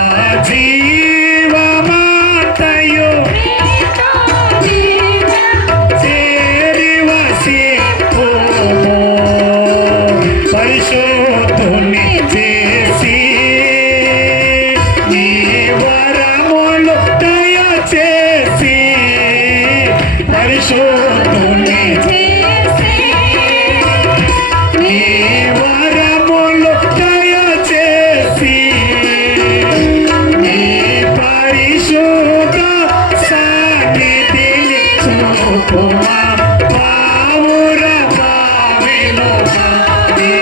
జీవమంతయు చేరి వసింపు, పరిశుద్ధుని చేసి నీ వరములు దయచేసి, పరిశుద్ధుని నీ వరములు దయచేసి, నీ పరిశుద్ధ సన్నిధిని చూపుమా, పావుర పావిలోగా నీ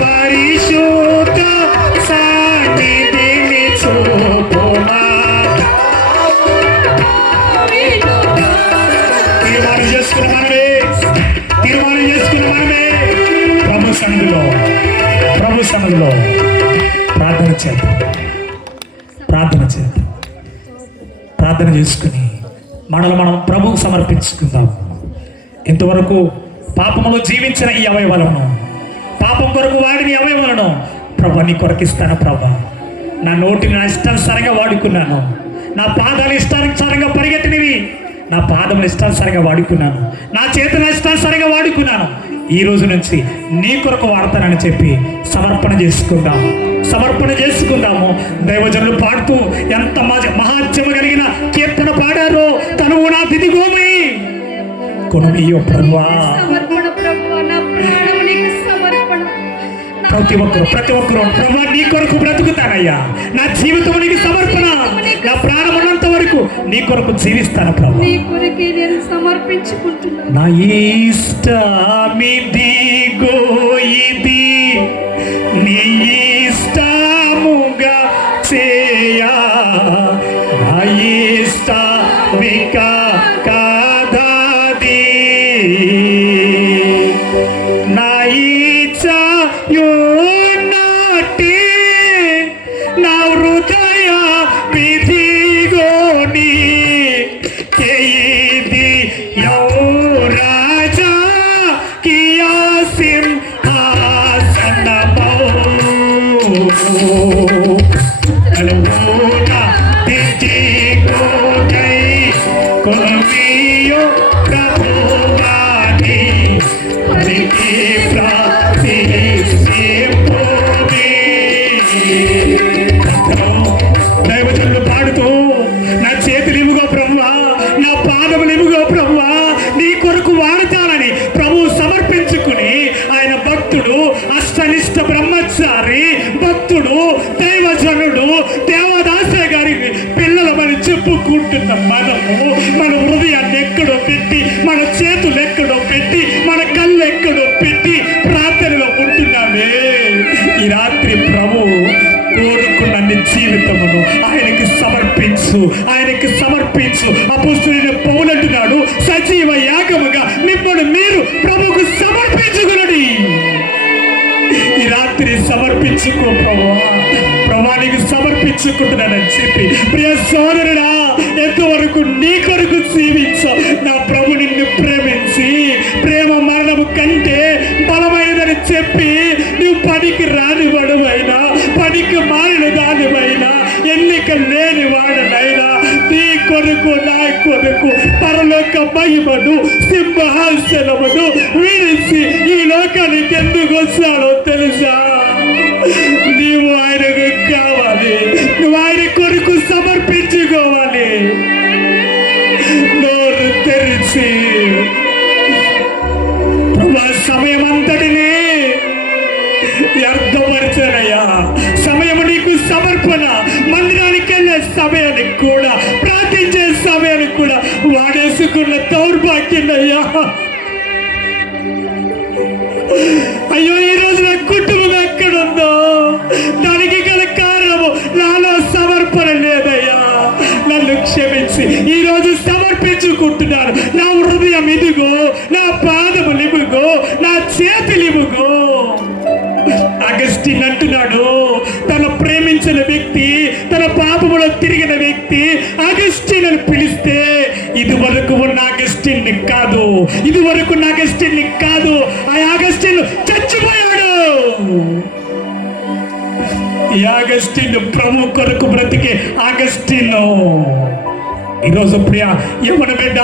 పరిశుద్ధ సన్నిధిని చూపుమా. తీర్మానం చేసుకున్న మనమే ప్రభు సన్నిధిలో ప్రార్థన చేద్దాం. ప్రార్థన చేసుకుని మనం ప్రభువు సమర్పించుకుందాం. ఇంతవరకు పాపములో జీవించిన ఈ అవయవాలను, పాపం కొరకు వాడిన ఈ అవయవాలను ప్రభు నీ కొరకు ఇస్తాను ప్రభా. నా నోటిని నా ఇష్టానుసారంగా వాడుకున్నాను, నా పాదాలు ఇష్టానుసారంగా పరిగెట్టినవి, నా పాదములు ఇష్టానుసారంగా వాడుకున్నాను, నా చేతుల ఇష్టానుసారంగా వాడుకున్నాను. ఈ రోజు నుంచి నీ కొరకు వాడతానని చెప్పి సమర్పణ చేసుకుందాము. దైవజనులు పాడుతూ ఎంత మహాత్మ్యం కలిగిన కీర్తన పాడారో, తనువు నా దిదిగోమి కొనుమియో ప్రభువా. సమర్పణ ప్రభువా, నా ప్రాణము నీకు సమర్పణ. ప్రతి ఒక్కరు ప్రభువా నీ కొరకు బ్రతుకుతానయ్యా, నా జీవితం నీకు సమర్పణ, నా ప్రాణం ఉన్నంత వరకు నీ కొరకు జీవిస్తాను ప్రభు. నీ కొరకే నేను సమర్పించుకుంటున్నాను. నా ఇష్టమిదిగో ఇది నీ ఇష్టముగా చేయా, నా ఇష్టమిక కాదాది, నా ఇచ్చయున్నటి నా హృదయ విధిగోని కేది యౌ రాజా కియాసిం ఆసనమౌ అలవోనా తిజిగోగై కొలమియో ప్రభువాని పరికి ప్రార్థిసిపోమి. దైవజనులు పాడుతూ, నా చేతులు ఇవ్వుగో ప్రభువా, నా పాదములు ఇవ్వుగో ప్రభువా, నీ కొరకు వాడతానని ప్రభు సమర్పించుకుని, ఆయన భక్తుడు, అష్టనిష్ట బ్రహ్మచారి భక్తుడు, దైవజనుడు, దేవదాస గారి పిల్లలమని చెప్పుకుంటున్న మనము మన హృదయాన్ని ఎక్కడో పెట్టి, మన చేతులు ఎక్కడో పెట్టి, మన కళ్ళు ఎక్కడో పెట్టి ప్రార్థనలో ఉంటున్నామే. ఈ రాత్రి ప్రభు కోరుకున్న నీ జీవితమును ఆయనకి సమర్పించు. అపోస్తలుడైన పౌలు అంటున్నాడు, సజీవ యాగముగా మిమ్మల్ని మీరు ప్రభువుకు సమర్పించుకునండి. ఈ రాత్రి సమర్పించుకో ప్రభువా నీకు సమర్పించుకుంటున్నానని చెప్పి, ప్రియ సోదరుడా, ఎంతవరకు నీ కొరకు జీవించు. నా ప్రభు నిన్ను ప్రేమించి, ప్రేమ మరణము కంటే బలమైనదని చెప్పి, నువ్వు పనికి రానివాడువైనా, పనికి మారిన దానివైనా, ఎన్నిక లేని వాడనైనా, నీ కొరకు నా కొరకు పరలోక మహిమను సింహాసనమును విడిచి ఈ లోకానికి ఎందుకు వచ్చాడో తెలుసా? నీవు ఆయనకు కావాలి, నువ్వు ఆయన కొరకు సమర్పించుకోవాలి. నోరు తెరిచి ప్రభా సమయం అంతటినీ అర్థపరిచానయ్యా, సమయం నీకు సమర్పణ. మందిరానికి వెళ్ళే సమయానికి కూడా, ప్రార్థించే సమయానికి కూడా వాడేసుకున్న దౌర్భాగ్యనయ్యా. అయ్యో, ఈ రోజు నా కుటుంబం ఎక్కడుందో దానికి గల కారణము నాలో సమర్పణ లేదయ్యా. నన్ను క్షమించి ఈ రోజు సమర్పించుకుంటున్నాను. నా హృదయం ఇదిగో, నా పాదములు ఇవిగో, నా చేతులు ఇవిగో. అగస్టిన్ అంటున్నాడు, తన ప్రేమించిన వ్యక్తి, తన పాపములో తిరిగిన వ్యక్తి అగస్టిన్ అని పిలిస్తే, ఇదివరకు ఉన్న అగస్టిన్ కాదు, ఆ అగస్టిన్ చచ్చిపోయాడు. ఈ అగస్టిన్ ప్రభు కొరకు బ్రతికే అగస్టిన్. ఈరోజు ప్రియ యవ్వన బిడ్డ,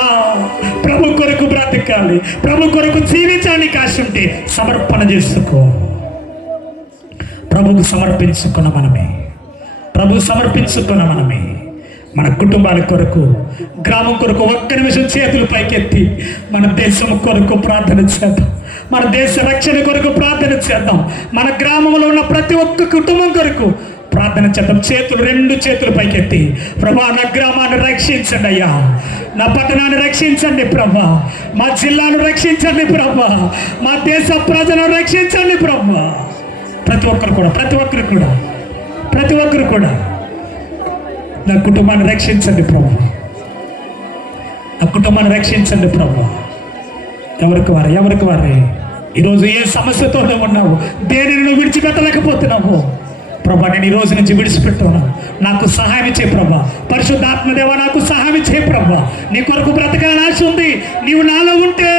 ప్రభు కొరకు బ్రతకాలి, ప్రభు కొరకు జీవించడానికి ఆశ ఉంటే సమర్పణ చేసుకో. ప్రభుకు సమర్పించుకున్న మనమే మన కుటుంబాల కొరకు, గ్రామం కొరకు ఒక్క నిమిషం చేతులు పైకెత్తి మన దేశం కొరకు ప్రార్థన చేద్దాం. మన దేశ రక్షణ కొరకు ప్రార్థన చేద్దాం. మన గ్రామంలో ఉన్న ప్రతి ఒక్క కుటుంబం కొరకు ప్రార్థన చేద్దాం. రెండు చేతులు పైకెత్తి, ప్రభా నా గ్రామాన్ని రక్షించండి అయ్యా, నా పట్టణాన్ని రక్షించండి ప్రభా, మా జిల్లాను రక్షించండి ప్రభా, మా దేశ ప్రజలను రక్షించండి ప్రభా. ప్రతి ఒక్కరు కూడా నా కుటుంబాన్ని రక్షించండి ప్రభు, ఎవరికి వారే ఈరోజు ఏ సమస్యతోనే ఉన్నావు, దేనిని నువ్వు విడిచిపెట్టలేకపోతున్నావు ప్రభా, నేను ఈ రోజు నుంచి విడిచిపెట్టున్నాను. నాకు సహాయం చేయ ప్రభా, పరిశుద్ధాత్మ దేవా నాకు సహాయం చేయ ప్రభా. నీ కొరకు బ్రతకాలని ఆశ ఉంది, నీవు నాలో ఉంటే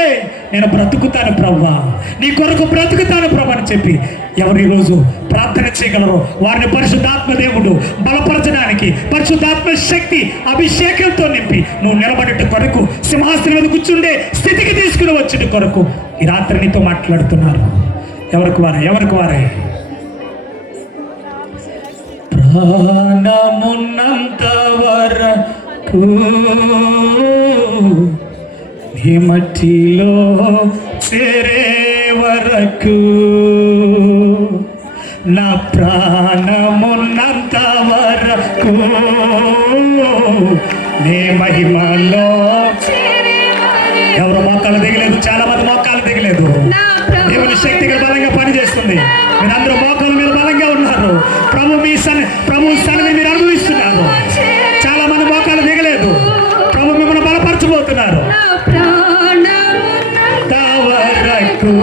నేను బ్రతుకుతాను ప్రభా, నీ కొరకు బ్రతుకుతాను ప్రభా అని చెప్పి ఎవరు ఈరోజు ప్రార్థన చేయగలరో వారిని పరిశుద్ధాత్మ దేవుడు బలపరచడానికి నిలబడటానికి పరిశుద్ధాత్మ శక్తి అభిషేకంతో నింపి నువ్వు నిలబడట కొరకు, సింహాసనం మీద కూర్చుండే స్థితికి తీసుకుని వచ్చేట కొరకు ఈ రాత్రి నీతో మాట్లాడుతున్నారు. ఎవరికి వారే ప్రాణమున్నంత వరకు నీ మట్టిలో చేరే వరకు, నా ప్రాణమున్నంత వరకు నీ మహిమలో. ఎవరు మోకాలు దిగలేదు, చాలా మంది మోకాలు దిగలేదు. దేవుని శక్తి బలంగా పనిచేస్తుంది. మీరందరూ మోకాల మీద బలంగా ఉన్నారు. ప్రభు సన్నిధిని మీరు అనుభవిస్తున్నారు. చాలా మంది మోకాలు దిగలేదు. ప్రభు మిమ్మల్ని బలపరచబోతున్నారు. వరకు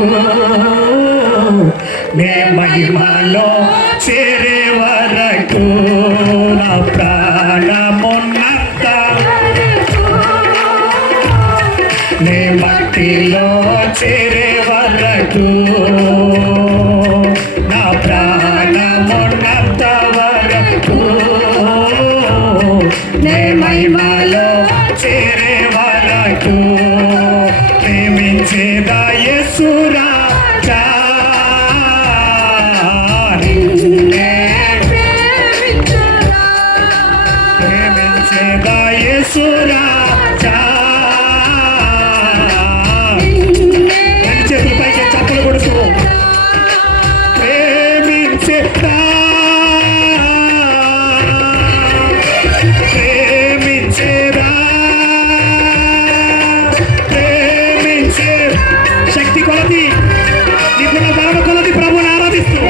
నే మహిమలో చేరే వరకు, నా ప్రాణమున్నంత నే మట్టిలో చేరే వరకు, నా ప్రాణమున్నంత వరకు నే మహిమలో చేరే వరకు, ప్రేమించేదా యేసు రాజా, ప్రేమించేదా యేసు రాజా. రెండు చేతుల పైకి చప్పలు కొడుతూ ప్రేమించేదా, ప్రేమించేదా, శక్తి కొలది, నీకున్న బలము కొలది ప్రభుని ఆరాధిస్తూ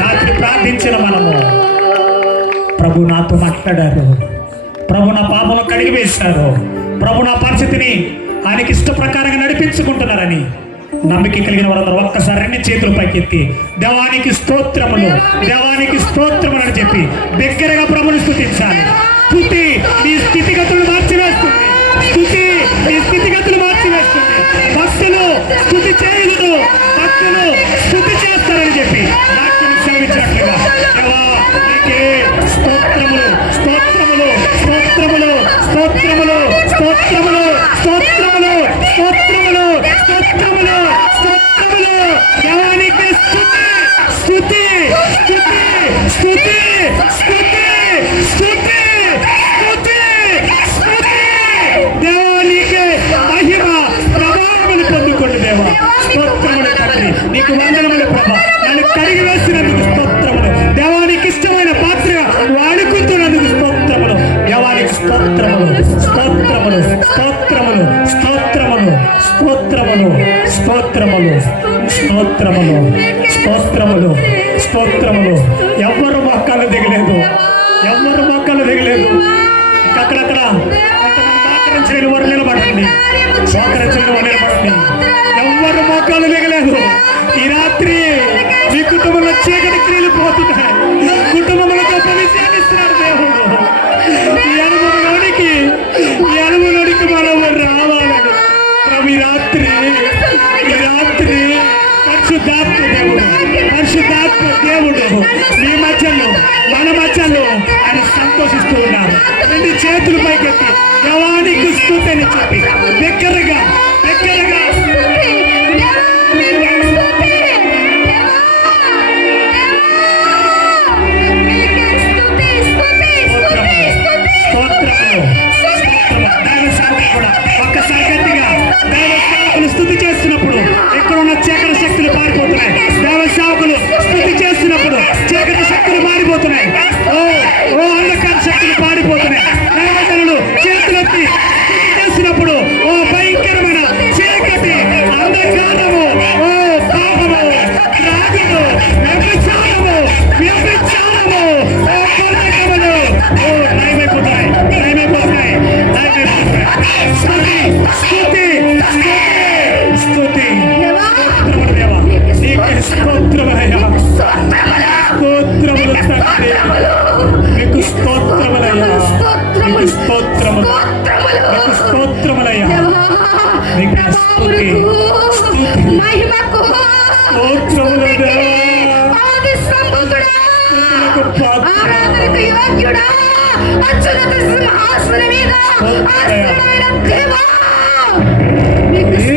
రాత్రి ప్రార్థించిన మనము ప్రభు నాతో మాట్లాడారు. ప్రభు నా పాపము కడిగి వేశారు. ప్రభు నా పరిస్థితిని ఆయనకి ఇష్ట ప్రకారంగా నడిపించుకుంటున్నారని నమ్మిక కలిగిన వారందరూ ఒక్కసారి రెండు చేతులు పైకెత్తి దేవానికి స్తోత్రములు, దేవానికి స్తోత్రములు అని చెప్పి దగ్గరగా ప్రభుని స్తుతించాలి. స్తుతి నీ స్థితిగతులు మార్చివేస్తుంది. స్తుతి నీ స్థితిగతులు మార్చివేస్తుంది. భక్తులు స్తుతి చేయదు, భక్తులు స్తుతి చేస్తారని చెప్పి వాక్యం సెలవిచ్చినట్లుగా దేవా నీకే స్తోత్రములు, స్తోత్రములు, స్తోత్రములు, స్తోత్రములు, స్తోత్రములు, స్తోత్రములు, స్తోత్రములు, స్తోత్రములు, స్తోత్రములు. దేవానికి స్తుతి, స్తుతి, స్తుతి, స్తుతి, స్తుతి, స్తుతి. లేగలేదు. అక్కడక్కడ మోకరించలేని వారు నిలబడండి. మోకరించలేని వారు నిలబడండి. ఎవరు మోకాలు లేగలేదు. ఈ రాత్రి మీ కుటుంబంలో చీకటి క్రియలు పోతున్నాయి. కుటుంబంలో గొప్ప విజయాన్ని ఇస్తున్నాడు దేవుడు. ఈ అనుభవంలోనికి మనం రావాలని ప్రభు ఈ రాత్రి పరిశుద్ధాత్మ దేవుడు మీ మధ్యలో మన మధ్యలో ఆయన సంతోషిస్తూ ఉన్నారు. రెండు చేతులు పైకెత్తి దేవానికి స్తుతిని చెప్పి దగ్గరగా ఒక్కసారి గట్టిగా దైవ సేవకులు స్తుతి చేస్తున్నప్పుడు ఎక్కడ ఉన్న చీకటి శక్తులు పారిపోతున్నాయి. దైవ సేవకులు స్తుతి చేస్తున్నప్పుడు చీకటి శక్తులు మారిపోతున్నాయి. ఓ అంధకార శక్తులు పారిపోతున్నాయి. దైవజనులు చేతులెత్తి స్తుతి చేస్తున్నప్పుడు ఓ భయంకరమైన చీకటి అంధకారము, ఓ పాపము, రాజులు, వ్యభిచారము, ఓ కొరకములు నయమైపోతున్నాయి. స్తుతి స్తోత్రములయ్యా. స్తోత్రములు తండ్రి, మీకు స్తోత్రములయ్యా. మీకు స్తోత్రములయ్యా. మీకు స్తుతి స్తోత్రములు దేవా.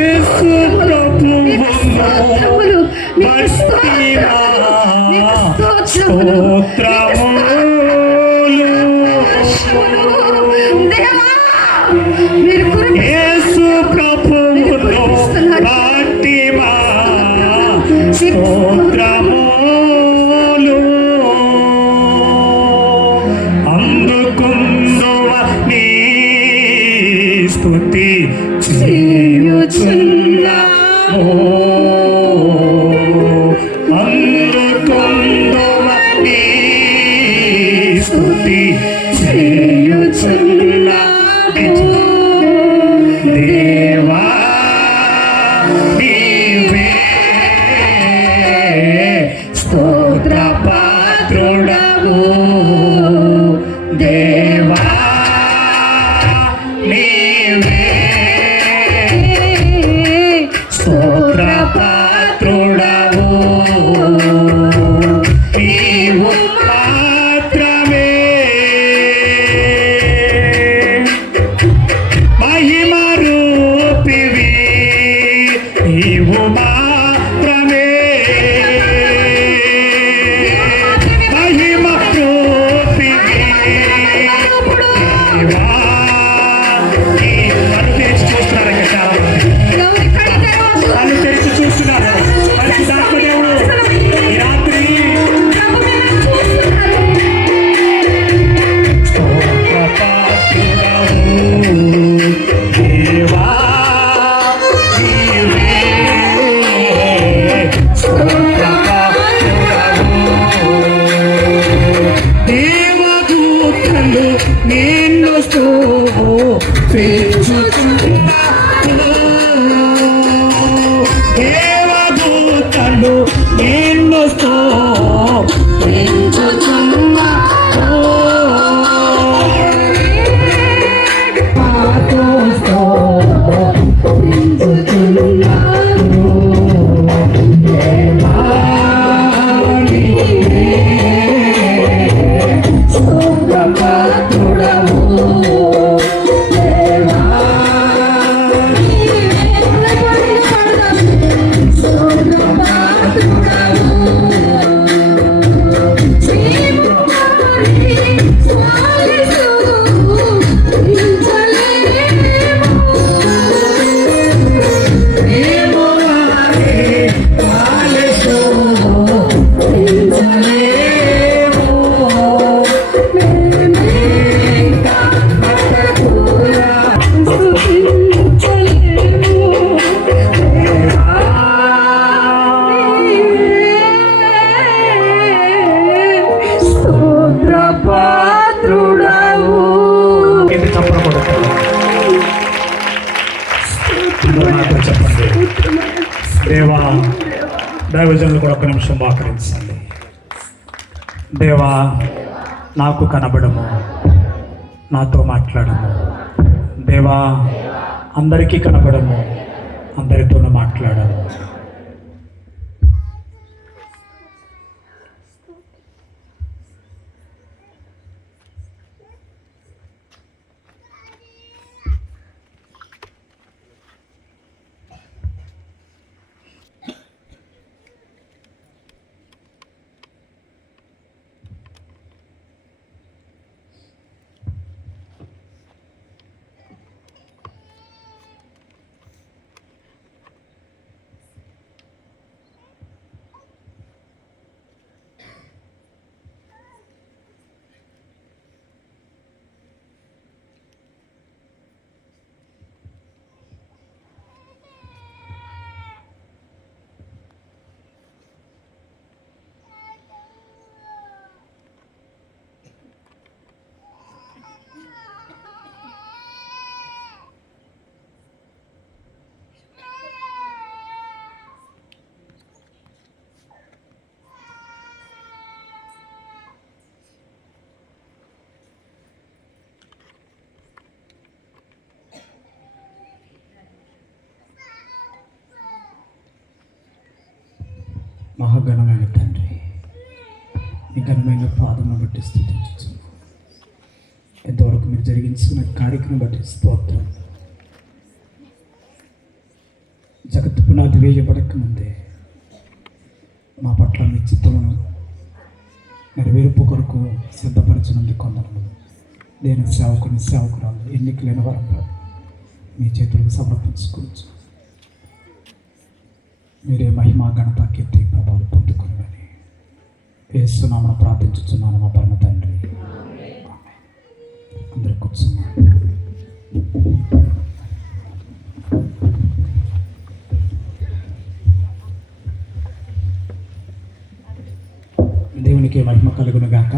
యేసు ప్రభువును బట్టినా స్తోత్రములు. యేసు ప్రభువును బట్టినా స్తోత్రములు. అందుకుందువ నీ స్తుతి చేయుచున్నాము. అందుకుందువ నీ స్తుతి చేయుచున్నాము. దేవా నీవే స్తోత్ర పాత్రుడవు. దేవా నీవే స్తోత్ర పాత్రుడవు. నీవు మాత్రమే మహిమ రూపివి. నీవు మాత్రమే మహిమ రూపివి. దేవా నీ కళ్ళు తెరిచి చూస్తున్నారు. ఇంకా చాలా మంది కళ్ళు తెరిచి చూస్తున్నారు. పరిశుద్ధాత్మ దేవుడు ఈ రాత్రి స్తోత్ర పాత్రుడవు. దేవా నీవే స్తోత్ర పాత్రుడవు. దేవదూతలు నిన్ను స్తుతించుచున్నారు. దేవదూతలు నిన్ను స్తుతించుచున్నారు. మాతో స్తుతించుచున్నారు. దేవా నీవే స్తోత్ర పాత్రుడవు. దేవా దైవజనులు కూడా ఒక నిమిషం మోకరించండి. దేవా, నాకు కనబడము, నాతో మాట్లాడము. దేవా, అందరికీ కనబడము, అందరితోనూ మాట్లాడము. మహాఘనమైన తండ్రి, మీ ఘనమైన పాదమును బట్టి స్తుతించుచున్నాను. ఎంతవరకు మీరు జరిగించిన కార్యక్రమం బట్టి స్తోత్రం. జగత్తు పునాది వేయబడక ముందే మా పట్ల మీ చిత్తమును నెరవేర్పు కొరకు సిద్ధపరచనుంది కొందరు. నేను సేవకుని సేవకురాలు ఎన్నికలేని వారు మీ చేతులకు సమర్పించుకోవచ్చు. మీరే మహిమా ఘనత కీర్తి ప్రభావాలు పొందుకున్నారని యేసునామమున ప్రార్థించుచున్నాను మా పరమ తండ్రి. అందరూ కూర్చున్నారు. దేవునికి మహిమ కలుగును గాక.